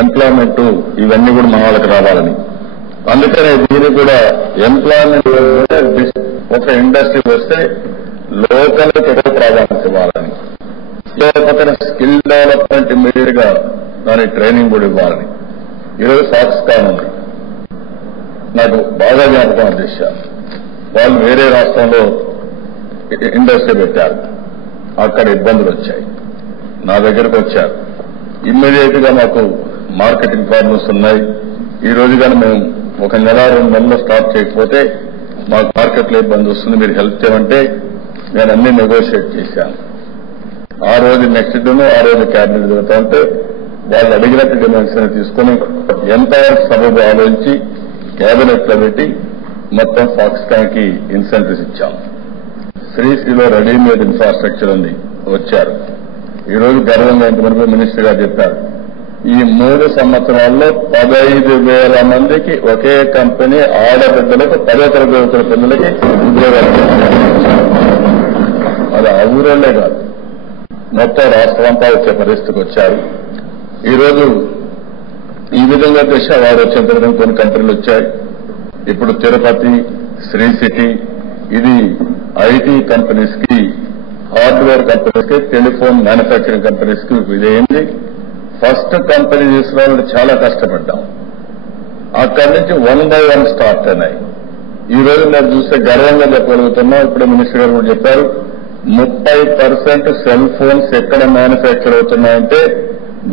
ఎంప్లాయ్మెంట్ ఇవన్నీ కూడా మన వాళ్ళకి రావాలని. అందుకనే దీనికి కూడా ఎంప్లాయ్మెంట్ ఒక ఇండస్ట్రీ వస్తే లోకల్కి ఎక్కువ ప్రాధాన్యత ఇవ్వాలని. ఇంకొక పక్కన స్కిల్ డెవలప్మెంట్ ఇమ్మీడియట్ గా దాని కానీ ట్రైనింగ్ కూడా ఇవ్వాలని. ఈరోజు ఫాక్స్కాన్ ఉంది, నాకు బాగా జ్ఞాపకం అధ్యక్ష. వాళ్ళు వేరే రాష్ట్రంలో ఇండస్ట్రీ పెట్టారు, అక్కడ ఇబ్బందులు వచ్చాయి, నా దగ్గరకు వచ్చారు. ఇమ్మీడియట్ గా మాకు మార్కెటింగ్ ప్రాబ్లమ్స్ ఉన్నాయి, ఈ రోజు కానీ మేము ఒక నెల 2 నెలల్లో స్టార్ట్ చేయకపోతే మాకు మార్కెట్లో ఇబ్బంది వస్తుంది, మీరు హెల్ప్ చేయమంటే నేను అన్ని నెగోషియేట్ చేశాను. ఆ రోజు నెక్స్ట్ డేను ఆ రోజు క్యాబినెట్ జరుగుతూ ఉంటే వాళ్ళు అడిగినట్టు డిమాండ్స్ తీసుకుని ఎంతవరకు సబబు ఆలోచించి క్యాబినెట్ లో పెట్టి మొత్తం ఫాక్స్కాన్ కి ఇన్సెంటివ్స్ ఇచ్చాం. శ్రీశ్రీలో రెడీమేడ్ ఇన్ఫ్రాస్ట్రక్చర్ ఉంది, వచ్చారు. ఈ రోజు గర్వంగా ఇంతవరకు మినిస్టర్ గారు చెప్పారు, ఈ 3 సంవత్సరాల్లో 15,000 మందికి ఒకే కంపెనీ ఆడబిడ్డలకు 10వ తరగతి పిల్లలకి ఉద్యోగాలు. అది ఆ ఊరోళ్లే కాదు, మొత్తం రాష్ట్రం అంతా వచ్చే పరిస్థితికి వచ్చారు. ఈరోజు ఈ విధంగా దిశ వారు వచ్చిన తర్వాత కొన్ని కంపెనీలు వచ్చాయి. ఇప్పుడు తిరుపతి, శ్రీ సిటీ, ఇది ఐటీ కంపెనీస్ కి, హార్డ్వేర్ కంపెనీస్ కి, టెలిఫోన్ మ్యానుఫ్యాక్చరింగ్ కంపెనీస్ కి ఇదేంది. ఫస్ట్ కంపెనీ తీసుకురావాలంటే చాలా కష్టపడ్డాం, అక్కడి నుంచి 1 by 1 స్టార్ట్ అయినాయి. ఈ రోజు మీరు చూస్తే గర్వంగా చెప్పగలుగుతున్నాం. ఇప్పుడు మినిస్టర్ గారు కూడా చెప్పారు, 30% సెల్ ఫోన్స్ ఎక్కడ మ్యానుఫ్యాక్చర్ అవుతున్నాయంటే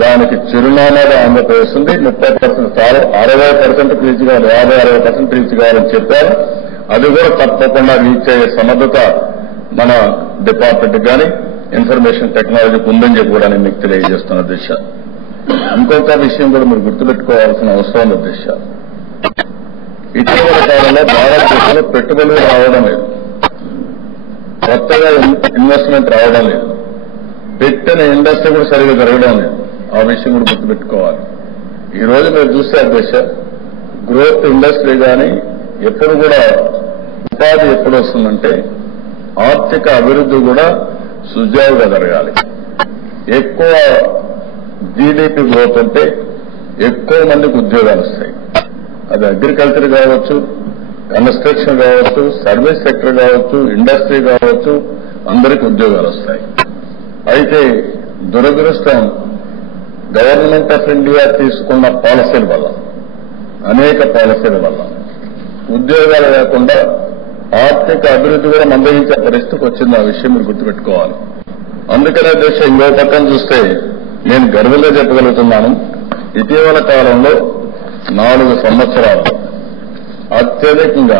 దానికి చిరునామాగా ఆంధ్రప్రదేశ్ ఉంది. 30% చాలు, 60% రీచ్ కావాలి, 50-60% రీచ్ కావాలని చెప్పారు. అది కూడా తప్పకుండా రీచ్ అయ్యే సమర్థత మన డిపార్ట్మెంట్ కానీ ఇన్ఫర్మేషన్ టెక్నాలజీకి ఉందని చెప్పి కూడా నేను మీకు తెలియజేస్తున్న దిశ. ఇంకొక విషయం కూడా మీరు గుర్తుపెట్టుకోవాల్సిన అవసరం ఉంది దిశ. ఇటీవల కాలంలో భారతదేశంలో పెట్టుబడులు రావడం లేదు, కొత్తగా ఇన్వెస్ట్మెంట్ రావడం లేదు, పెట్టిన ఇండస్ట్రీ కూడా సరిగా జరగడం లేదు. ఆ విషయం కూడా గుర్తుపెట్టుకోవాలి. ఈ రోజు మీరు చూస్తే అధ్యక్ష, గ్రోత్ ఇండస్ట్రీ కానీ ఎప్పుడు కూడా ఉపాధి ఎప్పుడు వస్తుందంటే ఆర్థిక అభివృద్ధి కూడా సుజావుగా జరగాలి. ఎక్కువ జీడీపీ గ్రోత్ ఉంటే ఎక్కువ మందికి ఉద్యోగాలు వస్తాయి. అది అగ్రికల్చర్ కావచ్చు, కన్స్ట్రక్షన్ కావచ్చు, సర్వీస్ సెక్టర్ కావచ్చు, ఇండస్ట్రీ కావచ్చు, అందరికీ ఉద్యోగాలు వస్తాయి. అయితే దురదృష్టం, గవర్నమెంట్ ఆఫ్ ఇండియా తీసుకున్న పాలసీల వల్ల, అనేక పాలసీల వల్ల ఉద్యోగాలు లేకుండా ఆర్థిక అభివృద్ధి కూడా మందగించే పరిస్థితికి వచ్చింది. ఆ విషయం మీరు గుర్తుపెట్టుకోవాలి. అందుకనే దేశ ఇంకో పక్కన చూస్తే నేను గర్వంగా చెప్పగలుగుతున్నాను, ఇటీవల కాలంలో 4 సంవత్సరాలు అత్యధికంగా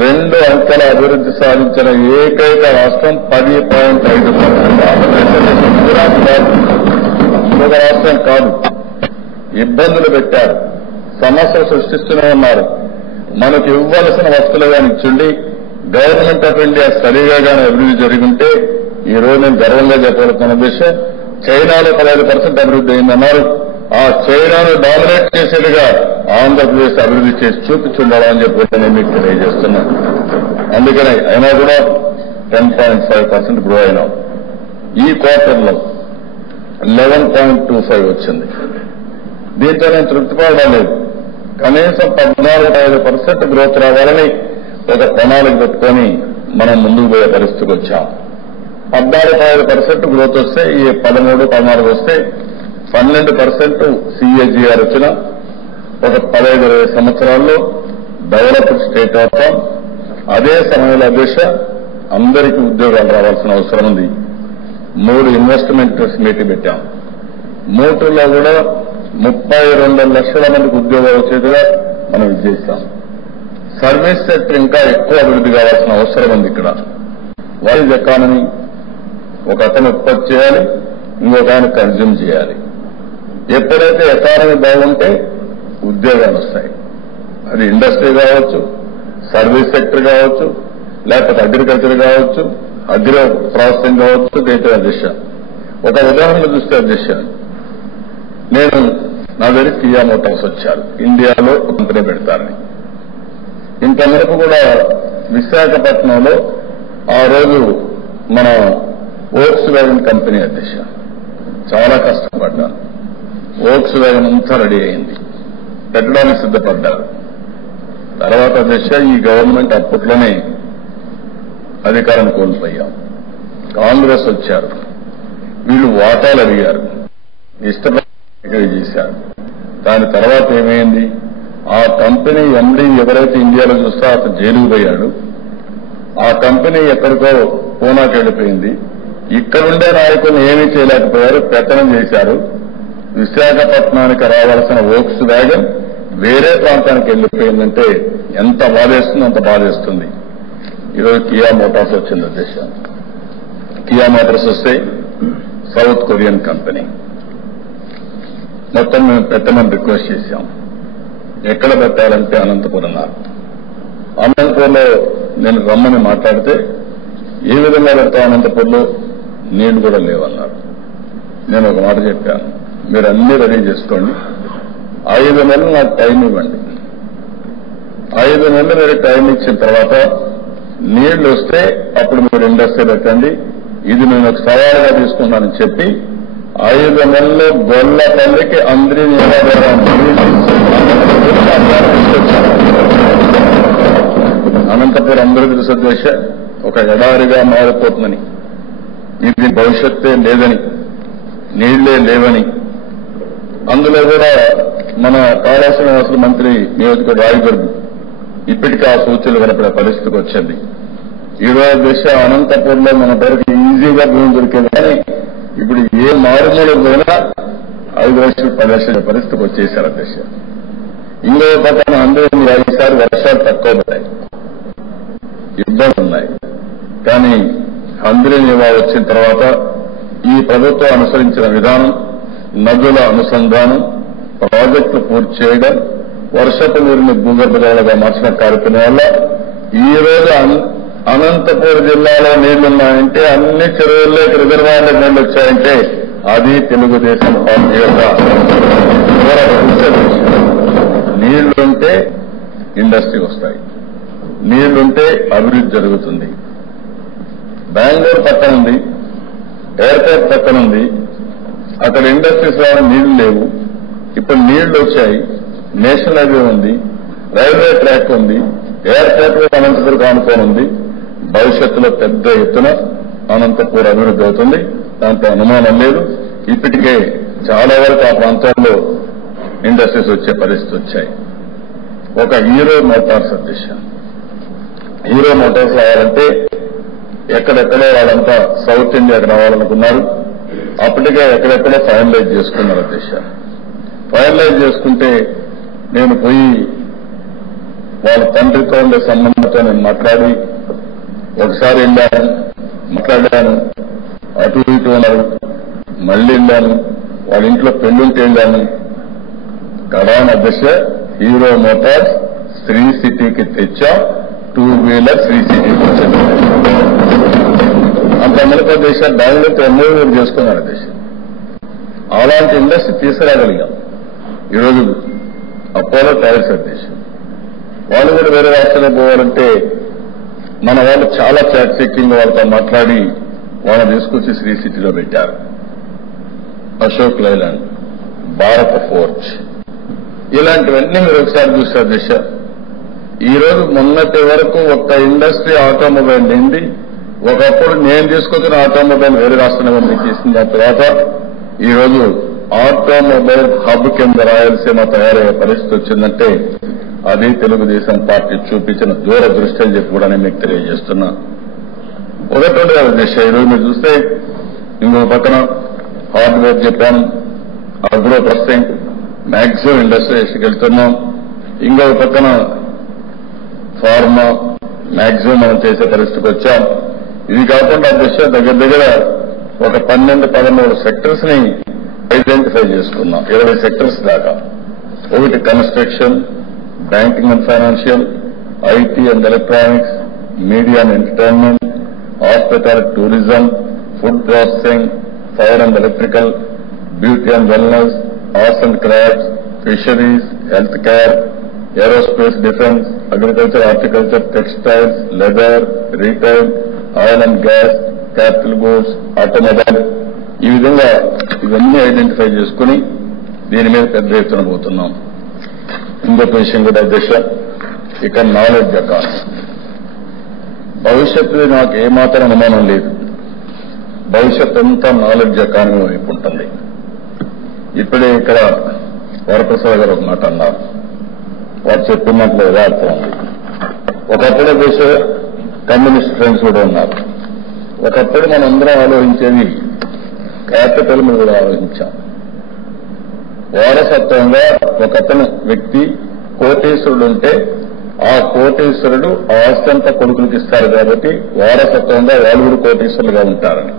2 అంకెల అభివృద్ధి సాధించిన ఏకైక రాష్ట్రం 10.5%. ఆంధ్రప్రదేశ్ గుజరాత్ కాదు, ఇంకొక రాష్ట్రం కాదు. ఇబ్బందులు పెట్టారు, సమస్యలు సృష్టిస్తూనే ఉన్నారు. మనకు ఇవ్వాల్సిన వస్తువులు కానీ ఇచ్చిండి గవర్నమెంట్ ఆఫ్ ఇండియా సరిగా కానీ అభివృద్ధి జరిగింటే ఈ రోజు నేను గర్వంగా చెప్పగలుగుతున్న విషయం, చైనాలో 15% అభివృద్ధి అయిందన్నారు. ఆ చైనాను డామినేట్ చేసేట్టుగా ఆంధ్రప్రదేశ్ అభివృద్ధి చేసి చూపించుండాలని చెప్పి నేను మీకు తెలియజేస్తున్నాను. అందుకనే అయినా కూడా 10.5% గ్రో అయినాం. ఈ క్వార్టర్లో 11.25 వచ్చింది. దీంతో నేను తృప్తి పడడం లేదు, కనీసం 14-15% గ్రోత్ రావాలని ఒక ప్రణాళిక పెట్టుకొని మనం ముందుకు పోయే పరిస్థితికి వచ్చాం. 14-15% గ్రోత్ వస్తే, ఈ 13-14 వస్తే 12% CAGR వచ్చిన ఒక 15-20 సంవత్సరాల్లో డెవలప్డ్ స్టేట్ అవుతాం. అదే సమయంలో దిశ అందరికీ ఉద్యోగాలు రావాల్సిన అవసరం ఉంది. 3 ఇన్వెస్ట్మెంట్ మీట్ పెట్టాం. 3లో కూడా 32 లక్షల మందికి ఉద్యోగాలు వచ్చేట్టుగా మనం ఇది చేస్తాం. సర్వీస్ సెక్టర్ ఇంకా ఎక్కువ అభివృద్ధి కావాల్సిన అవసరం ఉంది. ఇక్కడ వైజ్ ఎకానమీ, ఒక అతను ఉత్పత్తి చేయాలి, ఇంకొక ఆయన కన్జ్యూమ్ చేయాలి. ఎప్పుడైతే ఎకానమీ బాగుంటే ఉద్యోగాలు వస్తాయి. అది ఇండస్ట్రీ కావచ్చు, సర్వీస్ సెక్టర్ కావచ్చు, లేకపోతే అగ్రికల్చర్ కావచ్చు, అగ్రో ప్రాసెసింగ్ కావచ్చు, డేటా దిశ. ఒక ఉదాహరణ చూస్తే దిశ, నేను నా దగ్గర కియా మోటార్స్ వచ్చారు, ఇండియాలో కంపెనీ పెడతారని. ఇంతవరకు కూడా విశాఖపట్నంలో ఆ రోజు మన వోక్స్ వ్యాగన్ కంపెనీ అధ్యక్ష చాలా కష్టపడ్డాను. వోక్స్ వ్యాగన్ అంతా రెడీ అయింది, పెట్టడానికి సిద్ధపడ్డారు. తర్వాత అధ్యక్ష ఈ గవర్నమెంట్ అప్పట్లోనే అధికారం కోల్పోయాం. కాంగ్రెస్ వచ్చారు, వీళ్ళు వాటాలు అడిగారు. ఇష్టపడి చేశారు. దాని తర్వాత ఏమైంది? ఆ కంపెనీ ఎండీ ఎవరైతే ఇండియాలో చూస్తే అతను జైలుకు పోయాడు. ఆ కంపెనీ ఎక్కడికో పూనాకి వెళ్ళిపోయింది. ఇక్కడుండే నాయకులు ఏమీ చేయలేకపోయారు, పెత్తనం చేశారు. విశాఖపట్నానికి రావాల్సిన వోక్స్ వ్యాగన్ వేరే ప్రాంతానికి వెళ్ళిపోయిందంటే ఎంత బాధేస్తుందో అంత బాధేస్తుంది. ఈరోజు కియా మోటార్స్ వచ్చింది అధ్యక్ష. కియా మోటార్స్ వస్తే సౌత్ కొరియన్ కంపెనీ. మొత్తం మేము పెట్టమని రిక్వెస్ట్ చేశాం. ఎక్కడ పెట్టాలంటే అనంతపురం. అనంతపురంలో నేను రమ్మని మాట్లాడితే ఏ విధంగా పెడతాం? అనంతపురంలో నీళ్లు కూడా లేవన్నారు. నేను ఒక మాట చెప్పాను, మీరు అన్ని రెడీ చేసుకోండి, 5 నెలలు నాకు టైం ఇవ్వండి. 5 నెలలు మీరు టైం ఇచ్చిన తర్వాత నీళ్లు వస్తే అప్పుడు మీరు ఇండస్ట్రీ పెట్టండి. ఇది నేను ఒక సవాలుగా తీసుకున్నానని చెప్పి 5 నెలలు గొల్లపల్లికి అందరి అనంతపురం అందరూ తెలుసు దేశ ఒక ఎడారిగా మారిపోతుందని, ఇది భవిష్యత్తే లేదని, నీళ్లే లేవని, అందులో కూడా మన కాళేశ్వర మంత్రి నియోజకవర్గ రాయదుర్గ్ ఇప్పటికీ ఆ సూచనలు కనపడే పరిస్థితికి వచ్చింది. ఈరోజు దిశ అనంతపురంలో మన పేరుకి ఈజీగా భూమి దొరికేది, కానీ ఇప్పుడు ఏ మారుమూల పోయినా 5 లక్షలు 10 లక్షల పరిస్థితికి వచ్చేశారు అధ్యక్ష. ఇంకో పక్కన అందరూ ఈసారి వర్షాలు తక్కువ పడ్డాయి, ఇబ్బందులు ఉన్నాయి. కానీ అందరి నివా వచ్చిన తర్వాత ఈ ప్రభుత్వం అనుసరించిన విధానం, నదుల అనుసంధానం, ప్రాజెక్టులు పూర్తి చేయడం, వర్షపు నీరుని భూగర్భ జలాలుగా మార్చిన కార్యక్రమం వల్ల ఈ రోజు అనంతపురం జిల్లాలో నీళ్లున్నాయంటే, అన్ని చెరువుల్లోకి రిజర్వాయర్లకు నీళ్లు వచ్చాయంటే అది తెలుగుదేశం పార్టీ యొక్క నీళ్లుంటే ఇండస్ట్రీ వస్తాయి, నీళ్లుంటే అభివృద్ధి జరుగుతుంది. బెంగళూరు పక్కన ఉంది, ఎయిర్పోర్ట్ పక్కన ఉంది, అక్కడ ఇండస్ట్రీస్ ద్వారా నీళ్లు లేవు. ఇప్పుడు నీళ్లు వచ్చాయి, నేషనల్ హైవే ఉంది, రైల్వే ట్రాక్ ఉంది, ఎయిర్పోర్ట్ అనంతపురం ఆనుకోని ఉంది. భవిష్యత్తులో పెద్ద ఎత్తున అనంతపురం అభివృద్ధి అవుతుంది, దాంట్లో అనుమానం లేదు. ఇప్పటికే చాలా వరకు ఆ ప్రాంతాల్లో ఇండస్ట్రీస్ వచ్చే పరిస్థితి వచ్చాయి. ఒక హీరో మోటార్స్ అధ్యక్ష, హీరో మోటార్స్ రావాలంటే ఎక్కడెక్కడో వాళ్ళంతా సౌత్ ఇండియాకి రావాలనుకున్నారు. అప్పటికే ఎక్కడెక్కడో ఫైనలైజ్ చేసుకున్నారు అధ్యక్ష. ఫైనలైజ్ చేసుకుంటే నేను పోయి వాళ్ళ తండ్రితో ఉండే సంబంధంతో నేను మాట్లాడి ఒకసారి వెళ్ళాను, మాట్లాడాను, అటు ఇటు ఉన్నారు, మళ్ళీ వెళ్ళాను, వాళ్ళ ఇంట్లో పెళ్లింటి వెళ్ళాను. కడాన అధ్యక్ష హీరో మోటార్స్ శ్రీ సిటీకి తెచ్చా, 2 వీలర్ శ్రీ సిటీకి వచ్చింది. అంత అమెరికా దేశాలు బెంగళూరుతో ఎంఓయూ చేసుకున్నారు దేశ. అలాంటి ఇండస్ట్రీ తీసుకురాగలిగాం. ఈరోజు అపోలో టైర్స్ దేశం వాళ్ళు కూడా వేరే రాష్ట్రాలకు పోవాలంటే మన వాళ్ళు చాలా చాట్ చెక్కింగ్ వాళ్ళతో మాట్లాడి వాళ్ళని తీసుకొచ్చి శ్రీ సిటీలో పెట్టారు. అశోక్ లైలాండ్, భారత ఫోర్జ్, ఇలాంటివన్నీ మీరు ఒకసారి చూస్తారు దిశ. ఈ రోజు మొన్నటి వరకు ఒక్క ఇండస్ట్రీ ఆటోమొబైల్ నింది. ఒకప్పుడు నేను తీసుకొచ్చిన ఆటోమొబైల్ వేరే రాష్ట్రంలో చేసింది. ఆ తర్వాత ఈ రోజు ఆటోమొబైల్ హబ్ కింద రాయలసీమ తయారయ్యే పరిస్థితి వచ్చిందంటే అది తెలుగుదేశం పార్టీ చూపించిన దూరదృష్టి అని చెప్పి కూడా నేను మీకు తెలియజేస్తున్నా. ఒకటి దిశ ఈరోజు మీరు చూస్తే ఇంకో పక్కన హార్డ్వేర్ చెప్పాను, అగ్రో ప్రాసెసింగ్, మ్యాక్సిమం ఇండస్ట్రీస్కి వెళ్తున్నాం. ఇంకో పక్కన ఫార్మా మ్యాక్సిమం మనం చేసే పరిస్థితికి వచ్చాం. ఇది కాకుండా దిశ దగ్గర ఒక 12-13 సెక్టర్స్ ని ఐడెంటిఫై చేసుకున్నాం, 20 సెక్టర్స్ దాకా. ఒకటి construction, banking and financial, IT and electronics, media and entertainment, hospital, tourism, food processing, fire and electrical, beauty and wellness, arts and crafts, fisheries, health care, aerospace, defence, agriculture, horticulture, textiles, leather, retail, oil and gas, capital goods, automobile. ఈ విధంగా ఇవన్నీ identify చేసుకుని దీని మీద పెద్ద ఎత్తున పోతున్నాం. ఇంకొక విషయం కూడా అధ్యక్ష, ఇక నాలెడ్జ్ ఎకానమీ. భవిష్యత్తు నాకు ఏమాత్రం అనుమానం లేదు, భవిష్యత్ అంతా నాలెడ్జ్ ఎకానమీ వైపు ఉంటుంది. ఇప్పుడే ఇక్కడ వరప్రసాద్ గారు ఒక మాట అన్నారు. వారు చెప్పుకున్నట్లు యథార్థం ఉంది. ఒకప్పుడు దేశ కమ్యూనిస్ట్ ఫ్రెండ్స్ కూడా ఉన్నారు. ఒకప్పుడు మనందరం ఆలోచించేది క్యాపిటల్ మీద కూడా ఆలోచించాం. వారసత్వంగా ఒకతను వ్యక్తి కోటీశ్వరుడు ఉంటే ఆ కోటీశ్వరుడు ఆస్తి అంతా కొడుకులకు ఇస్తారు కాబట్టి వారసత్వంగా వాళ్ళు కూడా కోటీశ్వరులుగా ఉంటారని.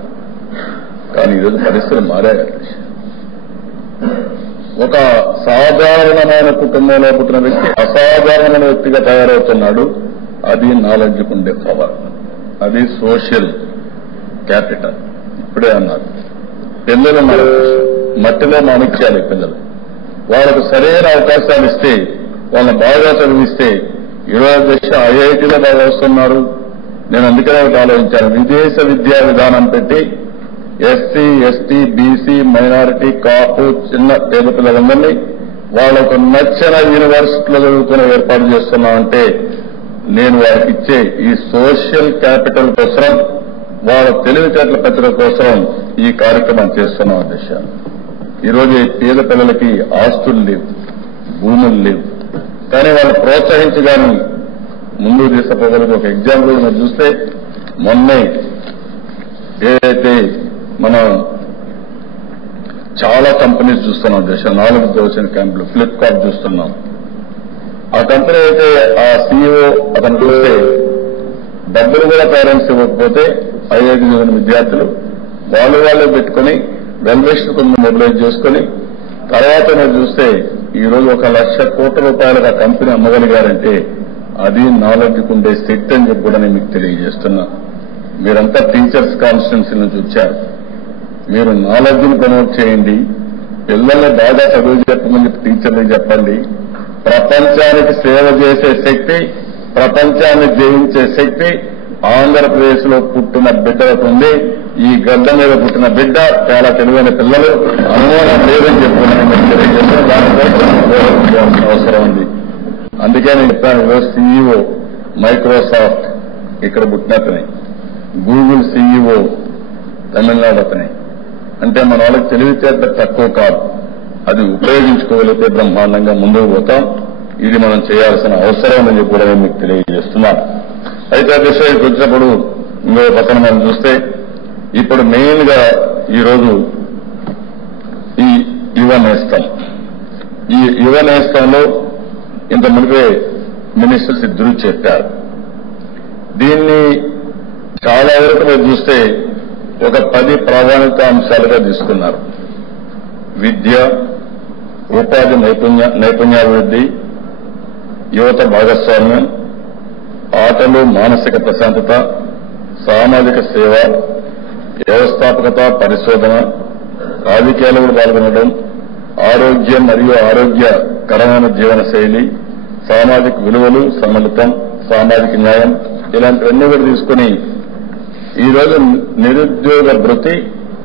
కానీ ఈరోజు పరిస్థితులు మారాయి. ఒక సాధారణమైన కుటుంబంలో పుట్టిన వ్యక్తి అసాధారణమైన వ్యక్తిగా తయారవుతున్నాడు. అది నాలెడ్జ్కు ఉండే పవర్, అది సోషల్ క్యాపిటల్. ఇప్పుడే అన్నారు, పిల్లలు మట్టిలో మాణిక్యాలి. పిల్లలు వాళ్ళకు సరైన అవకాశాలు ఇస్తే, వాళ్ళని బాగా చదివిస్తే ఈరోజు దేశ ఐఐటీలో బాగా వస్తున్నారు. నేను అందుకనే ఒకటి ఆలోచించాను, విదేశ విద్యా విధానం పెట్టి ఎస్సీ, ఎస్టీ, బీసీ, మైనారిటీ, కాపు, చిన్న పేద పిల్లలందరినీ వాళ్ళకు నచ్చిన యూనివర్సిటీలో చదువుకునే ఏర్పాటు చేస్తున్నామంటే నేను వారికి ఇచ్చే ఈ సోషల్ క్యాపిటల్ కోసం, వాళ్ళ తెలివితేటల పెంచడం కోసం ఈ కార్యక్రమం చేస్తున్నాం. అధ్యక్ష, ఈరోజు ఈ పేద పిల్లలకి ఆస్తులు లేవు, భూములు లేవు, కానీ వాళ్ళు ప్రోత్సహించగానే ముందుకు తీసుకుపోగలిగే ఒక ఎగ్జాంపుల్ మనం చూస్తే, మొన్నే ఏదైతే మనం చాలా కంపెనీస్ చూస్తున్నాం దేశ 4,000 క్యాంపులు, ఫ్లిప్కార్ట్ చూస్తున్నాం. ఆ కంపెనీ అయితే ఆ సీఈఓ అతను చూస్తే డబ్బులు కూడా పేరెంట్స్ ఇవ్వకపోతే 5,000 విద్యార్థులు వాళ్ళే పెట్టుకుని వెల్విషన్ కొంచెం మొబిలైజ్ చేసుకుని తర్వాత మీరు చూస్తే ఈరోజు 1,00,000 కోట్ల రూపాయలకు ఆ కంపెనీ అమ్మగలిగారంటే అది నాలెడ్జ్కు ఉండే శక్తి అని చెప్పి కూడా నేను మీకు తెలియజేస్తున్నా. మీరంతా టీచర్స్ కాన్స్టిట్యున్సీ నుంచి వచ్చారు. మీరు నాలెడ్జ్ని ప్రమోట్ చేయండి, పిల్లల్ని బాగా చదువు చెప్పమని చెప్పి టీచర్లకు చెప్పండి. ప్రపంచానికి సేవ చేసే శక్తి, ప్రపంచాన్ని జయించే శక్తి ఆంధ్రప్రదేశ్ లో పుట్టిన బిడ్డలకు ఉంది. ఈ గడ్డ మీద పుట్టిన బిడ్డ చాలా తెలివైన పిల్లలు, అనుమానం లేదని చెప్పుకున్నాను తెలియజేస్తాను. దానికోసం అవసరం ఉంది. అందుకే నేను చెప్పాను, సీఈఓ మైక్రోసాఫ్ట్ ఇక్కడ పుట్టినతనే, గూగుల్ సీఈఓ తమిళనాడు అతనే. అంటే మన వాళ్ళకి తెలివితేట తక్కువ కాదు, అది ఉపయోగించుకోగలిగితే బ్రహ్మాండంగా ముందుకు పోతాం. ఇది మనం చేయాల్సిన అవసరం అని చెప్పి కూడా నేను మీకు తెలియజేస్తున్నాను. అయితే ఆ విషయానికి వచ్చినప్పుడు ఇంకో పక్కన మనం చూస్తే ఇప్పుడు మెయిన్ గా ఈరోజు ఈ యువ నేస్తంలో ఇంత మునిపే మినిస్టర్స్ ఇద్దరు చెప్పారు. దీన్ని చాలా వరకు మీరు చూస్తే ఒక 10 ప్రాధాన్యత అంశాలుగా తీసుకున్నారు. విద్య, ఉపాధి నైపుణ్యాభివృద్ధి, యువత భాగస్వామ్యం, ఆటలు, మానసిక ప్రశాంతత, సామాజిక సేవ, వ్యవస్థాపకత, పరిశోధన, రాజకీయాలలో పాల్గొనడం, ఆరోగ్యం మరియు ఆరోగ్యకరమైన జీవన శైలి, సామాజిక విలువలు, సమ్మిళితం, సామాజిక న్యాయం, ఇలాంటివన్నీ కూడా తీసుకుని ఈరోజు నిరుద్యోగ భృతి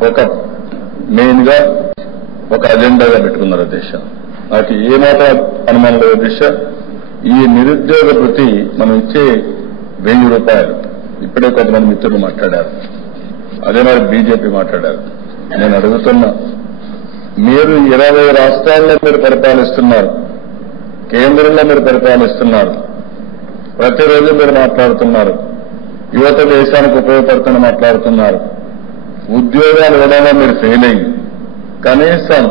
ఒక మెయిన్ గా ఒక అజెండాగా పెట్టుకున్నారు అధ్యక్ష. నాకు ఏమాట అనుమానం లేదు అధ్యక్ష. ఈ నిరుద్యోగ భృతి మనం ఇచ్చే 1,000 రూపాయలు, ఇప్పుడే కొంతమంది మిత్రులు మాట్లాడారు, అదే మరి బీజేపీ మాట్లాడారు. నేను అడుగుతున్నా, మీరు 20 రాష్ట్రాల్లో మీరు పరిపాలిస్తున్నారు, కేంద్రంలో మీరు పరిపాలిస్తున్నారు, ప్రతిరోజు మీరు మాట్లాడుతున్నారు, యువత దేశానికి ఉపయోగపడుతుందని మాట్లాడుతున్నారు, ఉద్యోగాలు ఇవ్వడంలో మీరు ఫెయిల్ అయ్యి కనీసం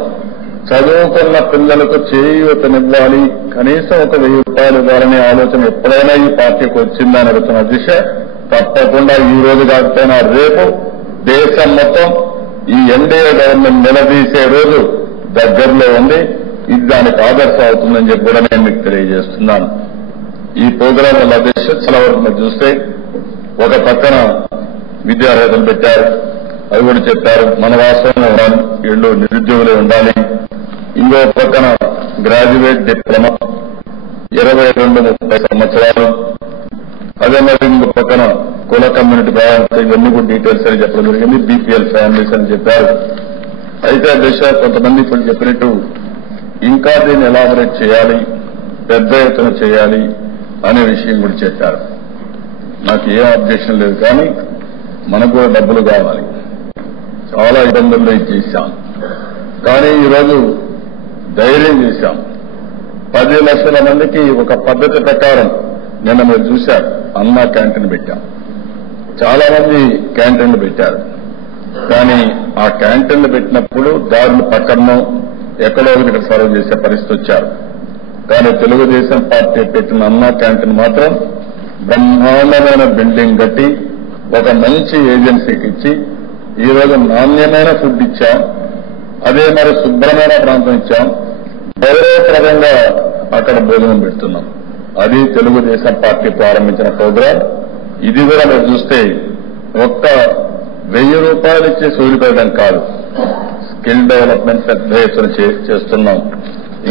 చదువుకున్న పిల్లలకు చేయూతనివ్వాలి, కనీసం ఒక 1,000 రూపాయలు ఇవ్వాలనే ఆలోచన ఎప్పుడైనా ఈ పార్టీకి వచ్చిందని అడుగుతున్న దిశ తప్పకుండా ఈ రోజు కాకపోయినా రేపు దేశం మొత్తం ఈ ఎన్డీఏ గవర్నమెంట్ నిలదీసే రోజు దగ్గరలో ఉంది. ఇది దానికి ఆదర్శం అవుతుందని చెప్పి కూడా నేను మీకు తెలియజేస్తున్నాను. ఈ ప్రోగ్రాం వల్ల అధ్యక్ష చాలా వరకు మీరు చూస్తే ఒక పక్కన విద్యార్హతలు పెట్టారు, అవి కూడా చెప్పారు, మన రాష్ట్రంలో ఉండాలి, వీళ్ళు నిరుద్యోగులే ఉండాలి. ఇంకో పక్కన గ్రాడ్యుయేట్ డిప్లొమా 22-30 సంవత్సరాలు, అదే మరి ఇంకో పక్కన కుల కమ్యూనిటీ ప్రాంతం, ఇవన్నీ కూడా డీటెయిల్స్ అని చెప్పడం జరిగింది. బీపీఎల్ ఫ్యామిలీస్ అని చెప్పారు. అయితే దిశ కొంతమంది ఇప్పుడు చెప్పినట్టు ఇంకా దీన్ని ఎలాబరేట్ చేయాలి, పెద్ద ఎత్తున చేయాలి అనే విషయం కూడా చెప్పారు. నాకు ఏం అబ్జెక్షన్ లేదు, కానీ మనకు కూడా డబ్బులు కావాలి. చాలా ఇబ్బందుల్లో ఇది చేశాం. కానీ ఈరోజు ధైర్యం చేశాం. 10 లక్షల మందికి ఒక పద్ధతి ప్రకారం నిన్న మీరు చూశారు, అన్న క్యాంటీన్ పెట్టాం. చాలా మంది క్యాంటీన్లు పెట్టారు. కానీ ఆ క్యాంటీన్లు పెట్టినప్పుడు దారులు పక్కనో ఎక్కడో ఇక్కడ సర్వ్ చేసే పరిస్థితి వచ్చారు. కానీ తెలుగుదేశం పార్టీ పెట్టిన అన్న క్యాంటీన్ మాత్రం బ్రహ్మాండమైన బిల్డింగ్ కట్టి ఒక మంచి ఏజెన్సీకి ఇచ్చి ఈరోజు నాణ్యమైన ఫుడ్ ఇచ్చాం. అదే మరి శుభ్రమైన ప్రాంతం ఇచ్చాం. గౌరవప్రదంగా అక్కడ భోజనం పెడుతున్నాం. అది తెలుగుదేశం పార్టీ ప్రారంభించిన ప్రోగ్రాం. ఇది కూడా మీరు చూస్తే ఒక్క 1000 రూపాయలు ఇచ్చే సూర్యపడడం కాదు, స్కిల్ డెవలప్మెంట్ పెద్ద ఎత్తున చేస్తున్నాం.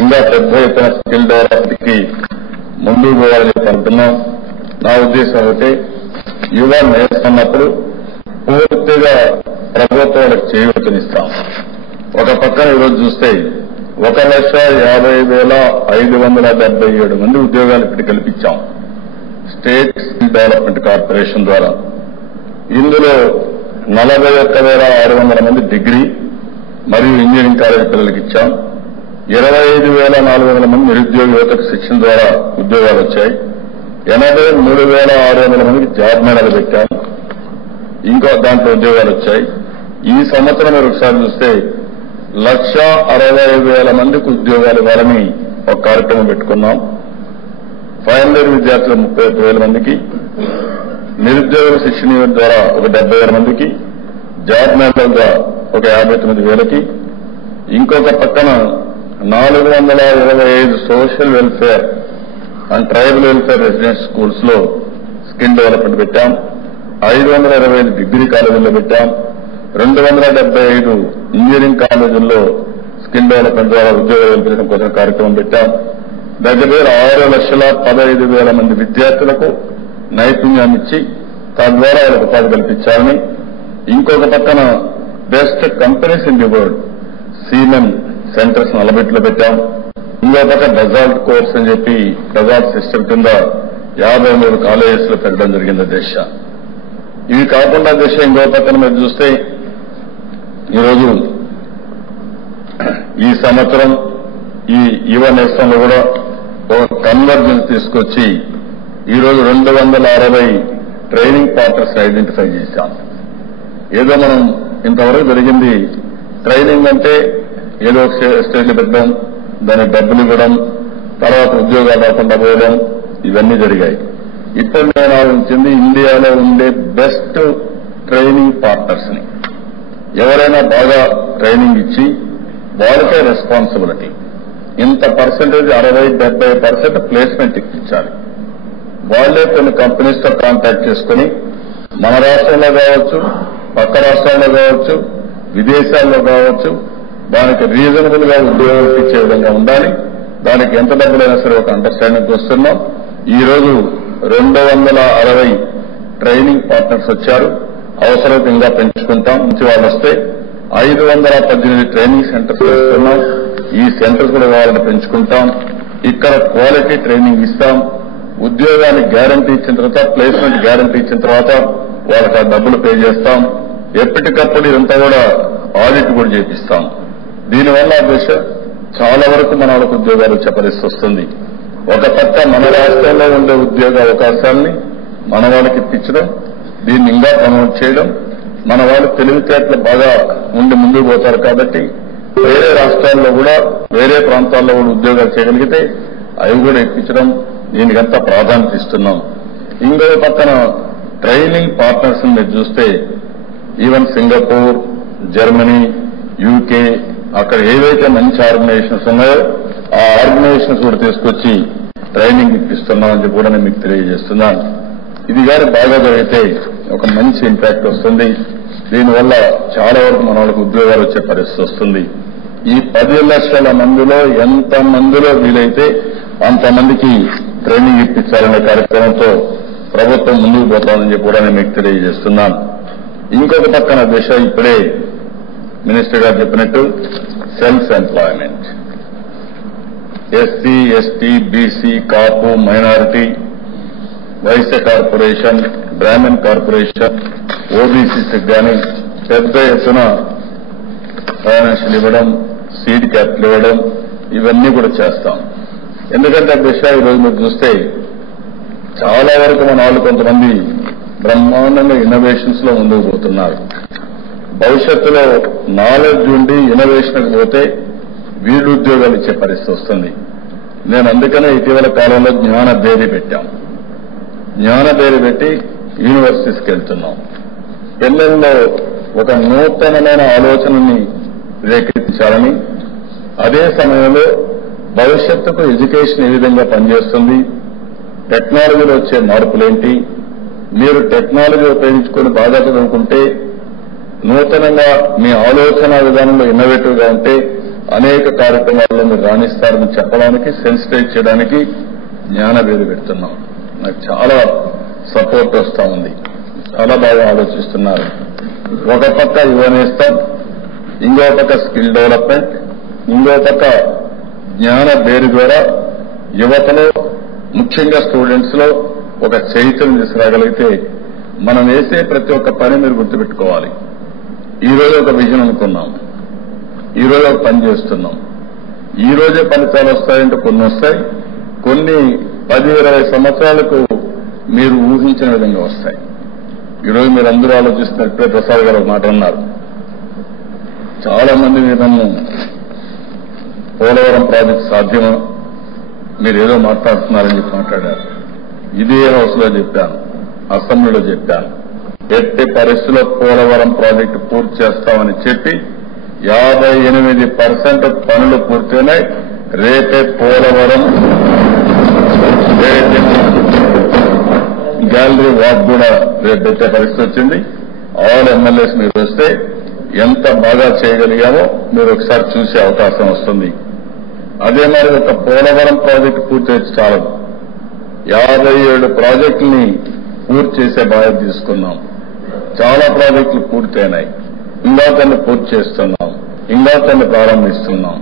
ఇంకా పెద్ద ఎత్తున స్కిల్ డెవలప్మెంట్ కి ముందుకు పోవాలని అనుకుంటున్నాం. నా ఉద్దేశం ఒకటి, యువ నేర్చుకున్నప్పుడు పూర్తిగా ప్రభుత్వాలకు చేయూతనిస్తాం. ఒక పక్కన ఈరోజు చూస్తే 1,50,577 మంది ఉద్యోగాలు ఇప్పటి కల్పించాం స్టేట్ స్కిల్ డెవలప్మెంట్ కార్పొరేషన్ ద్వారా. ఇందులో 41,600 మంది డిగ్రీ మరియు ఇంజనీరింగ్ కాలేజీ పిల్లలకి ఇచ్చాం. 25,400 మంది నిరుద్యోగ యువతకు శిక్షణ ద్వారా ఉద్యోగాలు వచ్చాయి. 83,600 మందికి జాబ్ మేళాలు పెట్టాం. ఇంకో దాంట్లో ఉద్యోగాలు వచ్చాయి. ఈ సంవత్సరం మీరు ఒకసారి చూస్తే 1,60,000 మందికి ఉద్యోగాలు ఇవ్వాలని ఒక కార్యక్రమం పెట్టుకున్నాం. ఫైనల్ ఇయర్ విద్యార్థులు 31,000 మందికి, నిరుద్యోగ శిక్షణ ద్వారా ఒక 70,000 మందికి, జాబ్ మేళాలుగా ఒక 59,000కి, ఇంకొక పక్కన 425 social welfare and tribal welfare residence schools లో స్కిల్ డెవలప్మెంట్ పెట్టాం. 525 డిగ్రీ కాలేజీల్లో పెట్టాం. 275 ఇంజనీరింగ్ కాలేజీల్లో స్కిల్ డెవలప్మెంట్ ద్వారా ఉద్యోగాలు కల్పించడం కోసం కార్యక్రమం పెట్టాం. దగ్గర 6,15,000 మంది విద్యార్థులకు నైపుణ్యాన్ని ఇచ్చి తద్వారా వాళ్ళకు ఉపాధి కల్పించాలని, ఇంకొక పక్కన best companies in the world Siemens centres 40 పెట్టాం. ఇంకో పక్క డెజాల్ట్ కోర్స్ అని చెప్పి డెజాల్ట్ సిస్టమ్ కింద 53 కాలేజెస్ లో పెట్టడం జరిగింది దేశ. ఇవి కాకుండా దేశ ఇంకో పక్కన మీరు చూస్తే ఈరోజు ఈ సంవత్సరం ఈ యువ నేస్తంలో కూడా ఒక కన్వర్జెన్స్ తీసుకొచ్చి ఈరోజు 260 ట్రైనింగ్ పార్ట్నర్స్ ఐడెంటిఫై చేశాం. ఏదో మనం ఇంతవరకు జరిగింది ట్రైనింగ్ అంటే ఏదో ఒక స్టేజ్లో పెట్టడం, దానికి డబ్బులు ఇవ్వడం, తర్వాత ఉద్యోగాలు రాకుండా పోవడం, ఇవన్నీ జరిగాయి. ఇప్పుడు నేను ఆలోచించింది ఇండియాలో ఉండే బెస్ట్ ట్రైనింగ్ పార్ట్నర్స్ ని ఎవరైనా బాగా ట్రైనింగ్ ఇచ్చి వాళ్ళకే రెస్పాన్సిబిలిటీ ఇంత పర్సెంటేజ్ 60-70% ప్లేస్మెంట్ ఇప్పించాలి. వాళ్లే కొన్ని కంపెనీస్ తో కాంటాక్ట్ చేసుకుని మన రాష్ట్రంలో కావచ్చు, పక్క రాష్ట్రాల్లో కావచ్చు, విదేశాల్లో కావచ్చు, దానికి రీజనబుల్ గా ఉద్యోగం ఇచ్చే విధంగా ఉండాలి. దానికి ఎంత డబ్బులైనా సరే ఒక అండర్స్టాండింగ్ వస్తున్నాం. ఈ రోజు 260 ట్రైనింగ్ పార్ట్నర్స్ వచ్చారు. అవసరం ఇంకా పెంచుకుంటాం. మంచి వాళ్ళు వస్తే 518 ట్రైనింగ్ సెంటర్స్ వేస్తున్నాం. ఈ సెంటర్స్ కూడా వాళ్ళని పెంచుకుంటాం. ఇక్కడ క్వాలిటీ ట్రైనింగ్ ఇస్తాం. ఉద్యోగాన్ని గ్యారంటీ ఇచ్చిన తర్వాత, ప్లేస్మెంట్ గ్యారంటీ ఇచ్చిన తర్వాత వాళ్ళకి ఆ డబ్బులు పే చేస్తాం. ఎప్పటికప్పుడు ఇదంతా కూడా ఆడిట్ కూడా చేపిస్తాం. దీనివల్ల దేశ చాలా వరకు మన వాళ్ళకు ఉద్యోగాలు వచ్చే పరిస్థితి వస్తుంది. ఒక పక్క మన రాష్ట్రంలో ఉండే ఉద్యోగ అవకాశాలని మన వాళ్ళకి ఇప్పించడం, దీన్ని ఇంకా ప్రమోట్ చేయడం, మన వాళ్ళు తెలివితేటలు బాగా ఉండి ముందుకు పోతారు కాబట్టి వేరే రాష్ట్రాల్లో కూడా వేరే ప్రాంతాల్లో కూడా ఉద్యోగాలు చేయగలిగితే అవి కూడా ఇప్పించడం, దీనికంతా ప్రాధాన్యత ఇస్తున్నాం. ఇంకో పక్కన ట్రైనింగ్ పార్ట్నర్స్ మీరు చూస్తే ఈవెన్ సింగపూర్, జర్మనీ, యూకే అక్కడ ఏవైతే మంచి ఆర్గనైజేషన్స్ ఉన్నాయో ఆ ఆర్గనైజేషన్స్ కూడా తీసుకొచ్చి ట్రైనింగ్ ఇప్పిస్తున్నామని చెప్పి కూడా నేను మీకు తెలియజేస్తున్నాను. ఇది గారి బాగా జరిగితే ఒక మంచి ఇంపాక్ట్ వస్తుంది. దీనివల్ల చాలా వరకు మన వాళ్ళకి ఉద్యోగాలు వచ్చే పరిస్థితి వస్తుంది. ఈ 10 లక్షల మందిలో ఎంత మందిలో వీలైతే అంతమందికి ట్రైనింగ్ ఇప్పించాలనే కార్యక్రమంతో ప్రభుత్వం ముందుకు పోతామని చెప్పి కూడా నేను మీకు తెలియజేస్తున్నాను. ఇంకొక పక్కన దిశ ఇప్పుడే మినిస్టర్ గారు చెప్పినట్టు self employment, SC, ST, BC, Kapu, minority, Vaishya corporation, Brahman corporation, ఓబీసీకి కానీ పెద్ద ఎత్తున ఫైనాన్షియల్ ఇవ్వడం, సీడ్ క్యాపిటల్ ఇవ్వడం ఇవన్నీ కూడా చేస్తాం. ఎందుకంటే అధ్యక్ష ఈరోజు మీరు చూస్తే చాలా వరకు మన వాళ్ళు కొంతమంది బ్రహ్మాండంగా ఇన్నోవేషన్స్ లో ముందుకు పోతున్నారు. భవిష్యత్తులో నాలెడ్జ్ ఉండి ఇన్నోవేషన్ పోతే వీళ్ళు ఉద్యోగాలు ఇచ్చే పరిస్థితి వస్తుంది. నేను అందుకనే ఇటీవల కాలంలో జ్ఞాన బేరీ పెట్టాం. జ్ఞాన బేరీ పెట్టి యూనివర్సిటీస్కి వెళ్తున్నాం. పిల్లల్లో ఒక నూతనమైన ఆలోచనని రేకెత్తించాలని, అదే సమయంలో భవిష్యత్తుకు ఎడ్యుకేషన్ ఏ విధంగా పనిచేస్తుంది, టెక్నాలజీలో వచ్చే మార్పులేంటి, మీరు టెక్నాలజీ ఉపయోగించుకొని బాగా చదువుకుంటే నూతనంగా మీ ఆలోచన విధానంలో ఇన్నోవేటివ్ గా ఉంటే అనేక కార్యక్రమాల్లో మీరు రాణిస్తారని చెప్పడానికి, సెన్సిటైజ్ చేయడానికి జ్ఞానవేది పెడుతున్నాం. నాకు చాలా సపోర్ట్ వస్తా ఉంది. చాలా బాగా ఆలోచిస్తున్నారు. ఒక పక్క యువనేస్తాం, ఇంకో పక్క స్కిల్ డెవలప్మెంట్, ఇంకో పక్క జ్ఞాన బేరి ద్వారా యువతలో ముఖ్యంగా స్టూడెంట్స్ లో ఒక చైతన్యం తీసుకురాగలిగితే మనం వేసే ప్రతి ఒక్క పని మీరు గుర్తుపెట్టుకోవాలి. ఈ రోజు ఒక విజన్ అనుకున్నాం, ఈ రోజు ఒక పని చేస్తున్నాం. ఈ రోజే ఫలితాలు వస్తాయంటే కొన్ని వస్తాయి, కొన్ని 10-20 సంవత్సరాలకు మీరు ఊహించిన విధంగా వస్తాయి. ఈరోజు మీరు అందరూ ఆలోచిస్తున్న ఇప్పుడే ప్రసాద్ గారు ఒక మాట అన్నారు. చాలా మంది నన్ను పోలవరం ప్రాజెక్టు సాధ్యమా, మీరు ఏదో మాట్లాడుతున్నారని చెప్పి మాట్లాడారు. ఇదే హౌస్ లో చెప్పాను, అసెంబ్లీలో చెప్పాను. ఎట్టి పరిస్థితుల్లో పోలవరం ప్రాజెక్టు పూర్తి చేస్తామని చెప్పి 58% పనులు పూర్తయినాయి. రేపే పోలవరం గ్యాలరీ వాక్ కూడా రేపు పెట్టే పరిస్థితి వచ్చింది. ఆల్ ఎమ్మెల్యేస్ మీరు వస్తే ఎంత బాగా చేయగలిగామో మీరు ఒకసారి చూసే అవకాశం వస్తుంది. అదే మరి ఒక పోలవరం ప్రాజెక్టు పూర్తి చాలదు, 57 ప్రాజెక్టుల్ని పూర్తి చేసే బాధ్యత తీసుకున్నాం. చాలా ప్రాజెక్టులు పూర్తయినాయి, ఇంకా కొన్ని పూర్తి చేస్తున్నాం, ఇంకా కొన్ని ప్రారంభిస్తున్నాం.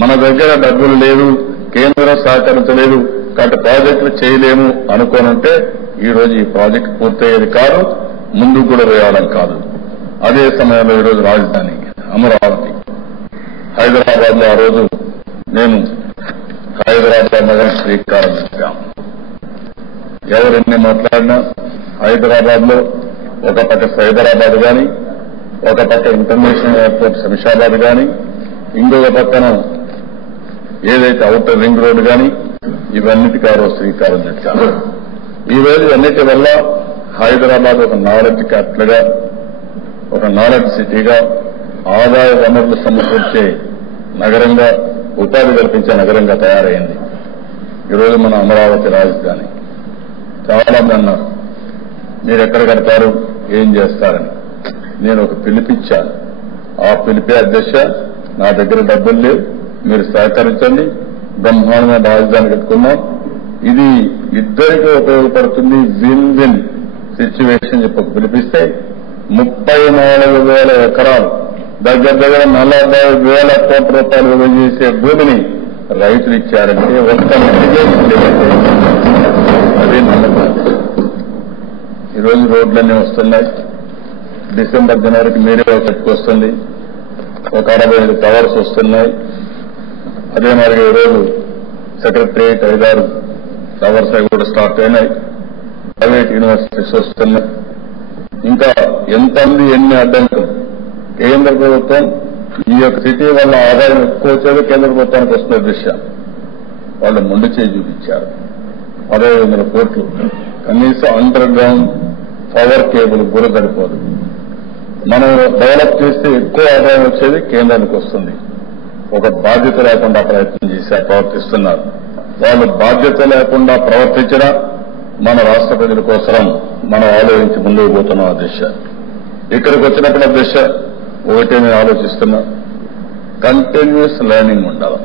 మన దగ్గర డబ్బులు లేదు, కేంద్రం సహకరించలేదు, కాబట్టి ప్రాజెక్టులు చేయలేము అనుకోనంటే ఈ రోజు ఈ ప్రాజెక్టు పూర్తయ్యేది కాదు, ముందుకు కూడా వేయడం కాదు. అదే సమయంలో ఈరోజు రాజధాని అమరావతి, హైదరాబాద్ లో ఆ రోజు నేను హైదరాబాద్ నగరం శ్రీకారం చుట్టాం. ఎవరెన్ని మాట్లాడినా హైదరాబాద్ లో ఒక పక్క సైబరాబాద్ కానీ, ఒక పక్క ఇంటర్నేషనల్ ఎయిర్పోర్ట్ శంషాబాద్ కానీ, ఇంకొక పక్కన ఏదైతే ఔటర్ రింగ్ రోడ్ కానీ, ఇవన్నిటికీ ఆ రోజు శ్రీకారం చుట్టాను. ఈ రోజు అన్నిటి వల్ల హైదరాబాద్ ఒక నాలెడ్జ్ క్యాపిటల్ గా, ఒక నాలెడ్జ్ సిటీగా, ఆదాయ వనరులు సమకూర్చే నగరంగా, ఉపాధి కల్పించే నగరంగా తయారైంది. ఈరోజు మన అమరావతి రాజధాని. చాలా మంది అన్నారు మీరు ఎక్కడ కడతారు, ఏం చేస్తారని. నేను ఒక పిలిపిచ్చాను. ఆ పిలిపే అధ్యక్ష, నా దగ్గర డబ్బులు లేవు, మీరు సహకరించండి, బ్రహ్మాండమైన రాజధాని కట్టుకున్నాం. ఇది ఇద్దరికీ ఉపయోగపడుతుంది, విన్ విన్ సిచ్యువేషన్ చెప్పి పిలిపిస్తే 34,000 ఎకరాలు, దగ్గర 40,000 కోట్ల రూపాయలు విలువ చేసే భూమిని రైతులు ఇచ్చారంటే ఒక్క అదే నమ్మకం. ఈరోజు రోడ్లన్నీ వస్తున్నాయి. డిసెంబర్ జనవరికి మీరే కట్టుకొస్తుంది, ఒక 65 టవర్స్ వస్తున్నాయి. అదే మరి ఈరోజు సెక్రటరియట్ 5-6 టవర్స్ అవి కూడా స్టార్ట్ అయినాయి. ప్రైవేట్ యూనివర్సిటీస్ వస్తున్నాయి. ఇంకా ఎంతమంది ఎన్ని అడ్డంకులు. కేంద్ర ప్రభుత్వం ఈ యొక్క సిటీ వల్ల ఆదాయం ఎక్కువ వచ్చేది కేంద్ర ప్రభుత్వానికి వస్తున్న దృష్ట్యా వాళ్ళు మొండి చేయి చూపించారు. 60,000 కోట్లు కనీసం అండర్ గ్రౌండ్ పవర్ కేబుల్ కూడా సరిపోదు. మనం డెవలప్ చేస్తే ఎక్కువ ఆదాయం వచ్చేది కేంద్రానికి వస్తుంది. ఒక బాధ్యత లేకుండా ప్రయత్నం చేశారు, ప్రవర్తిస్తున్నారు. వాళ్ళు బాధ్యత లేకుండా ప్రవర్తించినా మన రాష్ట్ర ప్రజల కోసం మనం ఆలోచించి ముందుకు పోతున్నాం. అధ్యక్ష, ఇక్కడికి వచ్చినప్పుడు అధ్యక్ష ఒకటే నేను ఆలోచిస్తున్నా, కంటిన్యూస్ లెర్నింగ్ ఉండాలి,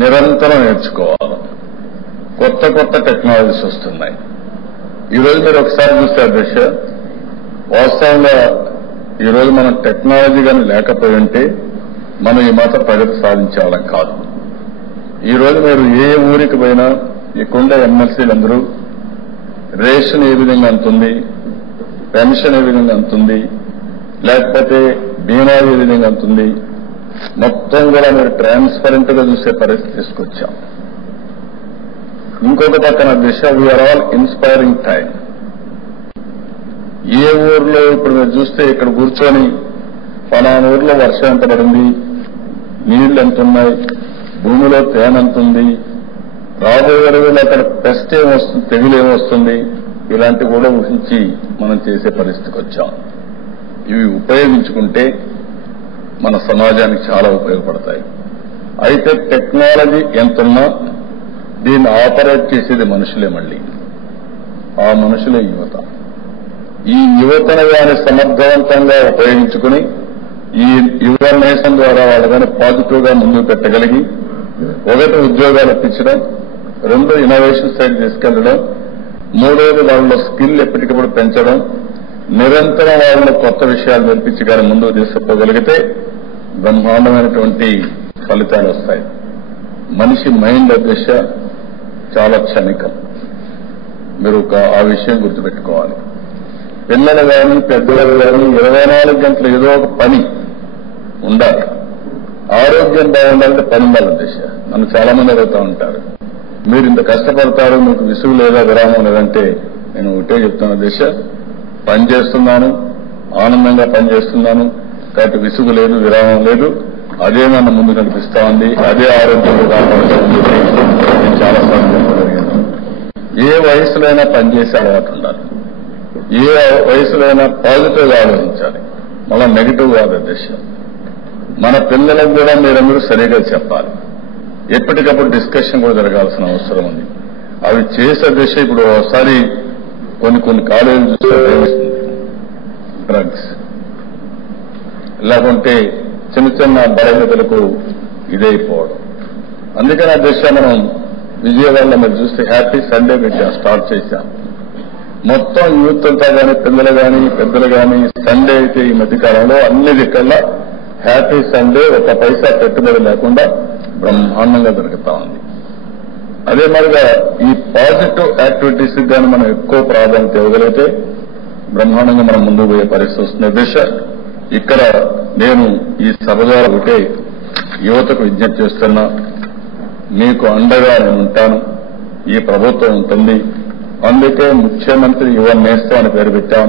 నిరంతరం నేర్చుకోవాలి. కొత్త కొత్త టెక్నాలజీస్ వస్తున్నాయి. ఈరోజు మీరు ఒకసారి చూస్తే అధ్యక్ష, వాస్తవంగా ఈరోజు మనం టెక్నాలజీ కానీ లేకపోయి ఉంటే మనం ఈ మాత్రం ప్రగతి సాధించే వాళ్ళం కాదు. ఈరోజు మీరు ఏ ఊరికి పోయినా ఇక్కడుండే ఎమ్మెల్సీలందరూ రేషన్ ఏ విధంగా అంతుంది, పెన్షన్ ఏ విధంగా అంతుంది, లేకపోతే బీమా ఏ విధంగా అంతుంది, మొత్తం కూడా మీరు ట్రాన్స్పరెంట్ గా చూసే పరిస్థితి తీసుకొచ్చాం. ఇంకొక పక్కన దిశ వీఆర్ ఆల్ ఇన్స్పైరింగ్ టైం. ఏ ఊర్లో ఇప్పుడు మీరు చూస్తే ఇక్కడ కూర్చొని పలానా ఊర్లో వర్షం ఎంత పడింది, నీళ్లు ఎంత ఉన్నాయి, భూమిలో తేమ ఎంత ఉంది, రాబోయే రోజుల్లో అక్కడ పెస్ట్ ఏమొస్తుంది, తెగులు ఏమొస్తుంది, ఇలాంటివి కూడా ఊహించి మనం చేసే పరిస్థితికి వచ్చాం. ఇవి ఉపయోగించుకుంటే మన సమాజానికి చాలా ఉపయోగపడతాయి. అయితే టెక్నాలజీ ఎంతున్నా దీన్ని ఆపరేట్ చేసేది మనుషులే. మళ్ళీ ఆ మనుషులే యువత. ఈ యువతను కానీ సమర్థవంతంగా ఉపయోగించుకుని ఈ యువ నేషన్ ద్వారా వాళ్ళు కానీ పాజిటివ్ గా ముందుకు పెట్టగలిగి, ఒకటి ఉద్యోగాలు ఇప్పించడం, రెండు ఇన్నోవేషన్ సైడ్ తీసుకెళ్లడం, మూడోది వాళ్ళలో స్కిల్ ఎప్పటికప్పుడు పెంచడం, నిరంతరం వాళ్ళలో కొత్త విషయాలు నేర్పించి కానీ ముందుకు తీసుకుపోగలిగితే బ్రహ్మాండమైనటువంటి ఫలితాలు వస్తాయి. మనిషి మైండ్ దశ చాలా క్షణికం. మీరు ఆ విషయం గుర్తుపెట్టుకోవాలి. పిల్లలు కానీ పెద్దలు కానీ 24 గంటలు ఏదో ఒక పని ఉండాలి. ఆరోగ్యం బాగుండాలంటే పని ఉండాలి దశ. నన్ను చాలా మంది అడుగుతూ ఉంటారు, మీరు ఇంత కష్టపడతారు, మీకు విసుగు లేదా, విరామం లేదంటే నేను ఒకటే చెప్తున్న దశ, పని చేస్తున్నాను, ఆనందంగా పని చేస్తున్నాను, కాబట్టి విసుగు లేదు, విరామం లేదు. అదే నన్ను ముందు నడిపిస్తా ఉంది, అదే ఆరోగ్యంగా కాపాడుతుంది. నేను చాలాసార్లు చెప్పగలిగాను. ఏ వయసులోనైనా పనిచేసే అలవాటు ఉండాలి. ఏ వయసులోనైనా పాజిటివ్ గా ఆలోచించాలి, మళ్ళా నెగిటివ్ కాదు దశ. మన పిల్లలకు కూడా మీరందరూ సరిగా చెప్పాలి. ఎప్పటికప్పుడు డిస్కషన్ కూడా జరగాల్సిన అవసరం ఉంది. అవి చేసే దశ. ఇప్పుడు ఒకసారి కొన్ని కాలేజీలు చూస్తే ప్రేమిస్తుంది డ్రగ్స్, లేకుంటే చిన్న చిన్న బలహీనతలకు ఇదైపోవడం. అందుకని ఆ దశ మనం విజయవాడలో మీరు చూస్తే హ్యాపీ సండే పెట్టాం, స్టార్ట్ చేశాం. మొత్తం యూత్ అంతా కానీ, పిల్లలు కానీ, పెద్దలు కానీ, సండే అయితే ఈ మధ్యకాలంలో అన్ని దిక్కల్లా హ్యాపీ సండే, ఒక పైసా పెట్టుబడి లేకుండా బ్రహ్మాండంగా దొరుకుతా ఉంది. అదే మరిగా ఈ పాజిటివ్ యాక్టివిటీస్ కానీ మనం ఎక్కువ ప్రాధాన్యత ఇవ్వగలిగితే బ్రహ్మాండంగా మనం ముందుకు పోయే పరిస్థితి వస్తుంది. దిశ ఇక్కడ నేను ఈ సభ ద్వారా ఒకటే యువతకు విజ్ఞప్తి చేస్తున్నా, మీకు అండగా నేను ఉంటాను, ఈ ప్రభుత్వం ఉంటుంది. అందుకే ముఖ్యమంత్రి యువ నేస్తం అని పేరు పెట్టాం.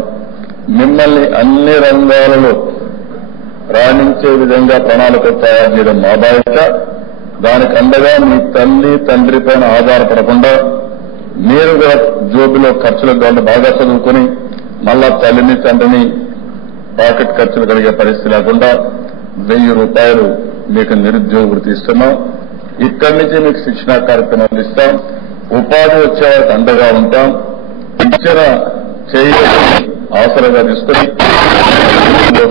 మిమ్మల్ని అన్ని రంగాలలో రాణించే విధంగా ప్రణాళిక తయారు చేయడం మా బాధ్యత. దానికి అండగా మీ తల్లి తండ్రి పైన ఆధారపడకుండా మీరు కూడా జోబులో ఖర్చులకు కాకుండా బాగా చదువుకుని మళ్ళా తల్లిని తండ్రిని పాకెట్ ఖర్చులు కలిగే పరిస్థితి లేకుండా 1000 రూపాయలు మీకు నిరుద్యోగ వృత్తి ఇస్తున్నాం. ఇక్కడి నుంచి మీకు శిక్షణా కార్యక్రమాలు ఇస్తాం. ఉపాధి వచ్చేవారికి అండగా ఉంటాం. ఇచ్చిన చేయని అవసరంగా తీసుకుని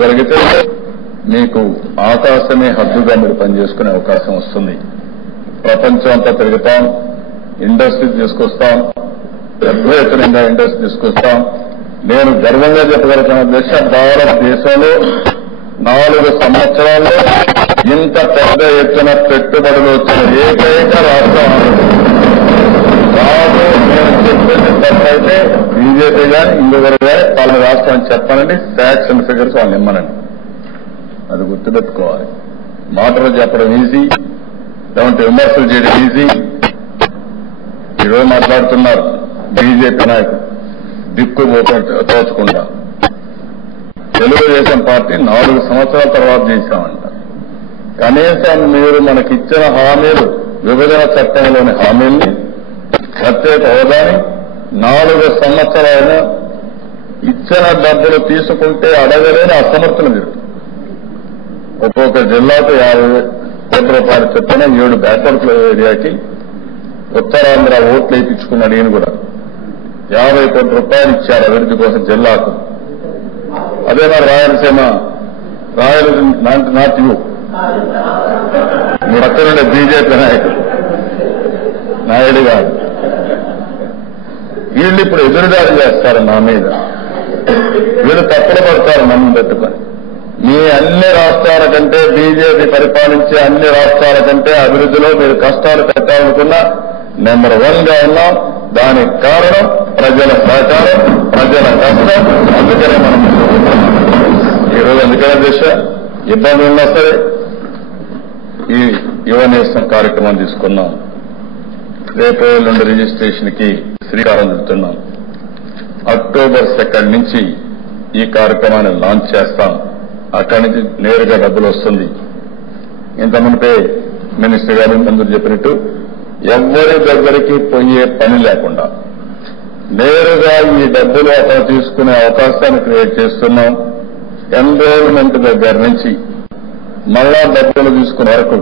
కలిగితే మీకు ఆకాశమే హద్దుగా మీరు పనిచేసుకునే అవకాశం వస్తుంది. ప్రపంచం అంతా తిరుగుతాం, ఇండస్ట్రీ తీసుకొస్తాం, పెద్ద ఎత్తున ఇండస్ట్రీ తీసుకొస్తాం. నేను గర్వంగా చెప్పగలుగుతున్న భారతదేశంలో 4 సంవత్సరాల్లో ఇంత పెద్ద ఎత్తున పెట్టుబడులు వచ్చిన ఏకైక రాష్ట్రం కాదు. నేను చెప్పేది తప్పైతే బీజేపీ కానీ ఇంకొకరు కానీ వాళ్ళ రాష్ట్రం అని చెప్పానండి. ఫ్యాక్ట్స్ అండ్ ఫిగర్స్ వాళ్ళు ఇమ్మనండి. అది గుర్తుపెట్టుకోవాలి. మాటలు చెప్పడం ఈజీ, లేదంటే విమర్శలు చేయడం ఈజీ. ఈరోజు మాట్లాడుతున్నారు బీజేపీ నాయకులు దిక్కు తోచకుండా. తెలుగుదేశం పార్టీ 4 సంవత్సరాల తర్వాత చేశామంట. కనీసం మీరు మనకిచ్చిన హామీలు, విభజన చట్టంలోని హామీల్ని, ప్రత్యేక హోదాని 4 సంవత్సరాలైన ఇచ్చిన డబ్బులు తీసుకుంటే అడగలేని అసమర్థులు మీరు. ఒక్కొక్క జిల్లాకు 50 కోట్ల రూపాయలు చొప్పున 7 బ్యాక్వర్డ్ ఏరియాకి ఉత్తరాంధ్ర ఓట్లు వేయించుకున్నాడు. ఈయన కూడా 50 కోట్ల రూపాయలు ఇచ్చారు అభివృద్ధి కోసం జిల్లాకు. అదే మరి రాయలసీమ నాట్ యూ, మీరు అక్కడుండే బీజేపీ నాయుడు గారు వీళ్ళు ఇప్పుడు ఎదురుదాడి చేస్తారు నా మీద. వీళ్ళు తప్పులు పడతారు నన్ను పెట్టుకొని. మీ అన్ని రాష్ట్రాల కంటే, బీజేపీ పరిపాలించే అన్ని రాష్ట్రాల కంటే అభివృద్ధిలో మీరు కష్టాలు పెట్టాలనుకున్నా నెంబర్ 1 గా ఉన్నాం. దానికి కారణం ప్రజల సహకారం, ప్రజల కష్టం. అందుకనే మనం ఈరోజు అందుకనే దేశ ఇబ్బందులు ఉన్నా సరే, ఈ యువనేస్తం కార్యక్రమం తీసుకున్నాం. రేపు నుండి రిజిస్ట్రేషన్ కి శ్రీకారం చుడుతున్నాం. అక్టోబర్ 2 నుంచి ఈ కార్యక్రమాన్ని లాంచ్ చేస్తాం. అక్కడి నుంచి నేరుగా డబ్బులు వస్తుంది. ఇంతముందే మినిస్టర్ గారు అందరూ చెప్పినట్టు ఎవరి దగ్గరికి పోయే పని లేకుండా నేరుగా ఈ డబ్బులు అక్కడ తీసుకునే అవకాశాన్ని క్రియేట్ చేస్తున్నాం. ఎన్రోల్మెంట్ దగ్గర నుంచి మళ్ళా డబ్బులు తీసుకునే వరకు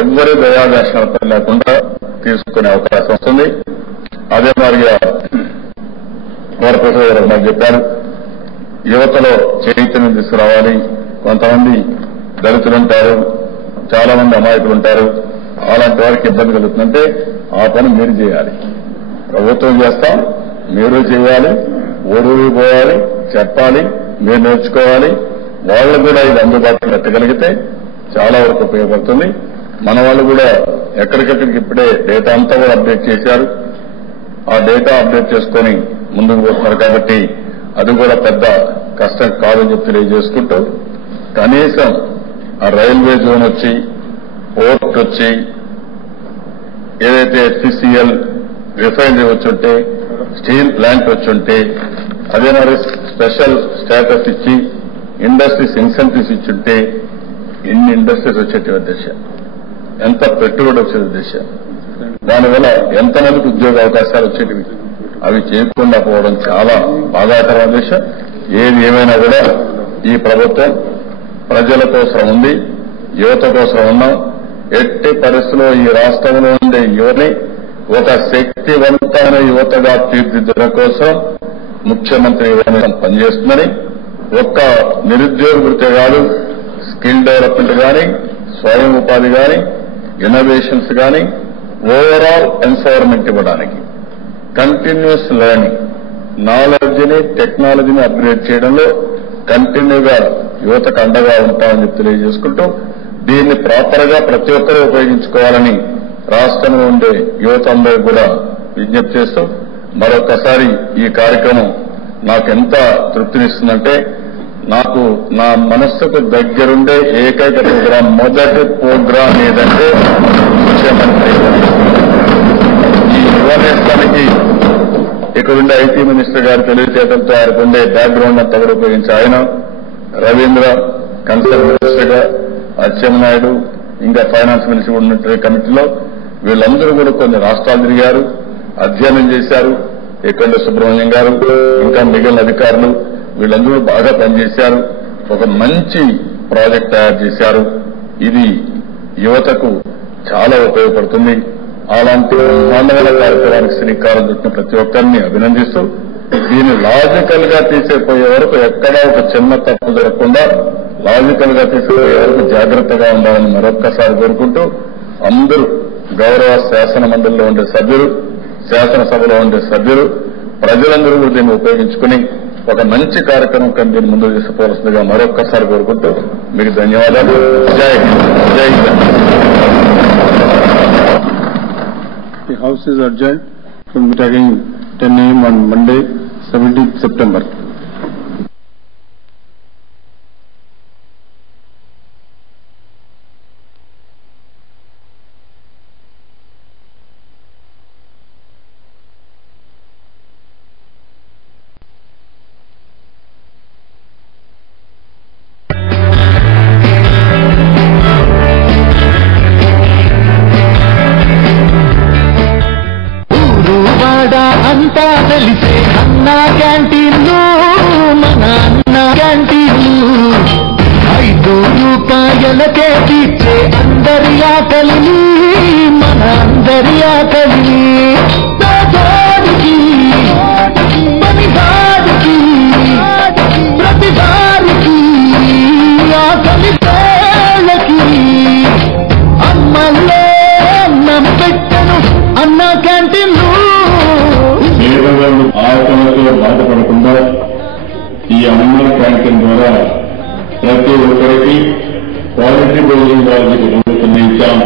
ఎవరి దయాదర్శనత లేకుండా తీసుకునే అవకాశం వస్తుంది. అదే మాదిరిగా కోరపేట గారు నాకు చెప్పారు, యువతలో చైతన్యం తీసుకురావాలి. కొంతమంది దళితులుంటారు, చాలా మంది అమాయకులు ఉంటారు. అలాంటి వారికి ఇబ్బంది కలుగుతుందంటే ఆ పని మీరు చేయాలి. ప్రభుత్వం చేస్తాం, మీరు చేయాలి. ఊరూరి పోవాలి, చెప్పాలి, మీరు నేర్చుకోవాలి. వాళ్ళు కూడా ఇది అందుబాటులో పెట్టగలిగితే చాలా వరకు ఉపయోగపడుతుంది. మన వాళ్ళు కూడా ఎక్కడికెక్కడికి ఇప్పుడే డేటా అంతా కూడా అప్డేట్ చేశారు. ఆ డేటా అప్డేట్ చేసుకొని ముందుకు పోతున్నారు కాబట్టి అది కూడా పెద్ద కష్టం కాదని చెప్పి తెలియజేసుకుంటూ కనీసం ఆ రైల్వే జోన్ వచ్చి, పోర్ట్ వచ్చి, ఏదైతే HPCL రిఫైనరీ వచ్చుంటే, స్టీల్ ప్లాంట్ వచ్చుంటే, అదే మరి స్పెషల్ స్టేటస్ ఇచ్చి ఇండస్ట్రీస్ ఇన్సెంటివ్స్ ఇచ్చుంటే ఇన్ని ఇండస్ట్రీస్ వచ్చేటి దిశ, ఎంత పెట్టుబడి వచ్చేది దిశ, దానివల్ల ఎంతమందికి ఉద్యోగ అవకాశాలు వచ్చేటివి. అవి చేయకుండా పోవడం చాలా బాధాకరమైన దిశ. ఏది ఏమైనా కూడా ఈ ప్రభుత్వం ప్రజల కోసం ఉంది, యువత కోసం ఉన్నాం. ఎట్టి పరిస్థితుల్లో ఈ రాష్ట్రంలో ఉండే యువని ఒక శక్తివంతమైన యువతగా తీర్చిదిద్దడం కోసం ముఖ్యమంత్రి పనిచేస్తుందని, ఒక్క నిరుద్యోగ వృత్తి కాదు, స్కిల్ డెవలప్మెంట్ కానీ, స్వయం ఉపాధి కానీ, ఇన్నోవేషన్స్ కానీ, ఓవరాల్ ఎంపవర్మెంట్ ఇవ్వడానికి కంటిన్యూస్ లెర్నింగ్, నాలెడ్జిని, టెక్నాలజీని అప్గ్రేడ్ చేయడంలో కంటిన్యూగా యువతకు అండగా ఉంటామని చెప్పి తెలియజేసుకుంటూ దీన్ని ప్రాపర్ గా ప్రతి ఒక్కరూ ఉపయోగించుకోవాలని రాష్ట్రంలో ఉండే యువత అందరూ కూడా విజ్ఞప్తి చేస్తూ మరొకసారి ఈ కార్యక్రమం నాకెంత తృప్తినిస్తుందంటే, నాకు నా మనస్సుకు దగ్గరుండే ఏకైక ప్రోగ్రాం, మొదటి ప్రోగ్రాం ఏదంటే ముఖ్యమంత్రి. ఈ యువనేస్తానికి ఇక్కడుండే ఐటీ మినిస్టర్ గారు తెలివితేటలతో ఆయనకుండే బ్యాక్గ్రౌండ్ అంతా కూడా ఉపయోగించి ఆయన, రవీంద్ర కన్సర్న్ మినిస్టర్ గా, అచ్చెన్నాయుడు, ఇంకా ఫైనాన్స్ మినిస్టర్ కూడా ఉన్నటువంటి కమిటీలో వీళ్ళందరూ కూడా కొన్ని రాష్ట్రాలు తిరిగారు, అధ్యయనం చేశారు. ఎక్కడ సుబ్రహ్మణ్యం గారు, ఇంకా మిగిలిన అధికారులు వీళ్ళందరూ బాగా పనిచేశారు. ఒక మంచి ప్రాజెక్ట్ తయారు చేశారు. ఇది యువతకు చాలా ఉపయోగపడుతుంది. అలాంటి బ్రహ్మాండమైన కార్యక్రమానికి శ్రీకారం చుట్టిన ప్రతి ఒక్కరిని అభినందిస్తూ దీన్ని లాజికల్ గా తీసేపోయే వరకు ఎక్కడా ఒక చిన్న తప్పు జరగకుండా లాజికల్ గా తీసుకుపోయే వరకు జాగ్రత్తగా ఉండాలని మరొక్కసారి కోరుకుంటూ అందరూ గౌరవ శాసన మండలిలో ఉండే సభ్యులు, శాసనసభలో ఉండే సభ్యులు, ప్రజలందరూ కూడా దీన్ని ఉపయోగించుకుని ఒక మంచి కార్యక్రమం కానీ దీన్ని ముందుకు తీసుకుపోవలసిందిగా మరొక్కసారి కోరుకుంటూ మీకు ధన్యవాదాలు. జై హింద్, జై Hind. The House is adjourned from meeting 10 a.m. on Monday, 17th September. అంతా తెలిసే అన్నా క్యాంటీన్లు, మన అన్నా క్యాంటీన్లు 5 రూపాయలకే తీర్చే అందరి ఆకలిని, మన అందరి ఆకలిని. పేదోడికి, పనివాడికి, ప్రతి వారికి ఆకలి పేళ్ళకి అమ్మల్లే అన్నం పెట్టను అన్నా క్యాంటీన్లు. పేదవాళ్ళు ఆకలితో బాధపడకుండా ఈ అన్న క్యాంటీన్ ద్వారా ప్రతి ఒక్కరికి క్వాలిటీ భోజనం వాళ్ళకి రూపొందించాం.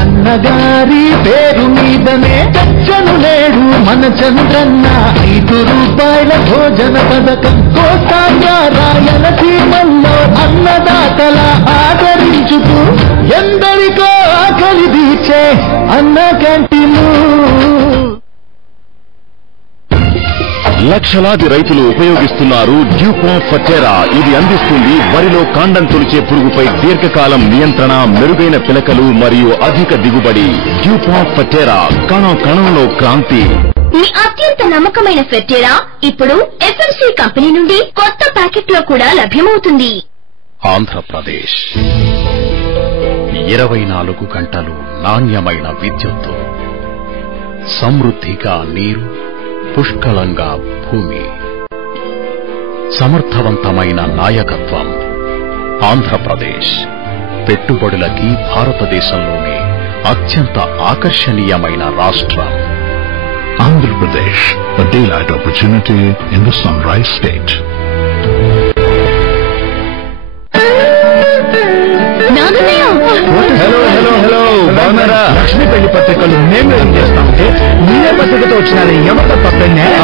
అన్నగారి పేరు మీదనే చచ్చను నేడు మన చంద్రన్న 5 రూపాయల భోజన పథకం. కోస్తాంధ్ర రాయలసీమల్లో అన్నదాతల ఆదరించుతూ ఎందరికో ఆకలి తీర్చే అన్న క్యాంటీన్లు. లక్షలాది రైతులు ఉపయోగిస్తున్నారు డ్యూపాంట్ ఫర్టెరా. ఇది అందిస్తుంది వరిలో కాండం తొలిచే పురుగుపై దీర్ఘకాలం నియంత్రణ, మెరుగైన పిలకలు మరియు అధిక దిగుబడి. డ్యూపాంట్ ఫర్టెరా, కణం కణంలో క్రాంతి. మీ అత్యంత నమ్మకమైన ఫెర్టెరా ఇప్పుడు ఎఫ్ఎంసీ కంపెనీ నుండి కొత్త ప్యాకెట్ లో కూడా లభ్యమవుతుంది. ఆంధ్రప్రదేశ్ 24 గంటలు నాణ్యమైన విద్యుత్తు, సమృద్ధిగా నీరు, పుష్కలంగా భూమి, సమర్థవంతమైన నాయకత్వం. ఆంధ్రప్రదేశ్ పెట్టుబడులకి భారతదేశంలోనే అత్యంత ఆకర్షణీయమైన రాష్ట్రం. Andhra Pradesh, a daylight opportunity in the Sunrise State. Hello hello hello, బాగున్నారా? లక్ష్మీ పెళ్లి పత్రికలు మేము ఏం చేస్తామంటే మీరే పత్రికతో వచ్చినారని ఎవరితో తప్పనే